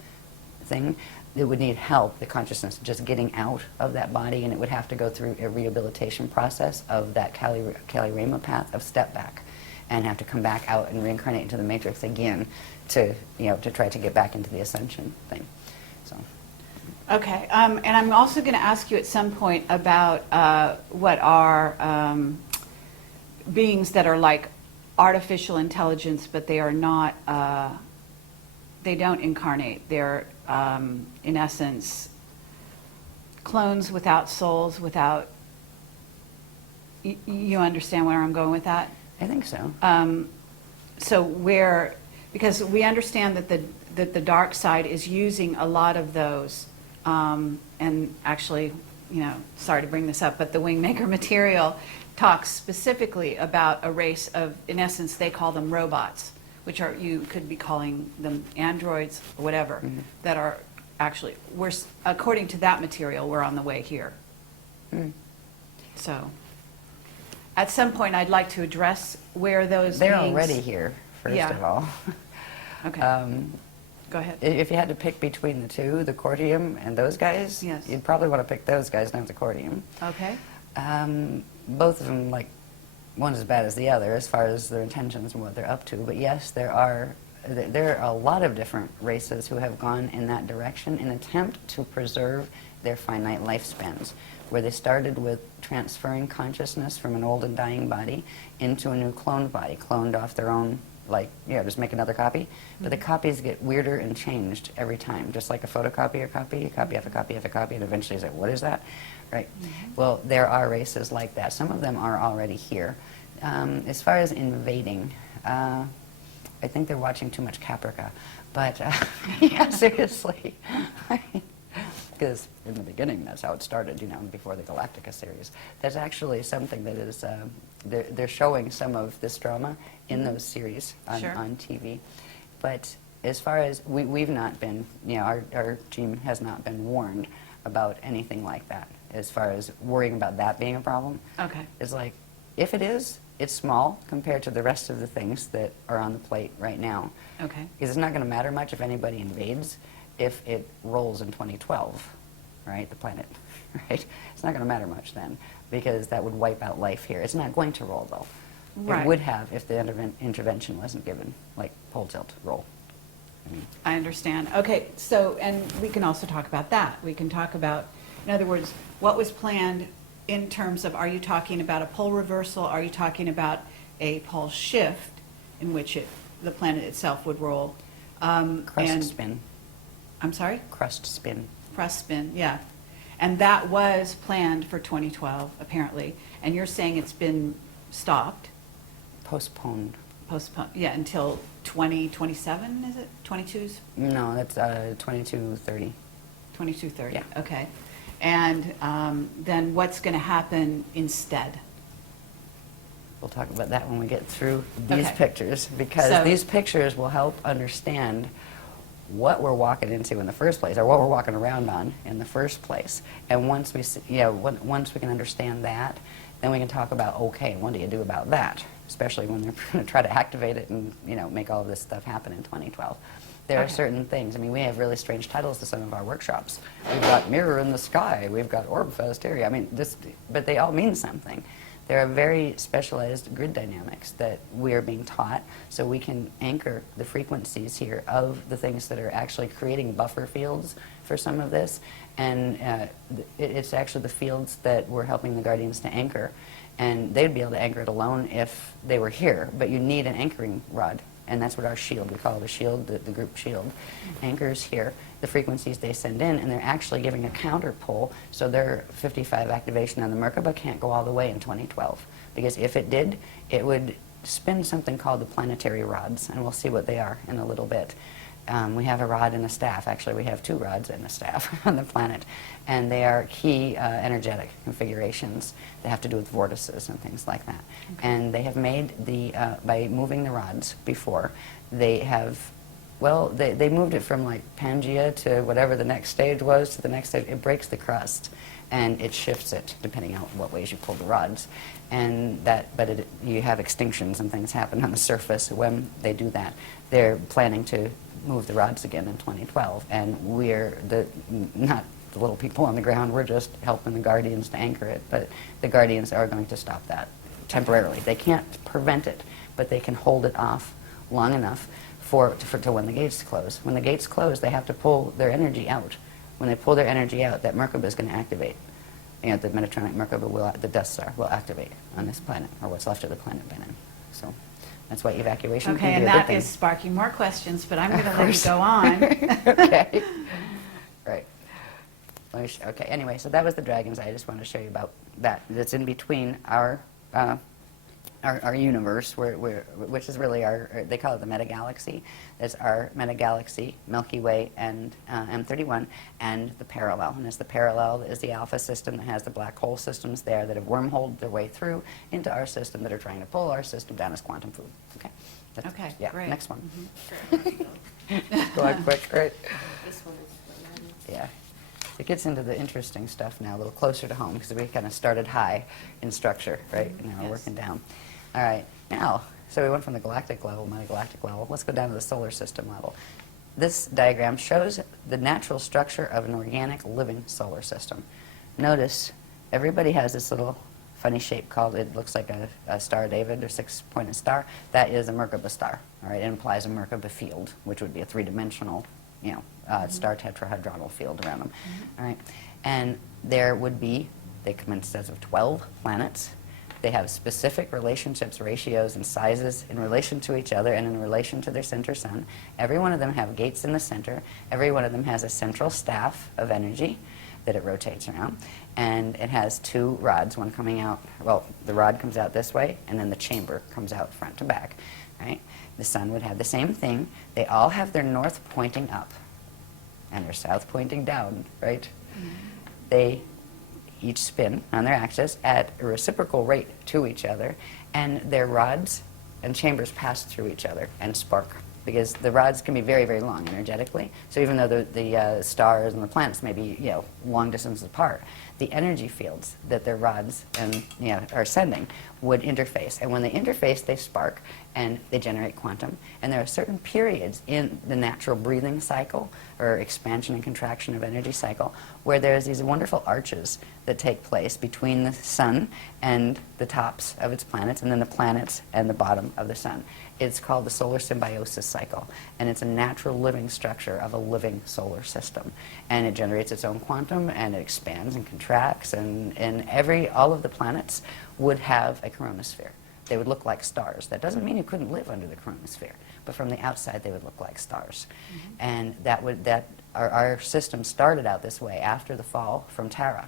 thing, it would need help, the consciousness, just getting out of that body, and it would have to go through a rehabilitation process of that Kali Rama path of step back. and have to come back out and reincarnate into the matrix again to, to try to get back into the ascension thing. So. Okay, and I'm also going to ask you at some point about what are beings that are like artificial intelligence, but they are not, they don't incarnate. They're, in essence, clones without souls, without, you understand where I'm going with that? I think so. So because we understand that the dark side is using a lot of those, and actually, sorry to bring this up, but the Wingmaker material talks specifically about a race of, in essence, they call them robots, which are, you could be calling them androids or whatever, that are actually, according to that material, we're on the way here. So, at some point, I'd like to address where those They're beings, already here, first of all. Okay. Go ahead. If you had to pick between the two, the Cortium and those guys, Yes. you'd probably want to pick those guys, not the Cortium. Okay. Both of them, like, one's as bad as the other as far as their intentions and what they're up to. But yes, there are a lot of different races who have gone in that direction in an attempt to preserve their finite lifespans, where they started with transferring consciousness from an old and dying body into a new cloned body, cloned off their own, like, just make another copy. But the copies get weirder and changed every time, just like a photocopier copy, a copy after copy after copy, and eventually it's like, what is that? Right. Well, there are races like that. Some of them are already here. As far as invading, I think they're watching too much Caprica. But, yeah, seriously. Because in the beginning, that's how it started, before the Galactica series. There's actually something that is, they're showing some of this drama in those series on TV. But as far as, we've not been, our team has not been warned about anything like that, as far as worrying about that being a problem. Okay. It's like, if it is, it's small compared to the rest of the things that are on the plate right now. Okay. Because it's not going to matter much if anybody invades if it rolls in 2012, right, the planet, right? It's not going to matter much then, because that would wipe out life here. It's not going to roll, though. Right. It would have if the intervention wasn't given, like pole tilt roll. I understand. Okay, so, and we can also talk about that. We can talk about, in other words, what was planned in terms of, are you talking about a pole reversal? Are you talking about a pole shift in which the planet itself would roll? Crust spin. I'm sorry? Crust spin. Crust spin, yeah. And that was planned for 2012, apparently. And you're saying it's been stopped? Postponed. Postponed, yeah, until 2027, is it? 22s? No, that's 2230. 2230, Yeah. okay. And then what's going to happen instead? We'll talk about that when we get through these Okay. pictures, because So- these pictures will help understand what we're walking into in the first place, or what we're walking around on in the first place. And once we, once we can understand that, then we can talk about, okay, what do you do about that? Especially when they're going to try to activate it and, make all of this stuff happen in 2012. There are Okay. certain things. I mean, we have really strange titles to some of our workshops. We've got Mirror in the Sky. We've got Orb Fest here. I mean, but they all mean something. There are very specialized grid dynamics that we are being taught, so we can anchor the frequencies here of the things that are actually creating buffer fields for some of this. And it's actually the fields that we're helping the Guardians to anchor. And they'd be able to anchor it alone if they were here, but you need an anchoring rod. And that's what our shield, we call it a shield, the group shield, anchors here the frequencies they send in, and they're actually giving a counter pull, so their 55 activation on the Merkaba can't go all the way in 2012. Because if it did, it would spin something called the planetary rods, and we'll see what they are in a little bit. We have a rod and a staff. Actually, we have two rods and a staff on the planet, and they are key energetic configurations that have to do with vortices and things like that. Okay. And they have made by moving the rods before, they have, well, they moved it from like Pangea to whatever the next stage was to the next stage. It breaks the crust, and it shifts it depending on what ways you pull the rods. And you have extinctions and things happen on the surface when they do that. They're planning to move the rods again in 2012, and we're not the little people on the ground, we're just helping the Guardians to anchor it, but the Guardians are going to stop that temporarily. They can't prevent it, but they can hold it off long enough to when the gates close. When the gates close, they have to pull their energy out. When they pull their energy out, that Merkaba is going to activate. You know, the Metatronic Merkaba the Death Star will activate on this planet, or what's left of the planet by then. So that's why evacuation Okay, can be and a good that thing. is sparking more questions, but I'm going to let you go on. Okay. Right. Okay, anyway, so that was the dragons. I just want to show you about that. It's in between our universe, which is really they call it the metagalaxy. It's our metagalaxy, Milky Way, and M31, and the parallel. And it's the parallel is the alpha system that has the black hole systems there that have wormholed their way through into our system that are trying to pull our system down as quantum food. Okay? Okay, yeah, great. Next one. Mm-hmm. Go on quick, right? This one is Yeah. It gets into the interesting stuff now, a little closer to home, because we kind of started high in structure, right? And now we're Yes. working down. All right, now, so we went from the galactic level, metagalactic level. Let's go down to the solar system level. This diagram shows the natural structure of an organic living solar system. Notice everybody has this little funny shape called, it looks like a Star of David or six-pointed star. That is a Merkaba star. All right, it implies a Merkaba field, which would be a three-dimensional, star tetrahedronal field around them. All right, and there would be, they consist of 12 planets. They have specific relationships, ratios, and sizes in relation to each other and in relation to their center sun. Every one of them have gates in the center. Every one of them has a central staff of energy that it rotates around. And it has two rods, one coming out, well, the rod comes out this way, and then the chamber comes out front to back. Right? The sun would have the same thing. They all have their north pointing up and their south pointing down, right? They each spin on their axis at a reciprocal rate to each other, and their rods and chambers pass through each other and spark, because the rods can be very, very long energetically. So even though the stars and the planets may be long distances apart, the energy fields that their rods and are sending would interface, and when they interface, they spark and they generate quantum. And there are certain periods in the natural breathing cycle or expansion and contraction of energy cycle where there's these wonderful arches that take place between the sun and the tops of its planets, and then the planets and the bottom of the sun. It's called the solar symbiosis cycle, and it's a natural living structure of a living solar system. And it generates its own quantum, and it expands and contracts, and all of the planets would have a coronosphere. They would look like stars. That doesn't mean you couldn't live under the coronosphere, but from the outside they would look like stars. And our system started out this way after the fall from Terra.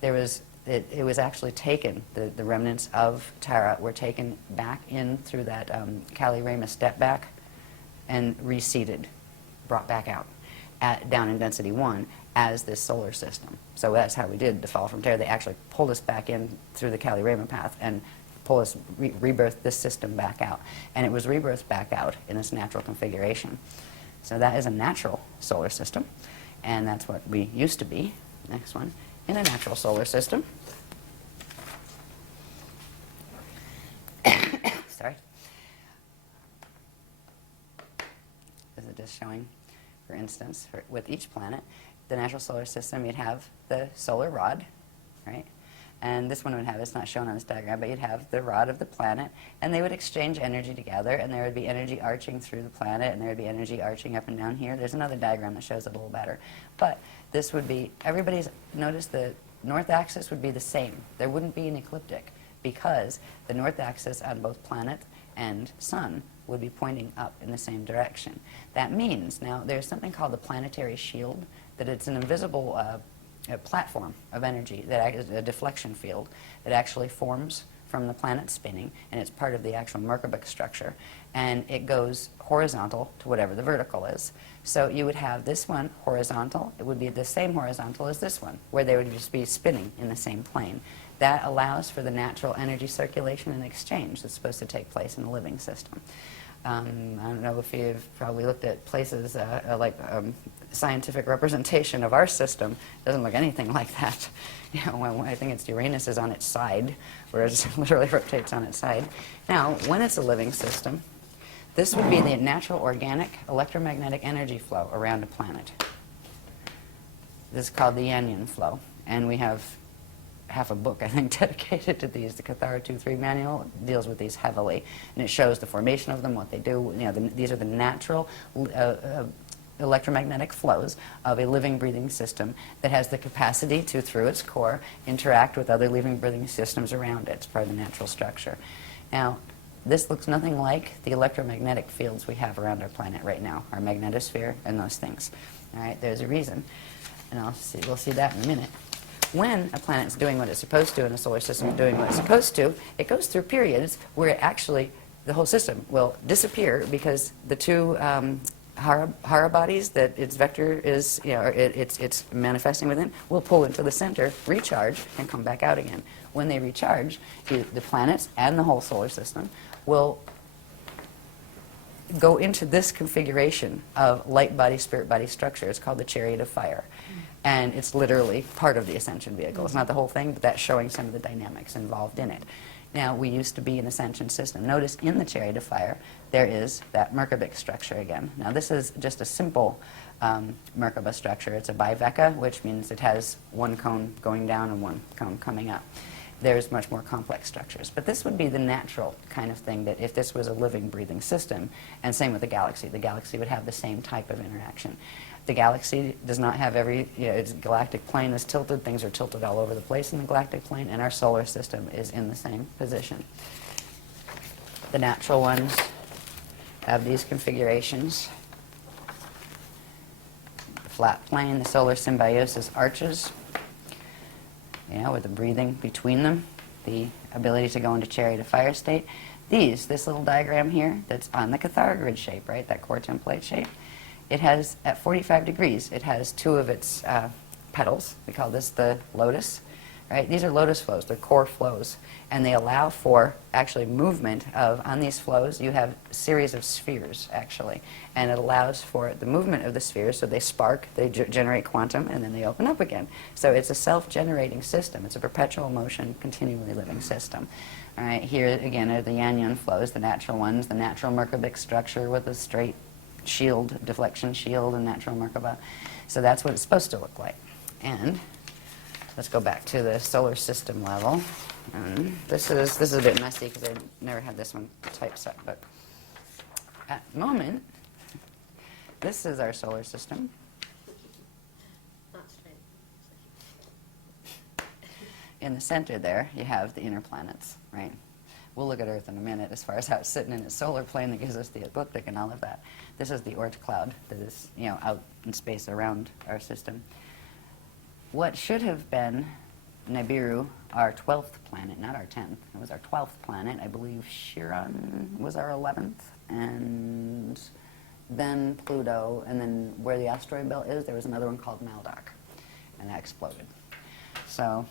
It was actually taken, the remnants of Terra were taken back in through that Kali-Rama step back and reseeded, brought back out down in density 1 as this solar system. So that's how we did the fall from Terra. They actually pulled us back in through the Kali-Rama path and pull us, rebirth this system back out. And it was rebirthed back out in its natural configuration. So that is a natural solar system, and that's what we used to be. Next one. In a natural solar system. Sorry. This is just showing, for instance, with each planet, the natural solar system, you'd have the solar rod, right? And this one would have, it's not shown on this diagram, but you'd have the rod of the planet, and they would exchange energy together, and there would be energy arching through the planet, and there would be energy arching up and down here. There's another diagram that shows it a little better. But this would be, notice the north axis would be the same. There wouldn't be an ecliptic, because the north axis on both planet and sun would be pointing up in the same direction. That means, now, there's something called the planetary shield, that it's an invisible a platform of energy, that is a deflection field that actually forms from the planet spinning, and it's part of the actual Merkaba structure, and it goes horizontal to whatever the vertical is. So you would have this one horizontal. It would be the same horizontal as this one, where they would just be spinning in the same plane. That allows for the natural energy circulation and exchange that's supposed to take place in a living system. I don't know if you've probably looked at places like scientific representation of our system. It doesn't look anything like that. I think it's Uranus is on its side, whereas it literally rotates on its side. Now, when it's a living system, this would be the natural organic electromagnetic energy flow around a planet. This is called the Yanyan flow, and we have half a book, I think, dedicated to these. The Cathara 2-3 manual deals with these heavily, and it shows the formation of them, what they do. You know, these are the natural electromagnetic flows of a living, breathing system that has the capacity to, through its core, interact with other living, breathing systems around it. It's part of the natural structure. Now, this looks nothing like the electromagnetic fields we have around our planet right now, our magnetosphere and those things. All right, there's a reason, and we'll see that in a minute. When a planet's doing what it's supposed to and a solar system is doing what it's supposed to, it goes through periods where it actually, the whole system will disappear because the two Hara bodies that its vector is, you know, it's manifesting within, will pull into the center, recharge, and come back out again. When they recharge, the planets and the whole solar system will go into this configuration of light body, spirit body structure. It's called the chariot of fire. And it's literally part of the ascension vehicle. It's not the whole thing, but that's showing some of the dynamics involved in it. Now, we used to be an ascension system. Notice in the chariot of fire, there is that Merkaba structure again. Now, this is just a simple Merkaba structure. It's a biveka, which means it has one cone going down and one cone coming up. There's much more complex structures. But this would be the natural kind of thing that if this was a living, breathing system, and same with the galaxy would have the same type of interaction. The galaxy does not have its galactic plane is tilted. Things are tilted all over the place in the galactic plane, and our solar system is in the same position. The natural ones have these configurations. The flat plane, the solar symbiosis arches, you know, with the breathing between them, the ability to go into chariot of fire state. This little diagram here that's on the Cathara grid shape, right, that core template shape, it has, at 45 degrees, it has two of its petals. We call this the lotus, right? These are lotus flows. They're core flows. And they allow for, actually, movement of, on these flows, you have a series of spheres, actually. And it allows for the movement of the spheres, so they spark, they generate quantum, and then they open up again. So it's a self-generating system. It's a perpetual motion, continually living system. All right, here, again, are the Yan-Yan flows, the natural ones, the natural Merkabic structure with a straight shield, deflection shield, and natural Merkaba. So that's what it's supposed to look like. And let's go back to the solar system level. And this is a bit messy because I never had this one typeset, but at the moment, this is our solar system. Not straight. In the center there, you have the inner planets, right? We'll look at Earth in a minute as far as how it's sitting in its solar plane that gives us the ecliptic and all of that. This is the Oort cloud that is, you know, out in space around our system. What should have been Nibiru, our 12th planet, not our 10th. It was our 12th planet. I believe Chiron was our 11th, and then Pluto, and then where the asteroid belt is, there was another one called Maldoc, and that exploded. So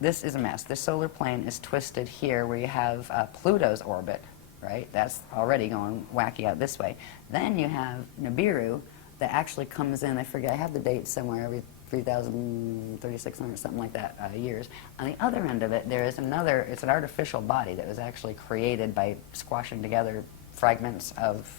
this is a mess. This solar plane is twisted here where you have Pluto's orbit, right? That's already going wacky out this way. Then you have Nibiru that actually comes in, I forget, I have the date somewhere, every 3,000, 3,600, something like that, years. On the other end of it, there is another, it's an artificial body that was actually created by squashing together fragments of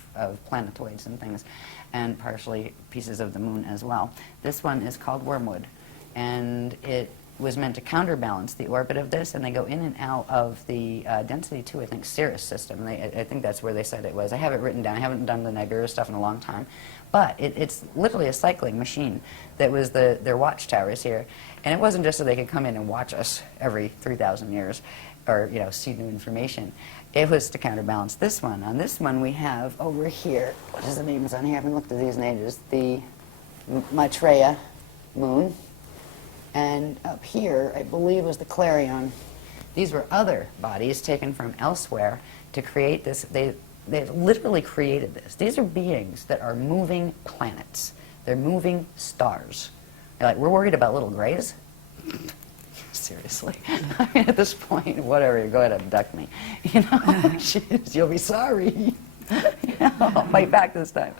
planetoids and things, and partially pieces of the moon as well. This one is called Wormwood, and it was meant to counterbalance the orbit of this, and they go in and out of the density 2, I think, Sirius system. I think that's where they said it was. I have it written down. I haven't done the Nibiru stuff in a long time. But it's literally a cycling machine that was their watchtowers here. And it wasn't just so they could come in and watch us every 3,000 years or, you know, see new information. It was to counterbalance this one. On this one, we have over here, what is the name on here? I haven't looked at these in ages. The Maitreya moon. And up here, I believe, was the Clarion. These were other bodies taken from elsewhere to create this. They literally created this. These are beings that are moving planets. They're moving stars. You're like, we're worried about little grays? Seriously. I mean, at this point, whatever, go ahead and abduct me. You know, jeez, you'll be sorry. You know, I'll fight back this time.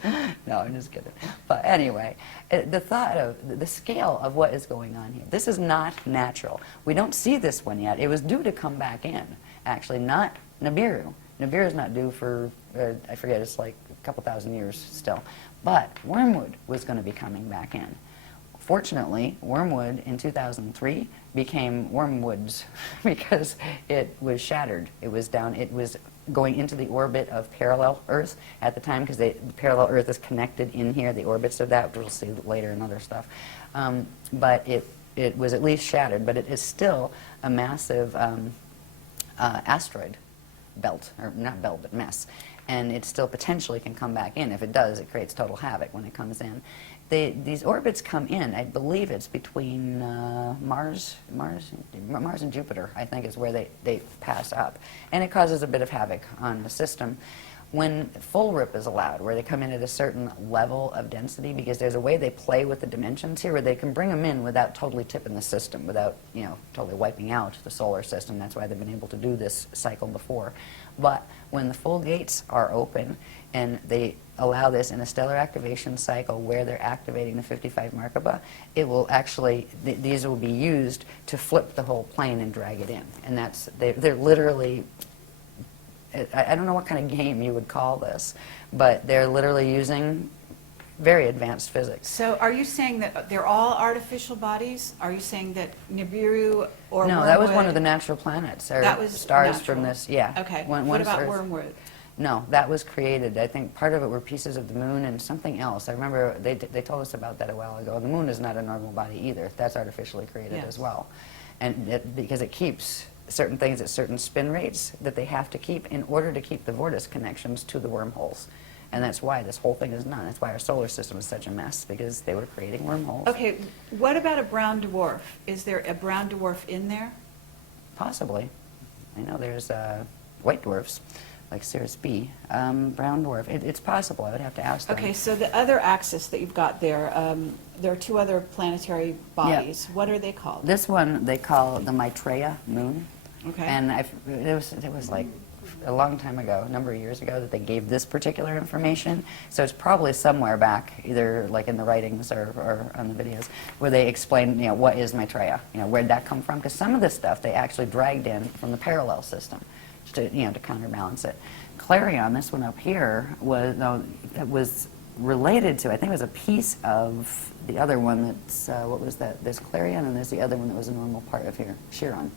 No, I'm just kidding. But anyway, the thought of the scale of what is going on here, this is not natural. We don't see this one yet. It was due to come back in, actually, not Nibiru. Nibiru is not due for, I forget, it's like a couple thousand years still. But Wormwood was going to be coming back in. Fortunately, wormwood in 2003 became wormwoods because it was shattered. It was going into the orbit of parallel Earth at the time, because the parallel Earth is connected in here, the orbits of that, which we'll see later in other stuff. But it was at least shattered, but it is still a massive asteroid belt, or not belt, but mess. And it still potentially can come back in. If it does, it creates total havoc when it comes in. These orbits come in, I believe it's between Mars and Jupiter, I think is where they pass up. And it causes a bit of havoc on the system. When full rip is allowed, where they come in at a certain level of density, because there's a way they play with the dimensions here where they can bring them in without totally tipping the system, without, you know, totally wiping out the solar system. That's why they've been able to do this cycle before. But when the full gates are open and they allow this in a stellar activation cycle where they're activating the 55 Merkaba, it will actually, these will be used to flip the whole plane and drag it in. And they're literally, I don't know what kind of game you would call this, but they're literally using very advanced physics. So are you saying that they're all artificial bodies? Are you saying that Nibiru or No, Wormwood? that was one of the natural planets, or That was stars natural. from this, yeah. Okay. When- What once about Earth- Wormwood? No, that was created. I think part of it were pieces of the moon and something else. I remember they told us about that a while ago. The moon is not a normal body either. That's artificially created Yes. as well. And because it keeps certain things at certain spin rates that they have to keep in order to keep the vortex connections to the wormholes. And that's why this whole thing is done. That's why our solar system is such a mess, because they were creating wormholes. Okay, what about a brown dwarf? Is there a brown dwarf in there? Possibly. I know there's white dwarfs, like Sirius B. Brown dwarf. It's possible. I would have to ask them. Okay, so the other axis that you've got there are two other planetary bodies. What are they called? This one they call the Maitreya moon. Okay. And it was like a long time ago, a number of years ago, that they gave this particular information. So it's probably somewhere back, either like in the writings or on the videos, where they explain, you know, what is Maitreya, you know, where'd that come from? Because some of this stuff they actually dragged in from the parallel system to, you know, to counterbalance it. Clarion, this one up here, it was related to, I think it was a piece of the other one that's, what was that? There's Clarion and there's the other one that was a normal part of here, Chiron.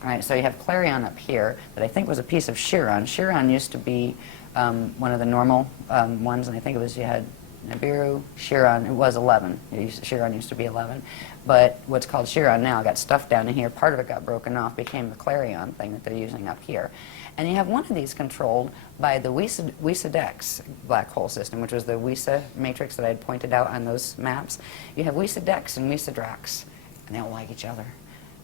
All right, so you have Clarion up here that I think was a piece of Chiron. Chiron used to be one of the normal ones, and I think it was, you had Nibiru, Chiron, it was 11. Chiron used to be 11. But what's called Chiron now got stuffed down in here. Part of it got broken off, became the Clarion thing that they're using up here. And you have one of these controlled by the Wiesa-Dex black hole system, which was the Wiesa matrix that I had pointed out on those maps. You have Wiesa-Dex and Wiesa-Drax, and they don't like each other.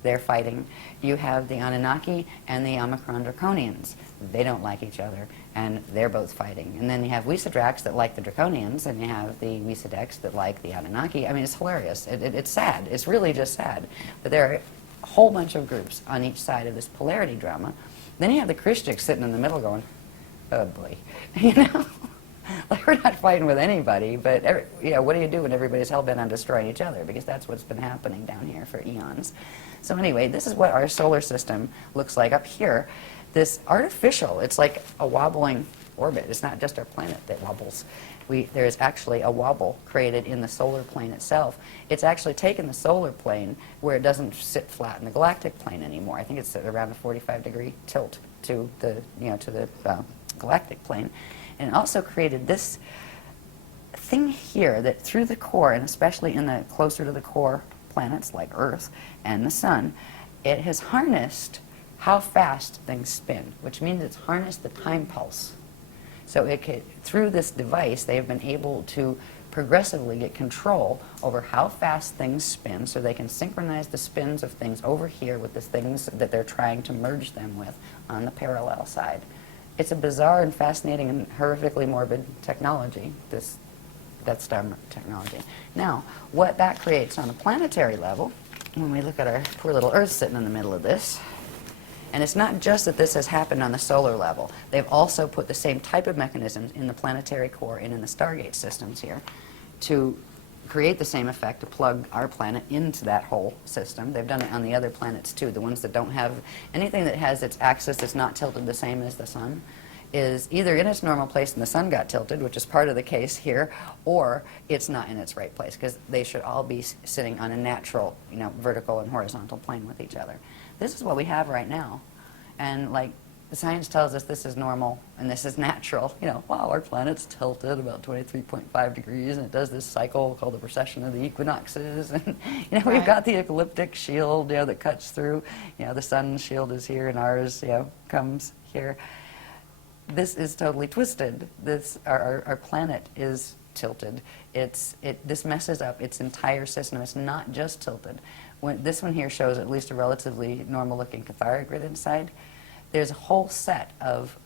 They're fighting. You have the Anunnaki and the Omicron Draconians. They don't like each other, and they're both fighting. And then you have Wiesa-Drax that like the Draconians, and you have the Wiesa-Dex that like the Anunnaki. I mean, it's hilarious. It's sad. It's really just sad. But there are a whole bunch of groups on each side of this polarity drama. Then you have the Christics sitting in the middle going, oh boy, you know? Like, we're not fighting with anybody, but you know, what do you do when everybody's hell-bent on destroying each other? Because that's what's been happening down here for eons. So anyway, this is what our solar system looks like up here. This artificial, it's like a wobbling orbit. It's not just our planet that wobbles. There is actually a wobble created in the solar plane itself. It's actually taken the solar plane where it doesn't sit flat in the galactic plane anymore. I think it's at around a 45-degree tilt to the, you know, to the galactic plane. And it also created this thing here that through the core, and especially in the closer to the core planets like Earth and the Sun, it has harnessed how fast things spin, which means it's harnessed the time pulse. So through this device, they have been able to progressively get control over how fast things spin, so they can synchronize the spins of things over here with the things that they're trying to merge them with on the parallel side. It's a bizarre and fascinating and horrifically morbid technology, this Death Star technology. Now, what that creates on a planetary level, when we look at our poor little Earth sitting in the middle of this, and it's not just that this has happened on the solar level. They've also put the same type of mechanisms in the planetary core and in the Stargate systems here to create the same effect, to plug our planet into that whole system. They've done it on the other planets too, the ones that don't have anything that has its axis that's not tilted the same as the sun. is either in its normal place and the sun got tilted, which is part of the case here, or it's not in its right place, because they should all be sitting on a natural, vertical and horizontal plane with each other. This is what we have right now. And like the science tells us this is normal and this is natural. Wow, our planet's tilted about 23.5 degrees and it does this cycle called the precession of the equinoxes. And we've got the ecliptic shield that cuts through. The sun's shield is here and ours comes here. This is totally twisted. Our planet is tilted. This messes up its entire system. It's not just tilted. This one here shows at least a relatively normal-looking cathara grid inside. There's a whole set of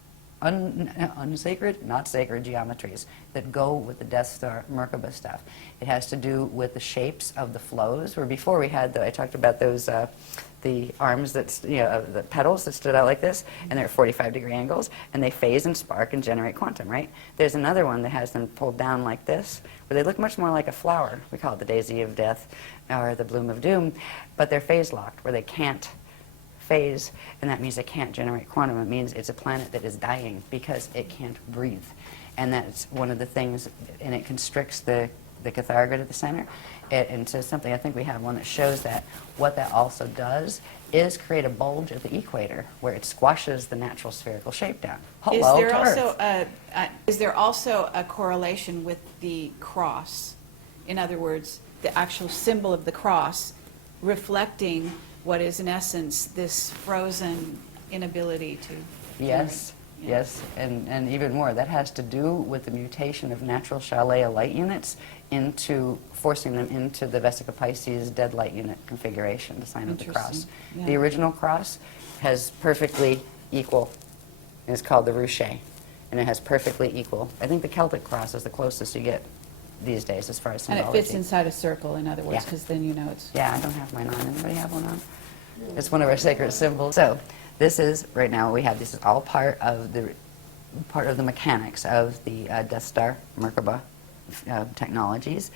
unsacred, not sacred geometries that go with the Death Star Merkaba stuff. It has to do with the shapes of the flows, where before we had, I talked about those, the arms that, the petals that stood out like this, and they're at 45-degree angles, and they phase and spark and generate quantum, right? There's another one that has them pulled down like this, where they look much more like a flower. We call it the daisy of death, or the bloom of doom, but they're phase locked, where they can't phase, and that means they can't generate quantum. It means it's a planet that is dying because it can't breathe. And that's one of the things, and it constricts the cathara grid at the center. And so something, I think we have one that shows that. What that also does is create a bulge at the equator where it squashes the natural spherical shape down. Hello to Earth. Is there also a correlation with the cross? In other words, the actual symbol of the cross reflecting what is in essence this frozen inability to Yes, yes, and even more. That has to do with the mutation of natural Shalea light units into forcing them into the Vesica Pisces dead light unit configuration, the sign of the cross. Yeah. The original cross has perfectly equal, and it's called the ruche, and it has perfectly equal. I think the Celtic cross is the closest you get these days as far as symbology. And it fits inside a circle, in other words, Yeah. because then it's... Yeah, I don't have mine on. Anybody have one on? It's one of our sacred symbols. So this is, right now, we have, this is all part of the mechanics of the Death Star Merkaba technologies.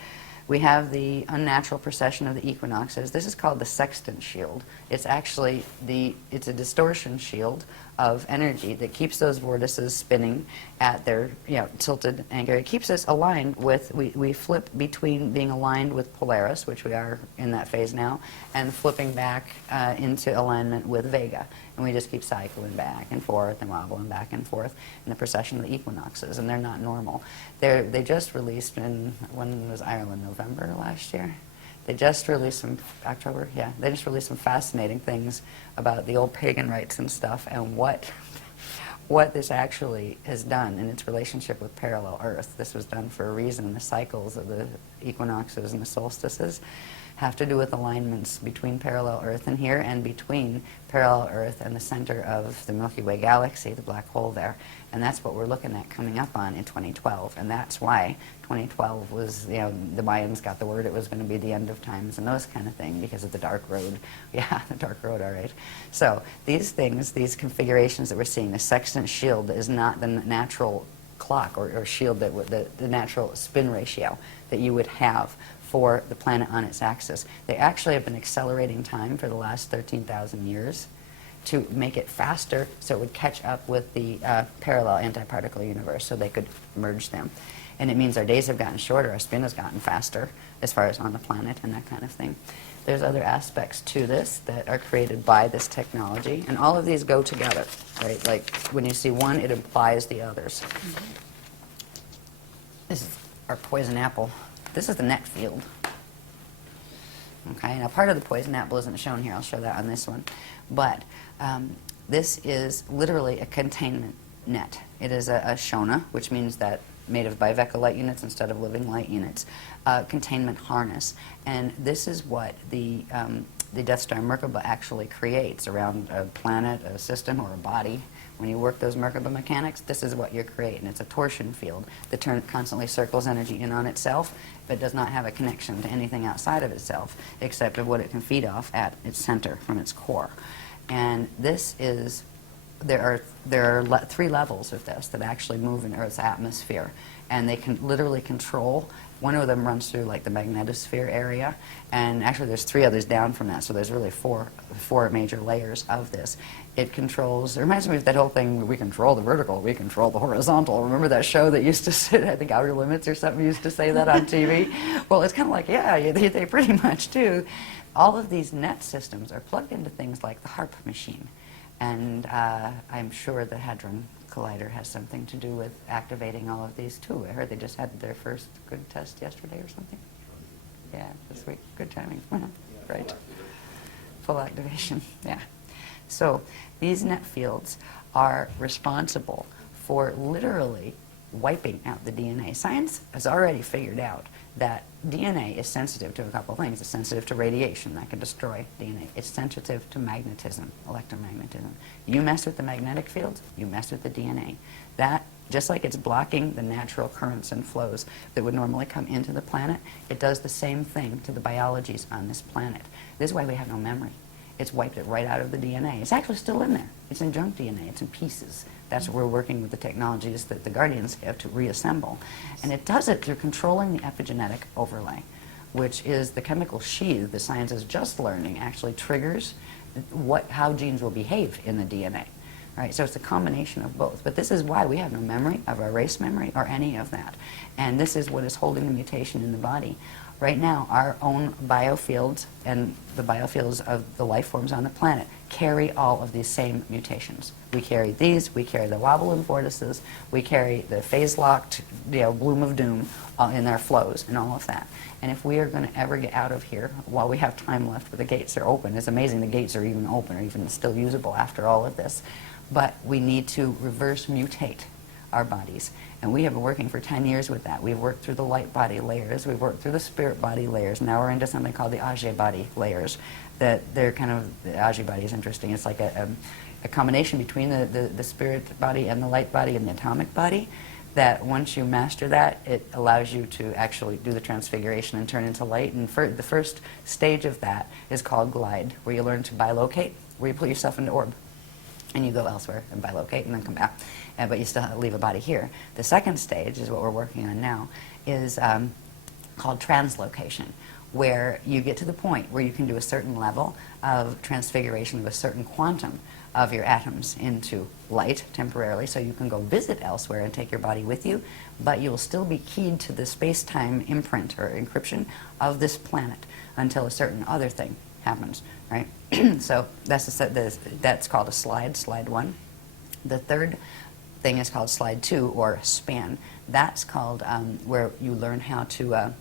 We have the unnatural precession of the equinoxes. This is called the sextant shield. It's actually it's a distortion shield of energy that keeps those vortices spinning at their tilted angle. It keeps us aligned with, we flip between being aligned with Polaris, which we are in that phase now, and flipping back into alignment with Vega. And we just keep cycling back and forth and wobbling back and forth in the precession of the equinoxes, and they're not normal. They just released when was Ireland, November last year? They just released some, October, yeah. They just released some fascinating things about the old pagan rites and stuff, and what this actually has done in its relationship with parallel Earth. This was done for a reason. The cycles of the equinoxes and the solstices have to do with alignments between parallel Earth and here, and between parallel Earth and the center of the Milky Way galaxy, the black hole there. And that's what we're looking at coming up on in 2012. And that's why 2012 was, the Mayans got the word it was going to be the end of times and those kind of things because of the dark road. Yeah, the dark road, all right. So these things, these configurations that we're seeing, the sextant shield is not the natural clock or shield, the natural spin ratio that you would have for the planet on its axis. They actually have been accelerating time for the last 13,000 years to make it faster so it would catch up with the parallel antiparticle universe so they could merge them. And it means our days have gotten shorter, our spin has gotten faster as far as on the planet and that kind of thing. There's other aspects to this that are created by this technology, and all of these go together, right? Like when you see one, it implies the others. Mm-hmm. This is our poison apple. This is the net field. Okay, now part of the poison apple isn't shown here. I'll show that on this one. But this is literally a containment net. It is a ashayana, which means that made of biveka light units instead of living light units, containment harness. And this is what the Death Star Merkaba actually creates around a planet, a system, or a body. When you work those Merkaba mechanics, this is what you're creating. It's a torsion field that constantly circles energy in on itself, but does not have a connection to anything outside of itself, except of what it can feed off at its center from its core. And this is there are 3 levels of this that actually move in Earth's atmosphere, and they can literally control. One of them runs through like the magnetosphere area, and actually there's 3 others down from that, so there's really four major layers of this. It controls, it reminds me of that whole thing, we control the vertical, we control the horizontal. Remember that show that used to say, I think Outer Limits or something used to say that on TV? Well, it's kind of like, yeah, they pretty much do. All of these net systems are plugged into things like the HARP machine. And I'm sure the Hadron Collider has something to do with activating all of these too. I heard they just had their first good test yesterday or something. Yeah, this week. Good timing. Right. Full activation. Yeah. So these net fields are responsible for literally wiping out the DNA. Science has already figured out that DNA is sensitive to a couple things. It's sensitive to radiation that can destroy DNA. It's sensitive to magnetism, electromagnetism. You mess with the magnetic fields, you mess with the DNA. That, just like it's blocking the natural currents and flows that would normally come into the planet, it does the same thing to the biologies on this planet. This is why we have no memory. It's wiped it right out of the DNA. It's actually still in there. It's in junk DNA. It's in pieces. That's what we're working with the technologies that the Guardians have to reassemble. And it does it through controlling the epigenetic overlay, which is the chemical sheath the science is just learning actually triggers how genes will behave in the DNA. Right? So it's a combination of both. But this is why we have no memory of our race memory or any of that. And this is what is holding the mutation in the body. Right now, our own biofields and the biofields of the life forms on the planet carry all of these same mutations. We carry these, we carry the wobble and vortices, we carry the phase-locked bloom of doom in their flows and all of that. And if we are going to ever get out of here while we have time left where the gates are open, it's amazing the gates are even open or even still usable after all of this, but we need to reverse mutate our bodies. And we have been working for 10 years with that. We've worked through the light body layers, we've worked through the spirit body layers, now we're into something called the Ajay body layers. That they're kind of, the Ajay body is interesting. It's like a combination between the spirit body and the light body and the atomic body, that once you master that, it allows you to actually do the transfiguration and turn into light. And the first stage of that is called glide, where you learn to bilocate, where you put yourself into orb. And you go elsewhere and bilocate and then come back. But you still leave a body here. The second stage is what we're working on now, is called translocation, where you get to the point where you can do a certain level of transfiguration of a certain quantum of your atoms into light temporarily, so you can go visit elsewhere and take your body with you, but you will still be keyed to the space-time imprint or encryption of this planet until a certain other thing happens, right? So that's called a slide 1. The third thing is called slide 2, or span. That's called where you learn how to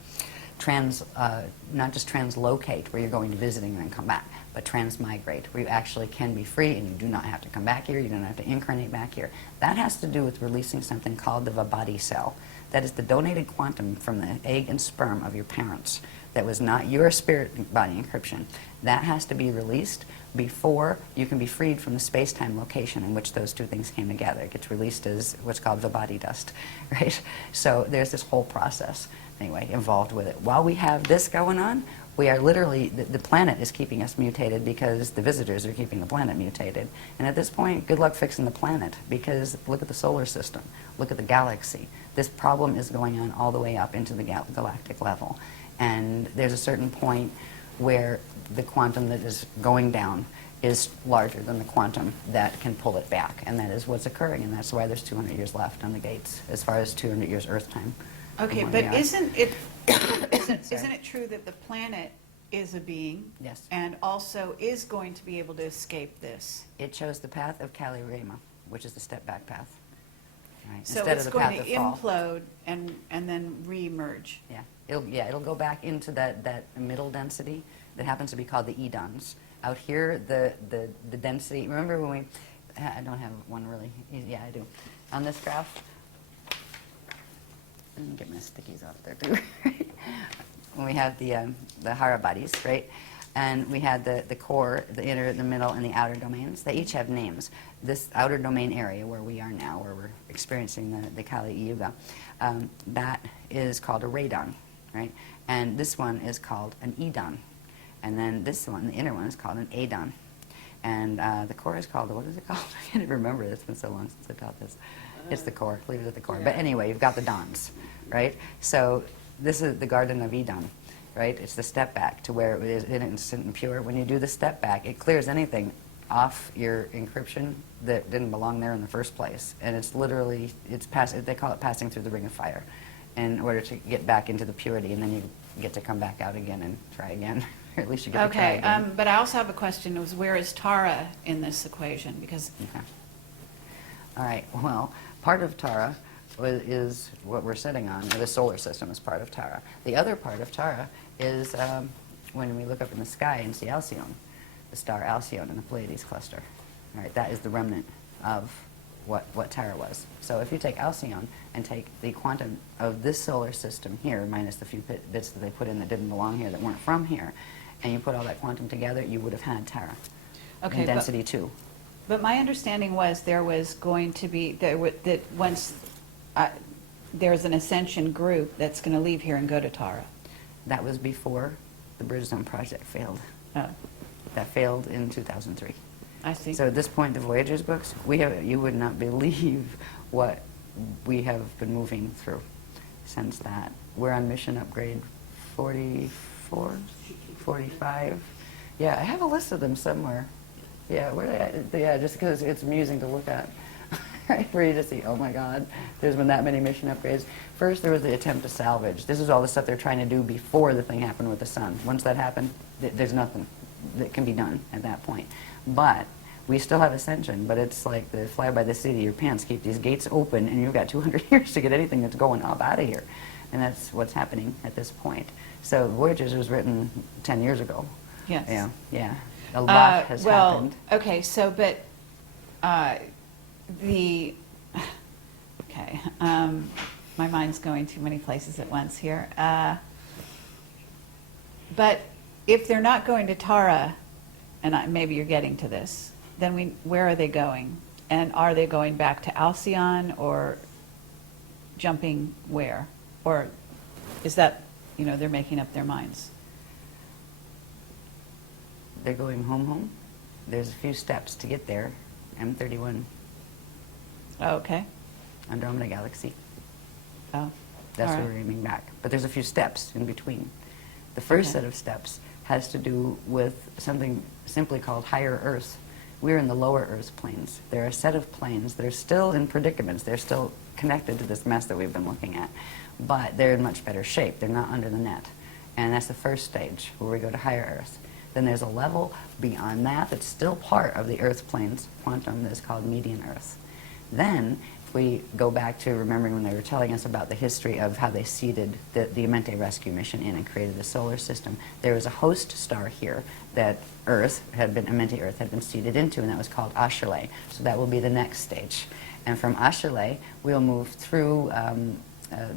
not just translocate, where you're going to visiting and then come back, but transmigrate, where you actually can be free and you do not have to come back here, you don't have to incarnate back here. That has to do with releasing something called the Vibhati cell. That is the donated quantum from the egg and sperm of your parents. That was not your spirit body encryption. That has to be released before you can be freed from the space-time location in which those two things came together. It gets released as what's called Vibhati dust, right? So there's this whole process, anyway, involved with it. While we have this going on, we are literally, the planet is keeping us mutated because the visitors are keeping the planet mutated. And at this point, good luck fixing the planet, because look at the solar system, look at the galaxy. This problem is going on all the way up into the galactic level. And there's a certain point where the quantum that is going down is larger than the quantum that can pull it back. And that is what's occurring, and that's why there's 200 years left on the gates, as far as 200 years Earth time. Okay, but isn't it true that the planet is a being? Yes. And also is going to be able to escape this? It chose the path of Kali Rama, which is the step-back path. Right? So Instead it's of the going path to of fall. implode and then re-emerge. Yeah. It'll go back into that middle density that happens to be called the edons. Out here, the density. Remember when we? I don't have one really. Yeah, I do. On this graph. Let me get my stickies off there too. When we have the Hara bodies, right? And we had the core, the inner, the middle, and the outer domains. They each have names. This outer domain area where we are now, where we're experiencing the Kali Yuga, that is called a radon, right? And this one is called an edon. And then this one, the inner one, is called an adon. And the core is called, what is it called? I can't even remember. It's been so long since I taught this. It's the core. Leave it at the core. But anyway, you've got the dawns, right? So this is the Garden of Eden, right? It's the step back to where it is innocent and pure. When you do the step back, it clears anything off your encryption that didn't belong there in the first place. And it's literally, they call it passing through the ring of fire in order to get back into the purity, and then you get to come back out again and try again. Or at least you get to try Okay, again. but I also have a question, was where is Tara in this equation? Because, Okay. All right, well, part of Tara is what we're sitting on. The solar system is part of Tara. The other part of Tara is when we look up in the sky and see Alcyone, the star Alcyone in the Pleiades cluster. All right, that is the remnant of what Tara was. So if you take Alcyone and take the quantum of this solar system here, minus the few bits that they put in that didn't belong here, that weren't from here, and you put all that quantum together, you would have had Tara. okay, In density 2. but my understanding was there was going to be, that once there's an ascension group that's going to leave here and go to Tara. That was before the Bridgestone project failed. Oh, That failed in 2003. I see. So at this point, the Voyagers books, you would not believe what we have been moving through since that. We're on mission upgrade 44, 45. Yeah, I have a list of them somewhere. Yeah, just because it's amusing to look at. Right, where you just see, oh my God, there's been that many mission upgrades. First, there was the attempt to salvage. This is all the stuff they're trying to do before the thing happened with the sun. Once that happened, there's nothing that can be done at that point. But we still have ascension, but it's like the fly by the seat of your pants. Keep these gates open, and you've got 200 years to get anything that's going up out of here. And that's what's happening at this point. So Voyagers was written 10 years ago. Yes. Yeah. A lot has happened. Okay, so, but okay, my mind's going too many places at once here. But if they're not going to Tara, and maybe you're getting to this, then where are they going? And are they going back to Alcyone or jumping where? Or is that, they're making up their minds? They're going home. There's a few steps to get there. M31, Oh, okay. Andromeda Galaxy. Oh, That's all where right. we're aiming back. But there's a few steps in between. The first Okay. set of steps has to do with something simply called higher Earth. We're in the lower Earth planes. There are a set of planes that are still in predicaments. They're still connected to this mess that we've been looking at. But they're in much better shape. They're not under the net. And that's the first stage, where we go to higher Earth. Then there's a level beyond that that's still part of the Earth plane's quantum that's called median Earth. Then, if we go back to remembering when they were telling us about the history of how they seeded the Amente rescue mission in and created the solar system, there was a host star here that Amente Earth had been seeded into, and that was called Ashale. So that will be the next stage. And from Ashale, we'll move through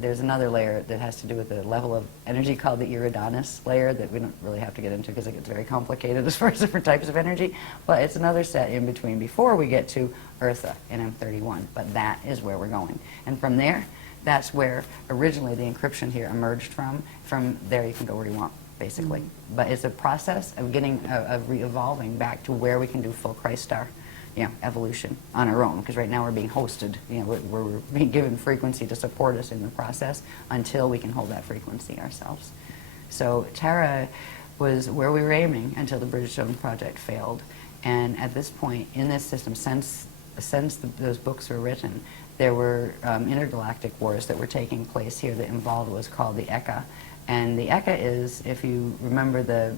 there's another layer that has to do with the level of energy called the Iridanus layer that we don't really have to get into because it gets very complicated as far as different types of energy. But it's another set in between before we get to Eartha in M31. But that is where we're going. And from there, that's where originally the encryption here emerged from. From there, you can go where you want, basically. Mm-hmm. But it's a process of getting, of re-evolving back to where we can do full Christ star. Evolution on our own, because right now we're being hosted. We're being given frequency to support us in the process until we can hold that frequency ourselves. So Tara was where we were aiming until the Bridgestone project failed. And at this point in this system, since those books were written, there were intergalactic wars that were taking place here that involved what was called the Eka. And the Eka is, if you remember the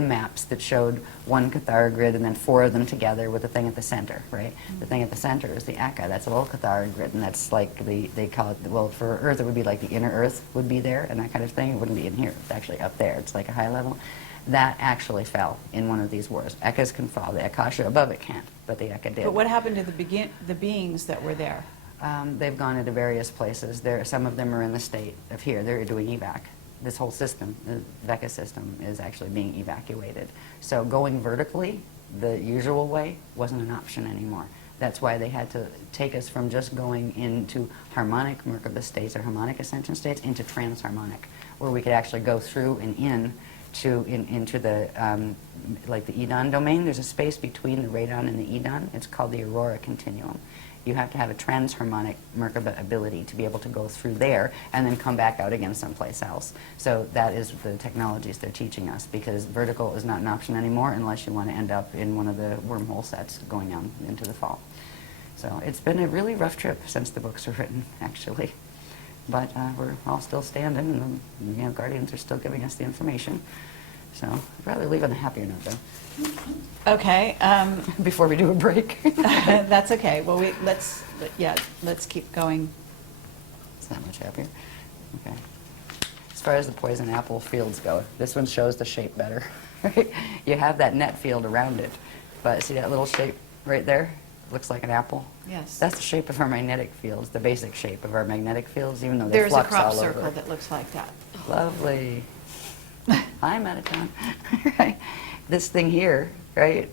maps that showed one Cathara grid and then 4 of them together with the thing at the center, right? Mm-hmm. The thing at the center is the Eka. That's a little Cathara grid, and that's like they call it, well, for Earth it would be like the inner Earth would be there and that kind of thing. It wouldn't be in here. It's actually up there. It's like a high level. That actually fell in one of these wars. Ekas can fall. The Akasha above it can't, but the Eka did. But what happened to the beings that were there? They've gone into various places. Some of them are in the state of here. They're doing evac. This whole system, the VECA system, is actually being evacuated. So going vertically, the usual way, wasn't an option anymore. That's why they had to take us from just going into harmonic Merkaba states or harmonic ascension states into transharmonic, where we could actually go through and in into the like the Edon domain. There's a space between the radon and the Edon. It's called the aurora continuum. You have to have a transharmonic Merkaba ability to be able to go through there and then come back out again someplace else. So that is the technologies they're teaching us, because vertical is not an option anymore unless you want to end up in one of the wormhole sets going on into the fall. So it's been a really rough trip since the books were written, actually. But we're all still standing, and the Guardians are still giving us the information. So I'd rather leave on a happier note, though. Okay, Before we do a break. that's okay. Well, let's keep going. It's not much happier. Okay. As far as the poison apple fields go, this one shows the shape better. Right? You have that net field around it, but see that little shape right there? Looks like an apple. Yes. That's the shape of our magnetic fields, the basic shape of our magnetic fields, even though they There's a flux crop all circle over. that looks like that. Lovely. I'm out of town. Right? This thing here, right?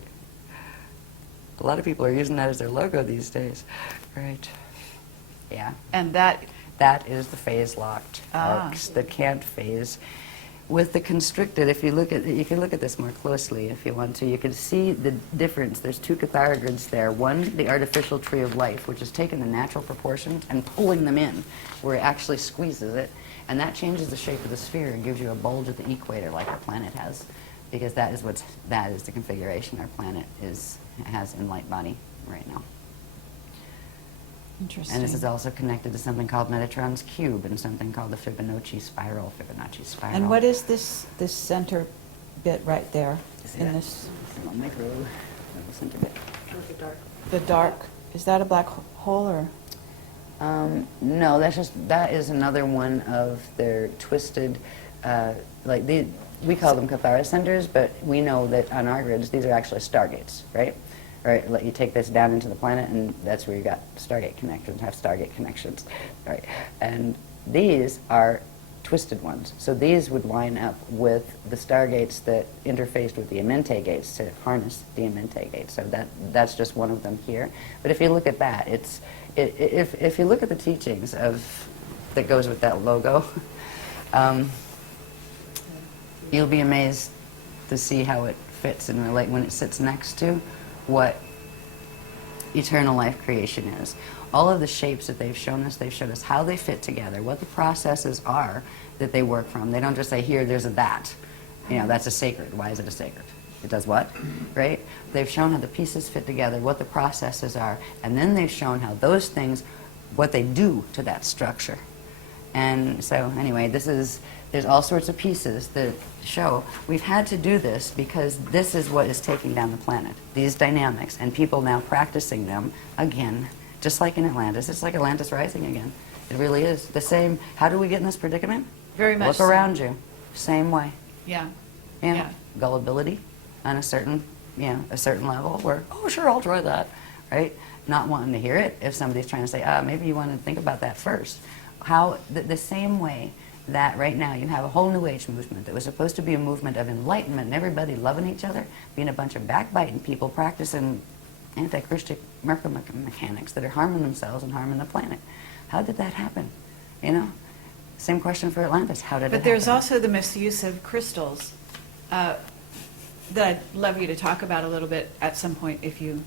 A lot of people are using that as their logo these days. Right. Yeah. And that, That is the phase-locked Ah. arcs that can't phase. With the constricted, if you look at, you can look at this more closely if you want to. You can see the difference. There's two catharogrids there. One, the artificial tree of life, which is taking the natural proportions and pulling them in, where it actually squeezes it, and that changes the shape of the sphere and gives you a bulge at the equator, like our planet has, because that is the configuration our planet has in light body right now. interesting. And this is also connected to something called Metatron's cube and something called the Fibonacci spiral. And what is this center bit right there See in that? this, Little micro little center bit. With the dark. the dark, is that a black hole or? No, that is another one of their twisted, we call them Cathara centers, but we know that on our grids these are actually stargates, right? Right, let you take this down into the planet, and that's where you got Stargate connections, have Stargate connections, right? And these are twisted ones. So these would line up with the Stargates that interfaced with the Amenti gates to harness the Amenti gates. So that's just one of them here. But if you look at that, if you look at the teachings that goes with that logo, you'll be amazed to see how it fits and relate when it sits next to what eternal life creation is. All of the shapes that they've showed us how they fit together, what the processes are that they work from. They don't just say, here, there's a that. You know, that's a sacred. Why is it a sacred? It does what? Right? They've shown how the pieces fit together, what the processes are, and then they've shown how those things, what they do to that structure. And so anyway, there's all sorts of pieces that show we've had to do this because this is what is taking down the planet, these dynamics, and people now practicing them again, just like in Atlantis. It's like Atlantis rising again. It really is. The same, how do we get in this predicament? Very much Look so. around you. Same way. Yeah. You know, Yeah. gullibility on a certain level where, oh, sure, I'll try that, right? Not wanting to hear it if somebody's trying to say, maybe you want to think about that first. How, the same way that right now you have a whole New Age movement that was supposed to be a movement of enlightenment and everybody loving each other, being a bunch of backbiting people practicing anti-Christian mechanics that are harming themselves and harming the planet. How did that happen? You know? Same question for Atlantis. How did it happen? But there's also the misuse of crystals that I'd love you to talk about a little bit at some point if you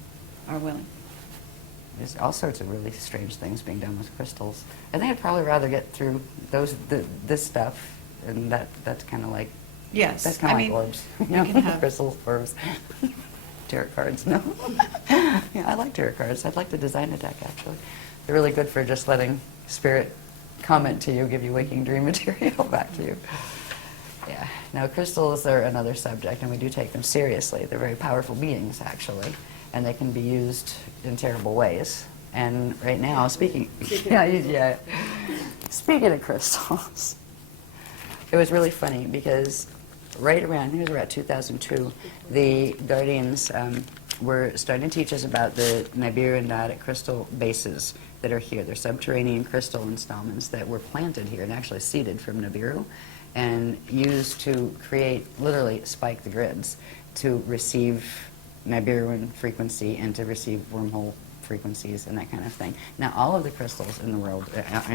are willing. There's all sorts of really strange things being done with crystals. I think I'd probably rather get through this stuff, and that's kind of like, Yes. that's kind of like orbs. You know, can have- crystals, orbs, tarot cards. No, yeah, I like tarot cards. I'd like to design a deck actually. They're really good for just letting spirit comment to you, give you waking dream material back to you. Yeah. Now crystals are another subject, and we do take them seriously. They're very powerful beings actually, and they can be used in terrible ways. And right now, speaking of crystals, it was really funny because right around, I think it was around 2002, the Guardians were starting to teach us about the Nibiru and Diotic crystal bases that are here. They're subterranean crystal installments that were planted here and actually seeded from Nibiru and used to create, literally spike the grids to receive Nibiruan frequency and to receive wormhole frequencies and that kind of thing. Now, all of the crystals in the world,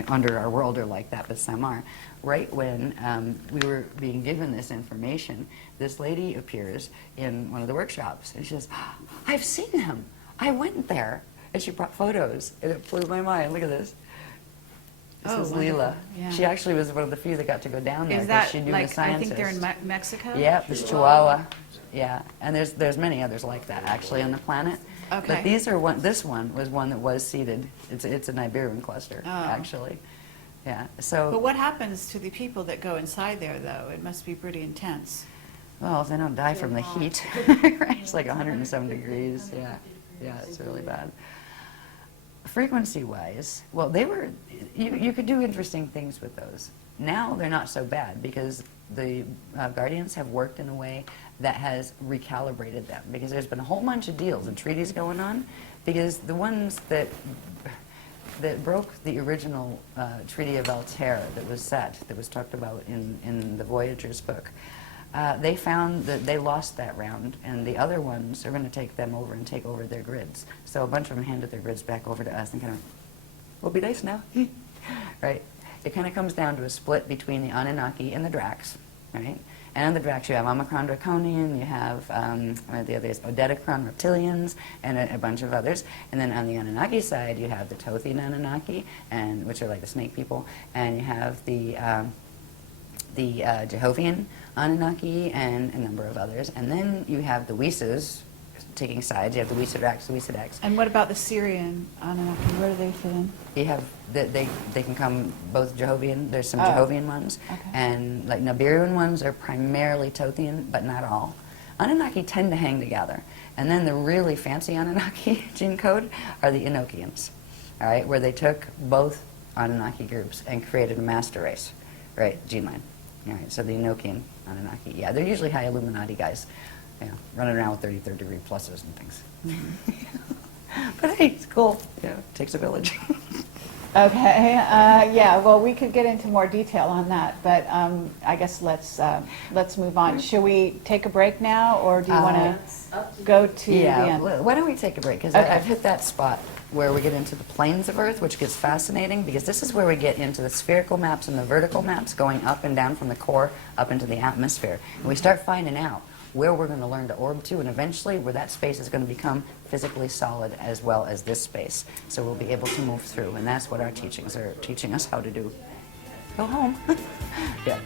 under our world, are like that, but some are. Right when we were being given this information, this lady appears in one of the workshops, and she says, "I've seen him. I went there." And she brought photos, and it blew my mind. Look at this. This is wonderful. Leela. Yeah. She actually was one of the few that got to go down there Is because that she knew like, the scientists. I think they're in Mexico? Yeah, there's Chihuahua. Yeah, and there's many others like that actually on the planet. Okay. But these are one. This one was one that was seeded. It's a Nibirian cluster actually. Yeah. So. But what happens to the people that go inside there, though? It must be pretty intense. Well, they don't die from the heat. Right? It's like 107 degrees. Yeah. Yeah, it's really bad. Frequency-wise, well, they were. You could do interesting things with those. Now they're not so bad because the guardians have worked in a way that has recalibrated them, because there's been a whole bunch of deals and treaties going on, because the ones that broke the original Treaty of Altair that was talked about in the Voyagers book, they found that they lost that round, and the other ones are going to take them over and take over their grids. So a bunch of them handed their grids back over to us and kind of, we'll be nice now, right? It kind of comes down to a split between the Anunnaki and the Dracs, right? And the Dracs, you have Omicron Draconian, you have the other is Odedicron Reptilians, and a bunch of others. And then on the Anunnaki side, you have the Tothian Anunnaki, and which are like the snake people, and you have the Jehovian Anunnaki and a number of others. And then you have the Weeses taking sides. You have the Weesadrax, the Weesadex. And what about the Syrian Anunnaki? Where do they fit in? You have they can come both Jehovian. There's some Oh. Jehovian ones, Okay. and like Nibirian ones are primarily Tothian, but not all. Anunnaki tend to hang together, and then the really fancy Anunnaki gene code are the Enochians, all right, where they took both Anunnaki groups and created a master race, right, gene line. All right, so the Enochian Anunnaki, yeah, they're usually high Illuminati guys, running around with 33rd degree pluses and things. But hey, it's cool. Yeah, it takes a village. Okay, yeah, well, we could get into more detail on that, but I guess let's move on. Should we take a break now, or do you want to go to the end? Why don't we take a break? Because Okay. I've hit that spot where we get into the planes of Earth, which gets fascinating, because this is where we get into the spherical maps and the vertical maps going up and down from the core up into the atmosphere. And we start finding out where we're going to learn to orb to, and eventually where that space is going to become physically solid as well as this space. So we'll be able to move through, and that's what our teachings are teaching us how to do. Go home. Yeah.